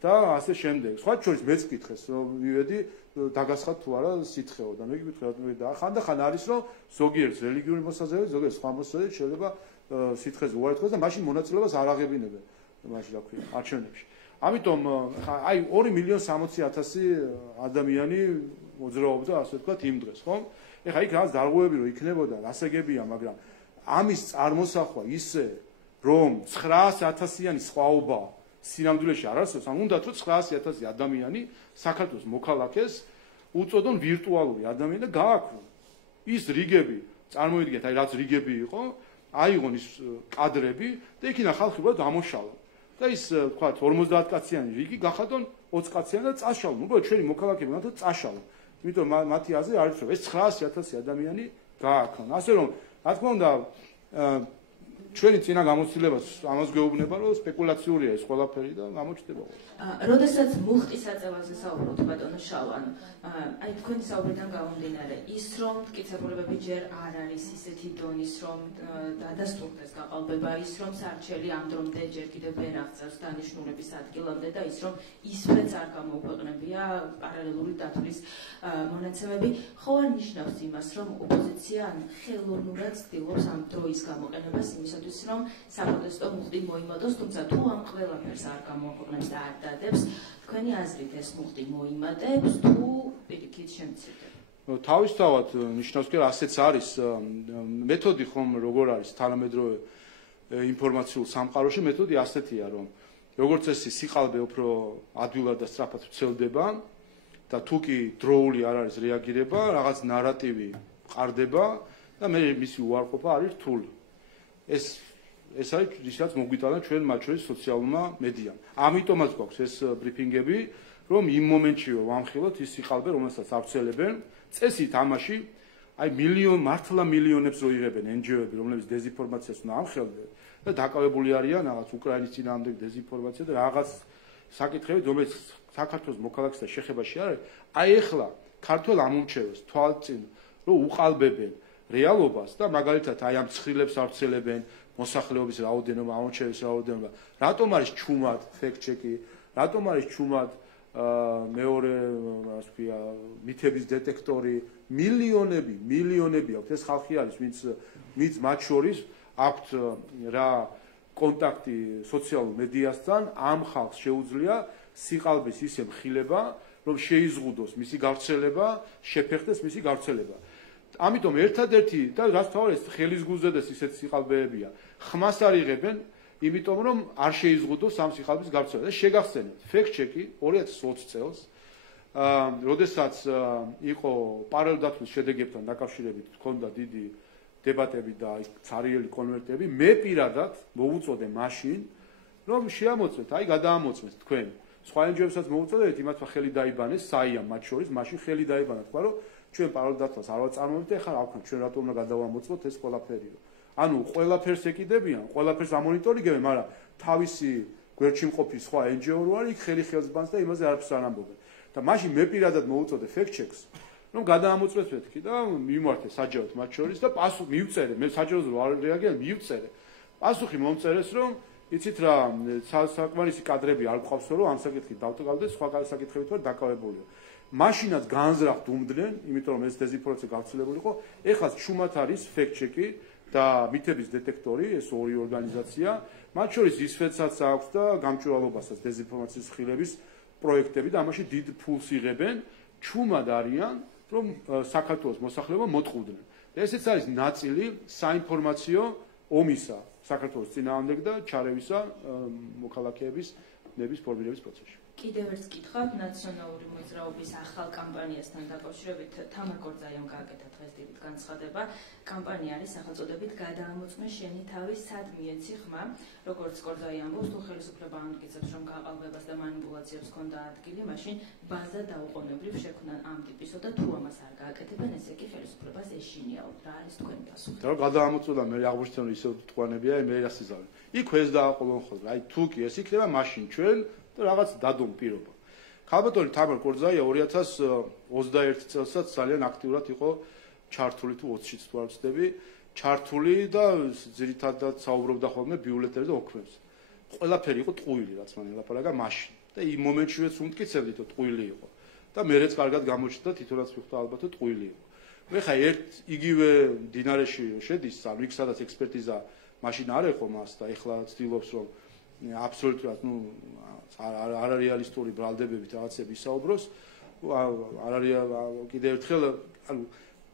და ასე შემდეგ. სხვა შორის მეც ვკითხეს, რომ მივედი დაგასხათ თუ არა სითხეო და მე გიკითხე და ხანდახან არის რომ ზოგიერთ რელიგიური მოსაზრებები, ზოგიერთ სხვა მოსაზრებები შეიძლება სითხეზე უარი თქვას და მაშინ მონაწილეობას არ აღებინებენ. მაშინ რა ქვია, არჩევნებში. ამიტომ აი 2,60,000 ადამიანი მოძრაობდა, ასე ვთქვათ, იმ დღეს, ხო? ეხლა იქ რაღაც დარღვევები რო იქნებოდა, გასაგებია, მაგრამ ამის წარმოსახვა ისე, რომ 900,000-იანი სხვაობა სინამდვილეში არ არსებობს, ან უნდათ რომ 900,000 ადამიანი საქართველოს მოქალაქეს უწოდონ ვირტუალური ადამიანი და გააქვთ ის რიგები, წარმოიდგინეთ, აი რაც რიგები იყო, აიღონ ის კადრები და იქინა ხალხი უბრალოდ ამოშალა. და ის თქვა 50 კაციანი რიგი გახადონ 20 კაციანი და წაშალონ. უბრალოდ ჩვენი მოქალაქეები უნდა წაშალონ. იმიტომ მათი აზრი არის რომ ეს 900,000 ადამიანი გააქვთ. ასე რომ რა თქმა უნდა ჩვენი წინა გამოცდილებას ამას გვეუბნება რომ სპეკულაციურია ეს ყველაფერი და გამოჩნდება. როდესაც მუხტის აწევაზე საუბრობთ ბატონო შალვა, აი თქვენი საუბრიდან გამომდინარე, ის რომ მტკიცებულებები ჯერ არ არის ისეთი დონის, რომ დადასტურდეს გაყალბება, ის რომ სარჩელი ამ დრომდე ჯერ კიდევ ვერ აღწევს დანიშნულების ადგილამდე და ის რომ ისვეც არ გამოუქვეყნებია პარალელური დათვლის მონაცემები, ხო არ ნიშნავს იმას, რომ ოპოზიცია ხელოვნურად ცდილობს ამ დროის გამოყენებას იმისათვის, რომ საპროტესტო მუხტი მოიმოდოს, თუმცა თუ ამ ყველაფერს არ გამოაქვეყნებს და არ დადებს, თქვენი აზრით ეს მუხტი მოიმატებს თუ პირიქით შემცირდება? თავისთავად ნიშნავს, რომ ასეც არის მეთოდი ხომ როგორ არის თანამედროვე ინფორმაციულ სამყაროში, მეთოდი ასეთია, რომ როგორც წესი სიყალბე უფრო ადვილად და სწრაფად ვრცელდება და თუ კი დროული არ არის რეაგირება, რაღაც ნარატივი ყარდება და მე მისი უარყოფა არის რთული. ეს არის ისაც მოგვიტანა ჩვენ მათ შორის სოციალურმა მედიამ. ამიტომაც გვაქვს ეს ბრიფინგები, რომ იმ მომენტშივე ვამხილოთ ის სიყალბე, რომელსაც ავრცელებენ, წესით ამაში, აი მართლა მილიონებს რო იღებენ NGO-ები, რომლებიც დეзინფორმაციას უნდა ამხელდნენ და დაკავებული არიან რაღაც უკრაინის წინააღმდეგ დეзინფორმაცია და რაღაც საკითხები, რომელიც საქართველოს მოქალაქეთა შეხებაში არის, აი ეხლა ქართველ ამომრჩევებს თვალწინ რომ უყალბებენ რეალობას და მაგალითად აი ამ ცხრილებს ავრცელებენ მოსახლეობის რაოდენობა, ამომრჩევების რაოდენობა. რატომ არის ჩუმად ფექტ-ჩეკი? რატომ არის ჩუმად მეორე, ასე ვთქვია, მითების დეტექტორი? მილიონები აქვს. ეს ხალხი არის, ვინც მათ შორის აქვთ რა კონტაქტი სოციალურ მედიასთან, ამ ხალხს შეუძლია სიყალბის ისე მხილება, რომ შეიზღუდოს მისი გავრცელება, შეფეხდეს მისი გავრცელება. ამიტომ ერთადერთი და რაც თავის ხელის გულზედას ისეთ სიყალბეებია, ხმას არ იღებენ, იმიტომ რომ არ შეიზღუდოს ამ სიყალბის გავრცელება. შეგახსენებთ, ფექტ-ჩეკი 2020 წელს, როდესაც იყო პარალელურ დათვლის შედეგებთან დაკავშირებით, ჰქონდა დიდი დებატები და ცარიელი კონვერტები, მე პირადად მოვუწოდე მაშინ, რომ შეამოწმეთ, აი გადაამოწმეთ თქვენ. სხვა NGO-ებსაც მოვუწოდეთ, იმათმა ხელი დაიბანეს, საიამ მათ შორის, მაშინ ხელი დაიბანა, თქვა რომ ჩვენ პარალელურ დათვლას არ ვაწარმოებთ, ეხლა რა ვქნა, ჩვენ რატომ უნდა გადავამოწმოთ ეს ყველაფერი. ანუ ყველაფერს ეკიდებიან, ყველაფერს ამონიტორინგებენ, მაგრამ თავისი გვერდში მყოფი სხვა NGO რო არის, იქ ხელი ხელს ბანს და იმაზე არაფერს არ ამბობენ. და მაშინ მე პირადად მოვუწოდე ფექტ-ჩეკს, რომ გადაამოწმეთ მეთქი და მიმართე საჯაროდ მათ შორის და პასუხი მივწერე, მე საჯაროდ რო არ რეაგირე, მივწერე. პასუხი მომწერეს, რომ იცით რა, საკმარისი კადრები არ გვყავსო, რომ ამ საკითხით დავტყავდეთ, სხვა საკითხებით ვარ დაკავებული. მაშინაც განზრახ დუმდნენ, იმიტომ რომ ეს დეзинფორმაცია გავრცელებული იყო, ეხლა ჩუმად არის ფექტ-ჩეკი და მითების დეტექტორი, ეს ორი ორგანიზაცია, მათ შორის ისვეცაც აქვს და გამჭვირვალობასაც დეзинფორმაციის ხილების პროექტები და ამაში დიდ ფულს იღებენ, ჩუმად არიან, რომ საქართველოს მოსახლეობა მოტყუდნენ. და ესეც არის ნაწილი საინფორმაციო ომისა საქართველოს წინააღმდეგ და ჩარევისა მოქალაქეების ნების ფორმირების პროცესში. კიდევ ერთ კითხავთ ნაციონალური მოძრაობის ახალ კამპანიასთან დაკავშირებით თამარ კორძაიამ გააკეთა დღეს დილით განცხადება. კამპანია არის სახელწოდებით გადაამოწმე შენი თავი, სად მიეცი ხმა. როგორც კორძაი ამბობს, თუ ხელისუფლება ამტკიცებს, რომ გაყალბებას და манипуляციებს ჰქონდა ადგილი, მაშინ ბაზა დაუყოვნებლივ შექმნან ამ ტიპისო და თუ ამას არ გააკეთებენ, ესე იგი ხელისუფლებას ეშინიაოთ. რა არის თქვენი პასუხი? და გადაამოწმდა მე აღმოჩნდა რომ ისე თყვანებია, მე რას იზავენ. იქ ეს დააყოლონ ხოლმე. აი თუ კი ეს იქნება, მაშინ ჩვენ რაღაც დადომ პირობა. ქალბატონი თამარ კორძაია 2021 წელსაც ძალიან აქტიურად იყო ჩართული თუ 20-ში თუ არ ვცდები, ჩართული და ძირითადად საუბრობდა ხოლმე ბიულეტენებზე და ოქმებზე. ყველაფერი იყო ტყუილი, რაც მან ელაპარაკა მაშინ. და იმ მომენტშივეც უმტკიცებდით, რომ ტყუილი იყო. და მერეც კარგად გამოჩნდა, თვითონაც მიხვდა ალბათ, რომ ტყუილი იყო. მე ხა იგივე დინარეში შედის, ანუ იქ სადაც ექსპერტიზა მაშინ არ ეხო მას და ეხლა ცდილობს რომ აბსოლუტურად არარეალისტური ბრალდებებით რაღაცები ისაუბროს. არ არის კიდევ ერთხელ ანუ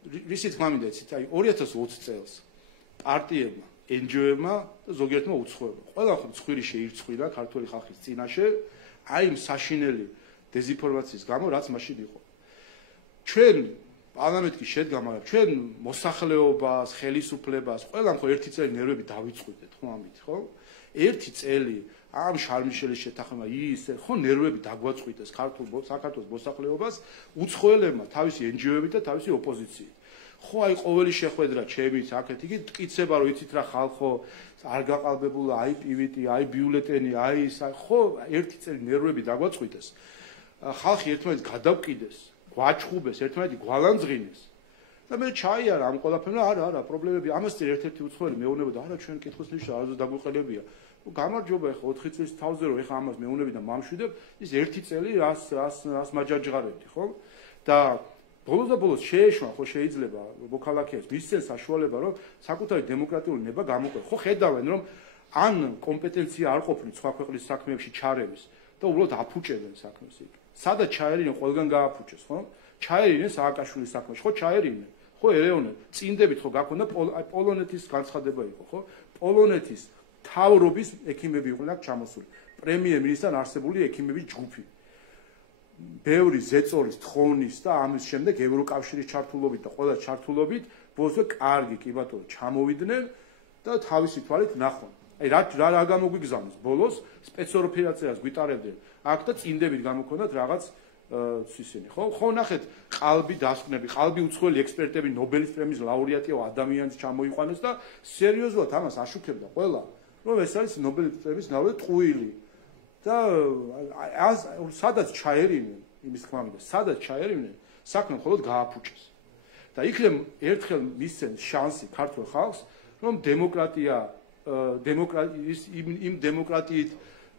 რისი თქმა მინდა იცით აი 2020 წელს პარტიებმა NGO-ებმა და ზოგიერთმა უცხოებმა ყველა მცხვირი შეირცხვილა ქართული ხალხის წინაშე აი იმ საშინელი დეზინფორმაციის გამო რაც მაშინ იყო ჩვენ პარლამენტში შედგა მაგრამ ჩვენ მოსახლეობას ხელისუფლებას ყველამ ხო ერთი წელი ნერვები დავიწყვიტეთ ხო ამით ხო ერთი წელი ამ შარმიშელის შეთანხმება ის ხო ნერვები დაგვაწყვიტეს საქართველოს მოსახლეობას უცხოელებმა თავისი NGO-ებით და თავისი ოპოზიციით ხო აი ყოველი შეხვედრა ჩემით აქეთ იგი ტკიცება რომ იცით რა ხალხო არ გაყალბებულა აი პივიტი აი ბიულეტენი აი ის ხო ერთი წელი ნერვები დაგვაწყვიტეს ხალხი ერთმანეთს გადავკიდეს გვაჩხუბეს ერთმანეთი გვალანძღინეს და მე ჩაიარა ამ ყველაფერს არა პრობლემები ამას წინ ერთ-ერთი უცხოელი მეუბნებოდა არა ჩვენ კითხვის ნიშნა არასდროს დაგვიყელებია გამარჯობა ეხლა 4 წლის თავზე რომ ეხლა ამას მეუბნები და მამშვიდებ ის ერთი წელი რას მაჯაჯღარებდი ხო და ბოლოს შეეშვა ხო შეიძლება მოქალაქეებს მისცენ საშუალება რომ საკუთარი დემოკრატიული ნება გამოყვეს ხო ხედავენ რომ ან კომპეტენცია არ ყოფნის სხვა ქვეყნის საქმეებში ჩარევის და უბრალოდ აფუჭებენ საქმეს იქ სადაც ჩაერინე ყველგან გააფუჭეს ხო ჩაერინე სააკაშვილის საქმეში ხო ჩაერინე ხო ერეონე წინდებით ხო გაქონდა პოლონეთის განცხადება იყო ხო პოლონეთის თავრობის ექიმები იყვნენ აქ ჩამოსული პრემიერ-მინისტრთან არსებული ექიმების ჯგუფი ბევრი ზეწოლის თხოვნით და ამის შემდეგ ევროკავშირის ჩართულობით და ყველა ჩართულობით ბოლოსვე კარგი კი ბატონო ჩამოვიდნენ და თავისი თვალით ნახონ აი რა გამოგვიგზავნეს ბოლოს სპეცოპერაციას გვიტარებდნენ აქ და წინდებით გამოქონდათ რაღაც ისინი ხო ნახეთ ყალბი დასკვნები ყალბი უცხოელი ექსპერტები ნობელის პრემიის ლაურეატიო ადამიანს ჩამოიყვანეს და სერიოზულად ამას აშუქებდა ყველა რომ ეს არის ნობელის პრემიის ლაურეატი ტყუილი და სადაც ჩაერინნენ იმის თქმა მინდა სადაც ჩაერინნენ საქმე მხოლოდ გააფუჭეს და იქნებ ერთხელ მისცენ შანსი ქართულ ხალხს რომ დემოკრატია იმ დემოკრატიით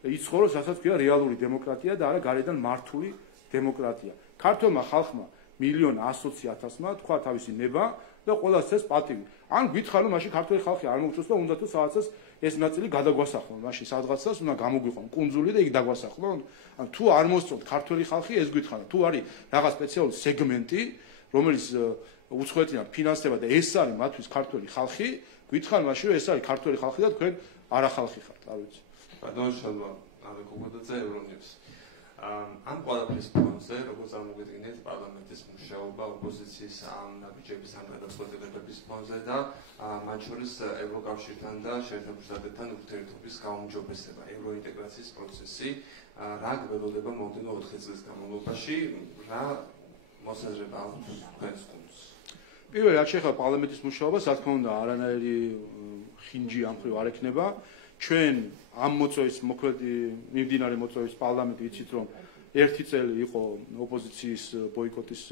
იცხოვროს რასაც ქვია რეალური დემოკრატია და არა გარედან მართული დემოკრატია ქართულმა ხალხმა 1,120,000-მა თქვა თავისი ნება და ყველას ეს პატივი ან გითხარ რომ მაშინ ქართული ხალხი არ მოუწევს და უნდა თუ საათას ეს ნაწილი გადაგვასახლონ მაშინ სადღაცას უნდა გამოგვიყვან კუნძული და იქ დაგვასახლონ ან თუ არ მოსწონთ ქართული ხალხი ეს გითხარ თუ არის რაღაც სპეციალური სეგმენტი რომელიც უცხოეთიდან ფინანსდება და ეს არის მათთვის ქართული ხალხი გითხარ მაშინ რომ ეს არის ქართული ხალხი და თქვენ არახალხი ხართ არ ვიცი ბატონო შალვა ალეკობოდაძე ევრონიუს ამ ყველაფრის ფონზე როგორც წარმოგიდგენთ პარლამენტის მუშაობა ოპოზიციის ამ ნაბიჯების ამ გადაწყვეტილებების ფონზე და მათ შორის ევროკავშირთან და შეერთებულ შტატებთან ურთიერთობის გაუმჯობესება ევროინტეგრაციის პროცესი რა გველოდება მომდენო 4 წლის განმავლობაში რა მოსაზრება აქვს თქვენს გუნდს პირველ რიგში ახლა პარლამენტის მუშაობა რა თქმა უნდა არანაირი ხინჯი ამ ხრივ არ ექნება ჩვენ ამ მოწვევის მოქმედი მიმდინარე მოწვევის პარლამენტი იცით რომ ერთი წელი იყო ოპოზიციის ბოიკოტის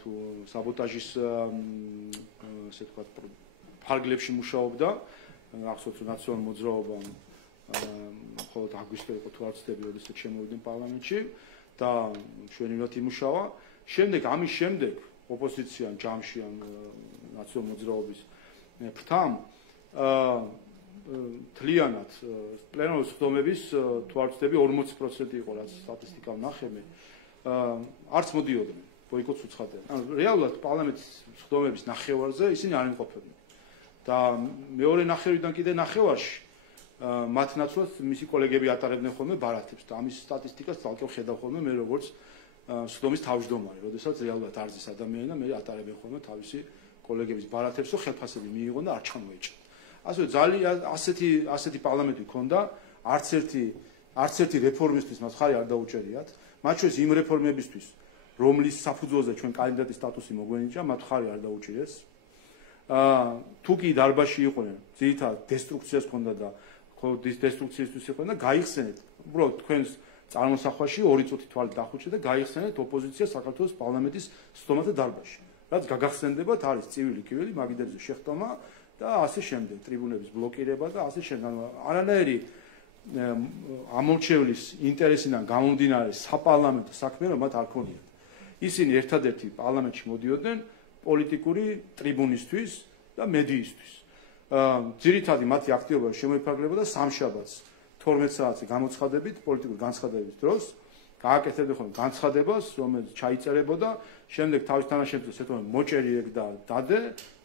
თუ საბოტაჟის ასე ვთქვათ ფარგლებში მუშაობდა ახსოვს რომ ნაციონალურ მოძრაობამ მხოლოდ აგვისტო იყო თუ არ ვცდები როდესაც შემოვიდნენ პარლამენტში და ჩვენივით იმუშავა შემდეგ ამის შემდეგ ოპოზიციამ ჯამში ამ ნაციონალურ მოძრაობის ფრთამ თლიანად პლენარული სხდომების თუ არ ვცდები 40% იყო რაც სტატისტიკა ვნახე არც მოდიოდნენ ბოიკოტს უცხადნენ ანუ რეალურად პარლამენტის სხდომების ნახევარზე ისინი არ იმყოფებდნენ და მეორე ნახევრიდან კიდე ნახევარში მათ ნაცვლად მისი კოლეგები ატარებდნენ ხოლმე ბარათებს და ამის სტატისტიკას ძალკევ ხედავ ხოლმე მე როგორც სხდომის თავმჯდომარე როდესაც რეალურად არზის ადამიანი და მე ატარებენ ხოლმე თავისი კოლეგების ბარათებს რომ ხელფასები მიიღონ და არ ჩამოეჭრა ასე ძალიან ასეთი პარლამენტი ქონდა არც ერთი რეფორმისტის მას ხარი არ დაუჭერიათ მათ შორის იმ რეფორმებისთვის რომლის საფუძველზე ჩვენ კანდიდატის სტატუსი მოგვენიჭა მათ ხარი არ დაუჭირეს თუ კი დარბაზში იყვნენ ძირითადად დესტრუქციას ქონდა და დესტრუქციისთვის იყვნენ და გაიხსენეთ უბრალოდ თქვენს წარმოსახვაში 2 წუთი თვალი დახუჭეთ და გაიხსენეთ ოპოზიცია საქართველოს პარლამენტის სხდომათა დარბაზში რაც გაგახსენდებათ არის წივილი კივილი მაგიდებზე შეხტომა და ასე შემდეგ ტრიბუნების ბლოკირება და ასე შემდეგ არანაირი ამორჩევლის ინტერესიდან გამომდინარე საპარლამენტო საქმე რომ მათ არ ქონიათ ისინი ერთადერთი პარლამენტში მოდიოდნენ პოლიტიკური ტრიბუნისთვის და მედიისთვის ძირითადი მათი აქტივობა შემოიფარგლებოდა სამშაბათს 12 საათზე გამოცხადებით პოლიტიკური განცხადების დროს გააკეთებდი ხოლმე განცხადებას, რომელიც ჩაიწერებოდა, შემდეგ თავის თანაშემწეს ეთქვა მოჭერი ეგ და დადე,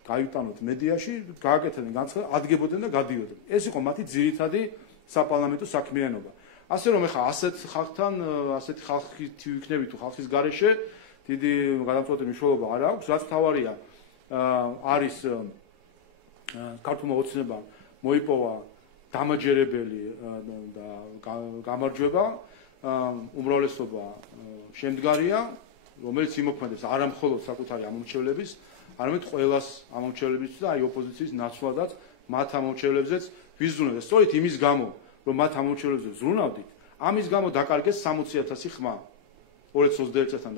გაიუტანოთ მედიაში, გააკეთებდნენ განცხადებას, ადგებოდნენ და გადიოდნენ. ეს იყო მათი ძირითადი საპარლამენტო საქმიანობა. ასე რომ ეხლა ასეთ ხალხთან, ასეთი ხალხი ვიქნები თუ ხალხის გარეშე დიდი გადამწყვეტი მნიშვნელობა არ აქვს, რაც თავარია არის ქართულმა ოცნებამ მოიპოვა დამაჯერებელი და გამარჯვება, უმრავლესობა შემდგარია, რომელიც იმოქმედებს არა მხოლოდ საკუთარი ამომრჩევლების, არამედ ყველას ამომრჩევლებიც და აი ოპოზიციის ნაცვლადაც მათ ამომრჩევლებზეც ვიზრუნავთ. სწორედ იმის გამო, რომ მათ ამომრჩევლებზე ვზრუნავდით, ამის გამო დაკარგეს 60,000 ხმა 2021 წელთან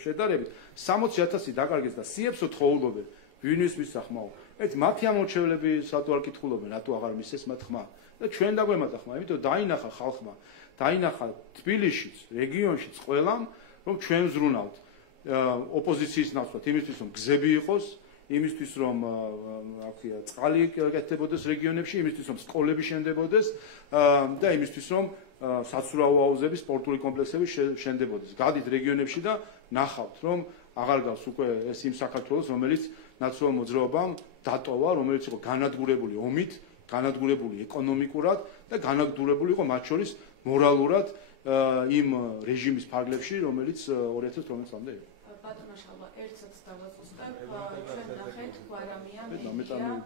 შედარებით 60,000 დაკარგეს და სიებს უთხოვულობენ ვინვის მისახმაო. ერთ მათი ამორჩევლები სათუ არ კითხულობენ, რატო აღარ მისცეს მათ ხმა და ჩვენ დაგვემატა ხმა, იმიტომ დაინახა ხალხმა, დაინახა თბილისშიც, რეგიონშიც ყველამ, რომ ჩვენ ვზრუნავთ ოპოზიციის ნაცვლად, იმისთვის რომ გზები იყოს, იმისთვის რომ აქვია წყალი ეკეთებოდეს რეგიონებში, იმისთვის რომ სკოლები შენდებოდეს და იმისთვის რომ საცურაო აუზების სპორტული კომპლექსები შენდებოდეს. გადით რეგიონებში და ნახავთ, რომ აღარ გავს უკვე ეს იმ საქართველოს, რომელიც ნაციონალურ მოძრაობამ დატოვა, რომელიც იყო განადგურებული ომით, განადგურებული ეკონომიკურად და განადგურებული იყო მათ შორის მორალურად იმ რეჟიმის ფარგლებში, რომელიც 2012 წლამდე იყო. ბატონო შალვა, ერთსაც დავაწყობ, ჩვენ ნახეთ გვარამია მედია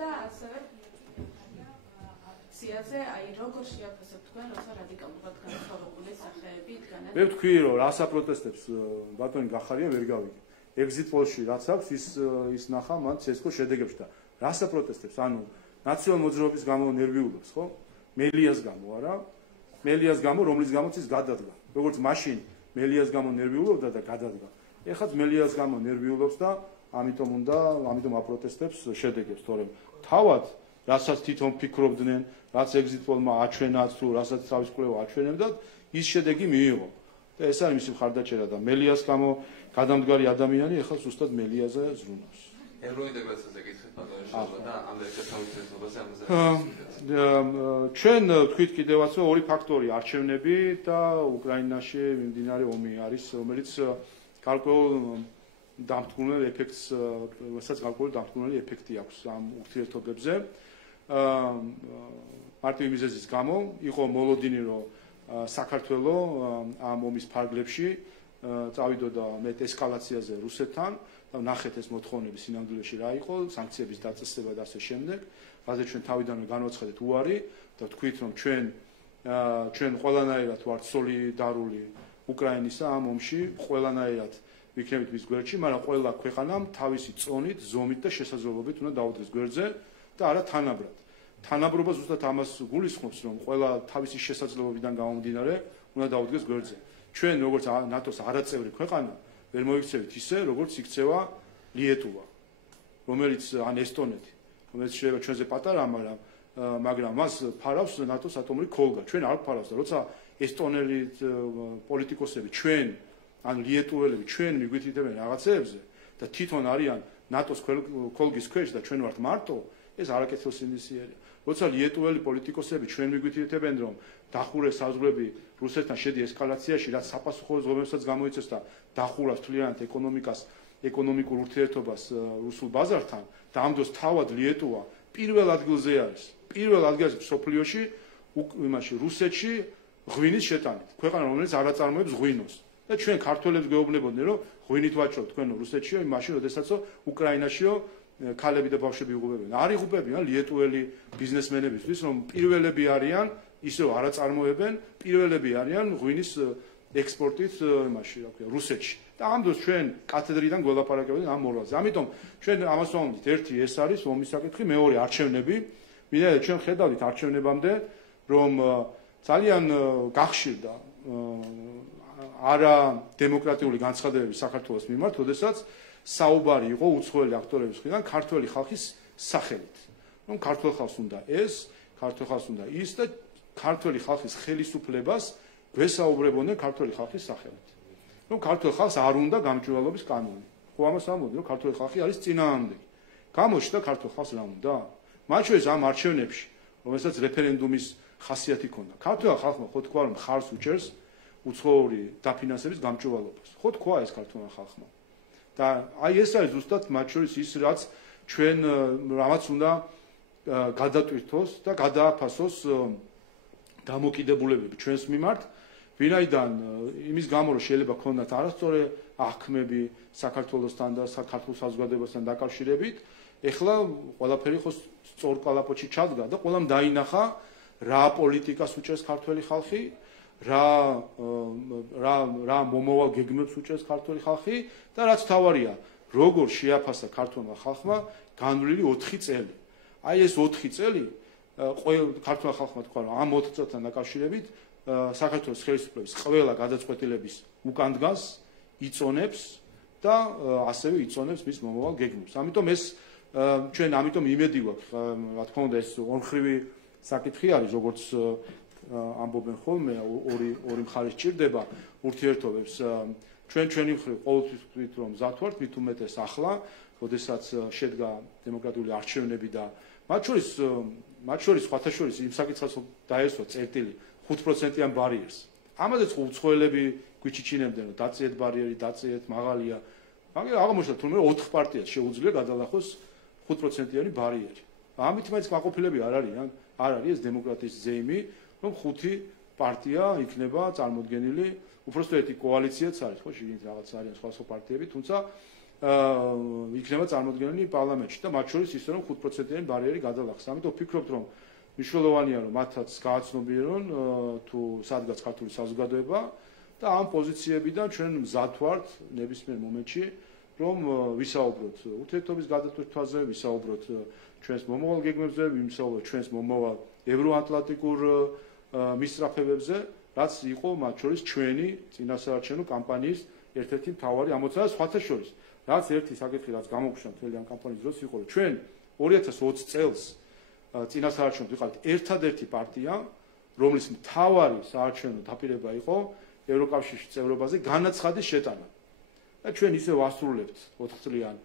და ასევე ციაზე, აი როგორ შეაფასებთ თქვენ, როცა რადიკალურად განსხვავებული სახეები იდგნენ? მე ვთქვი, რომ რა საპროტესტებს ბატონი გახარია ვერ გავიგე. exit poll-ში რაც აქვს, ის ნახა მან ცესკო შედეგებში და რა საპროტესტებს, ანუ ნაციონალურ მოძრაობის გამო ნერვიულობს, ხო? მელიას გამო არა? მელიას გამო, რომლის გამოც ის გადადგა. როგორც მაშინ მელიას გამო ნერვიულობდა და გადადგა. ეხლაც მელიას გამო ნერვიულობს და ამიტომ აპროტესტებს შედეგებს, თორემ თავად რასაც თვითონ ფიქრობდნენ, რაც exit poll-მა აჩვენათ, თუ რასაც თავის კვლევა აჩვენებდათ, ის შედეგი მიიღო. და ეს არის მისი მხარდაჭერა და მელიას გამო გადამდგარი ადამიანი ეხლა ზუსტად მელიაზე ზრუნავს. ევროინტეგრაციაზე გითხეთ ბატონო შალვა და ამერიკასთან ურთიერთობაზე ამაზე. ჩვენ თქვით კიდევაც რომ ორი ფაქტორი არჩევნები და უკრაინაში მიმდინარე ომი არის, რომელიც გარკვეულ დამთქმული ეფექტს, რასაც გარკვეული დამთქმული ეფექტი აქვს ამ ურთიერთობებზე. მარტივი მიზეზის გამო იყო მოლოდინი, რომ საქართველო ამ ომის ფარგლებში წავიდოდა მეტ ესკალაციაზე რუსეთთან და ნახეთ ეს მოთხოვნები სინამდვილეში რა იყო, სანქციების დაწესება და ასე შემდეგ. რაზე ჩვენ თავიდანვე განვაცხადეთ უარი და ვთქვით, რომ ჩვენ ყველანაირად ვართ სოლიდარული უკრაინისა ამ ომში, ყველანაირად ვიქნებით მის გვერდში, მაგრამ ყველა ქვეყანამ თავისი წონით, ზომით და შესაძლებლობით უნდა დაუდგეს გვერდზე და არა თანაბრად. თანაბრობა ზუსტად ამას გულისხმობს, რომ ყველა თავისი შესაძლებლობიდან გამომდინარე უნდა დაუდგეს გვერდზე. ჩვენ როგორც ნატოს არაწევრი ქვეყანა ვერ მოიქცევით ისე, როგორც იქცევა ლიეტუვა, რომელიც ან ესტონეთი, რომელიც შეიძლება ჩვენზე პატარა, მაგრამ მას ფარავს ნატოს ატომური ქოლგა. ჩვენ არ ფარავს და როცა ესტონელი პოლიტიკოსები ჩვენ ან ლიეტუველები ჩვენ მიგვითითებენ რაღაცეებზე და თვითონ არიან ნატოს ქოლგის ქვეშ და ჩვენ ვართ მარტო, ეს არაკეთილ სინდისიერია. როცა ლიეტუველი პოლიტიკოსები ჩვენ მიგვითითებენ, რომ დახურეს საზღვრები რუსეთთან შედი ესკალაციაში, რაც საპასუხო ზღობებსაც გამოიწვევს და დახურავს თლიანად ეკონომიკას, ეკონომიკურ ურთიერთობას რუსულ ბაზართან და ამ დროს თავად ლიეტუვა პირველ ადგილზე არის. პირველ ადგილზე სოფლიოში, იმაში რუსეთში ღვინის შეტანით. ქვეყანა, რომელიც არ აწარმოებს ღვინოს. და ჩვენ ქართველებს გვეუბნებოდნენ, რომ ღვინით ვაჭრობთ თქვენო რუსეთშიო, იმაშინ, როდესაცო უკრაინაშიო ქალები და ბავშვები იღუპებიან. არ იღუპებიან ლიეტუველი ბიზნესმენებისთვის, რომ პირველები არიან, ისევ არ აწარმოებენ, პირველები არიან ღვინის ექსპორტით იმაში, რა ქვია, რუსეთში. და ამ დროს ჩვენ კათედრიდან გველაპარაკებოდნენ ამ მორალზე. ამიტომ ჩვენ ამას ვამბობთ, ერთი ეს არის ომის საკითხი, მეორე არჩევნები. მინდა ჩვენ ხედავდით არჩევნებამდე, რომ ძალიან გახშირდა არა დემოკრატიული განცხადებები საქართველოს მიმართ, როდესაც საუბარი იყო უცხოელი აქტორების მხრიდან ქართველი ხალხის სახელით. რომ ქართველ ხალხს უნდა ეს, ქართველ ხალხს უნდა ის და ქართველი ხალხის ხელისუფლებას გვესაუბრებოდნენ ქართველი ხალხის სახელით. რომ ქართველ ხალხს არ უნდა გამჭვირვალობის კანონი. ხო ამას ამბობდნენ, რომ ქართველი ხალხი არის წინააღმდეგი. გამოჩნდა ქართველ ხალხს რა უნდა? მათ შორის ამ არჩევნებში რომელსაც რეფერენდუმის ხასიათი ჰქონდა. ქართველ ხალხმა ხო თქვა, რომ ხარს უჭერს უცხოური დაფინანსების გამჭვირვალობას. ხო თქვა ეს ქართველ ხალხმა. და აი ეს არის ზუსტად მათ შორის ის, რაც ჩვენ რამაც უნდა გადატვირთოს და გადააფასოს დამოკიდებულებები ჩვენს მიმართ, ვინაიდან იმის გამო რომ შეიძლება ქონდათ არასწორი აღქმები საქართველოსთან და საქართველოს საზოგადოებასთან დაკავშირებით, ეხლა ყველაფერი ხო სწორ კალაპოტში ჩადგა და ყველამ დაინახა რა პოლიტიკას უჭერს ქართველი ხალხი, რა მომავალ გეგმებს უჭერს ქართველი ხალხი და რაც თავარია, როგორ შეაფასა ქართველმა ხალხმა განვლილი 4 წელი. აი ეს 4 წელი ქართველ ხალხმა თქვა, რომ ამ 4 წელთან დაკავშირებით საქართველოს ხელისუფლების ყველა გადაწყვეტილების უკან დგას, იწონებს და ასევე იწონებს მის მომავალ გეგმებს. ამიტომ ეს ჩვენ ამიტომ იმედი გვაქვს, რა თქმა უნდა ეს ორმხრივი საკითხი არის, როგორც ამბობენ ხოლმე, ორი მხარე სჭირდება ურთიერთობებს. ჩვენი მხრივ ყოველთვის ვთქვით, რომ მზად ვართ, მით უმეტეს ახლა, როდესაც შედგა დემოკრატიული არჩევნები და მათ შორის სხვათა შორის იმ საკითხს დაესვა წერტილი 5%-იან ბარიერს. ამაზეც უცხოელები გვიჩიჩინებდნენ, რომ დაწიეთ ბარიერი, დაწიეთ მაღალია. მაგრამ აღმოჩნდა, თუმცა 4 პარტიას შეუძლია გადალახოს 5%-იანი ბარიერი. ამით მაინც გაყოფილები არ არიან, არ არის ეს დემოკრატიის ზეიმი, რომ 5 პარტია იქნება წარმოდგენილი, უბრალოდ ერთი კოალიციაც არის, ხო, შიგნით რაღაც არიან სხვა პარტიები, თუმცა იქნება წარმოდგენილი პარლამენტში და მათ შორის ისე რომ 5%-იანი ბარიერი გადალახს. ამიტომ ვფიქრობთ, რომ მნიშვნელოვანია რომ მათაც გააცნობიერონ თუ სადღაც ქართული საზოგადოება და ამ პოზიციებიდან ჩვენ მზად ვართ ნებისმიერ მომენტში რომ ვისაუბროთ ურთიერთობის გადატვირთვაზე, ვისაუბროთ ჩვენს მომავალ გეგმებზე, ვისაუბროთ ჩვენს მომავალ ევროატლანტიკურ მისწრაფებებზე, რაც იყო მათ შორის ჩვენი წინასაარჩევნო კამპანიის ერთ-ერთი მთავარი ამოცანა სხვათა შორის. რაც ერთი საკითხი რაც გამოგვშვა მთელი ამ კამპანიის დროს იყო, რომ ჩვენ 2020 წელს წინასაარჩევნოდ ვიყავით ერთადერთი პარტია, რომლის მთავარი საარჩევნო დაპირება იყო ევროკავშირში წევრობაზე განაცხადის შეტანა. და ჩვენ ისევ ვასრულებთ 4 წლიან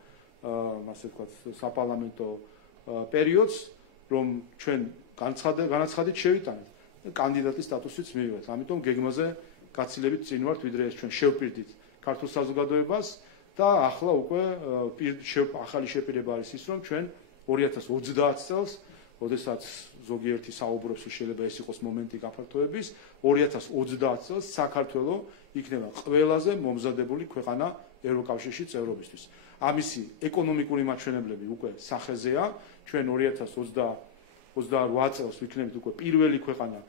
ასე ვთქვათ საპარლამენტო პერიოდს, რომ ჩვენ განაცხადით შევიტანეთ და კანდიდატის სტატუსიც მივიღეთ. ამიტომ გეგმაზე გაცილებით წინ ვართ, ვიდრე ეს ჩვენ შევპირდით ქართულ საზოგადოებას და ახლა უკვე ახალი შეპირება არის ის, რომ ჩვენ 2030 წელს როდესაც ზოგიერთი საუბრობს, შეიძლება ეს იყოს მომენტი გაფართოების, 2030 წელს საქართველო იქნება ყველაზე მომზადებული ქვეყანა ევროკავშირში წევრობისთვის. ამისი ეკონომიკური მაჩვენებლები უკვე სახეზეა, ჩვენ 2028 წელს ვიქნებით უკვე პირველი ქვეყანა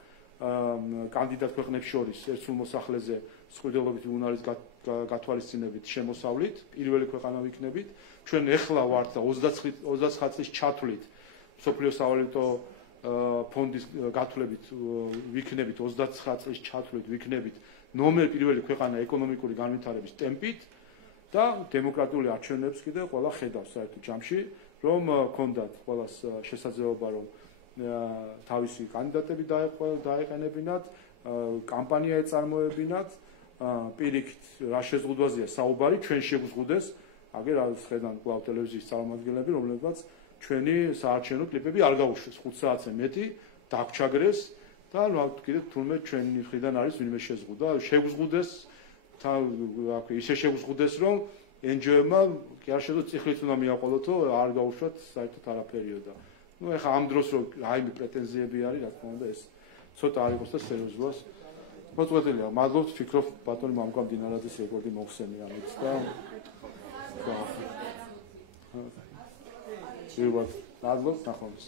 კანდიდატ ქვეყნებს შორის ერთსულ მოსახლეზე მსხვერპლობითი უნარის გათვალისწინებით შემოსავლით, პირველი ქვეყანა ვიქნებით. ჩვენ ეხლა ვართ და 29 წლის ჩათვლით მსოფლიო სავალუტო ფონდის გათვლებით ვიქნებით 29 წლის ჩათვლით ვიქნებით ნომერ პირველი ქვეყანა ეკონომიკური განვითარების ტემპით და დემოკრატიული არჩევნებს კიდე ყველა ხედავს საერთო ჯამში, რომ ქონდათ ყველას შესაძლებლობა რომ თავისი კანდიდატები დაეყენებინათ, კამპანია ეწარმოებინათ, პირიქით რა შეზღუდვაზეა საუბარი, ჩვენ შეგვზღუდეს, აგერ არის ხედან კვლავ ტელევიზიის წარმომადგენლები, რომლებსაც ჩვენი საარჩევნო კლიპები არ გაუშვეს 5 საათზე მეტი, დაგჩაგრეს და კიდე თურმე ჩვენი მხრიდან არის ვინმე შეზღუდა, შეგვზღუდეს, ისე შეგვზღუდეს, რომ NGO-მა კი არ შეძლო წიხლით უნდა მიაყოლოთო, არ გაუშვათ საერთოდ არაფერიო და ეხლა ამ დროს რომ რაიმე პრეტენზიები არის, რა თქმა უნდა ეს ცოტა არ იყოს და სერიოზულად მოწყვეტილია. მადლობთ, ვფიქრობ ბატონი მამუკამ დინარაძის რეკორდი მოხსენია ამით და მადლობთ, ნახვამდის.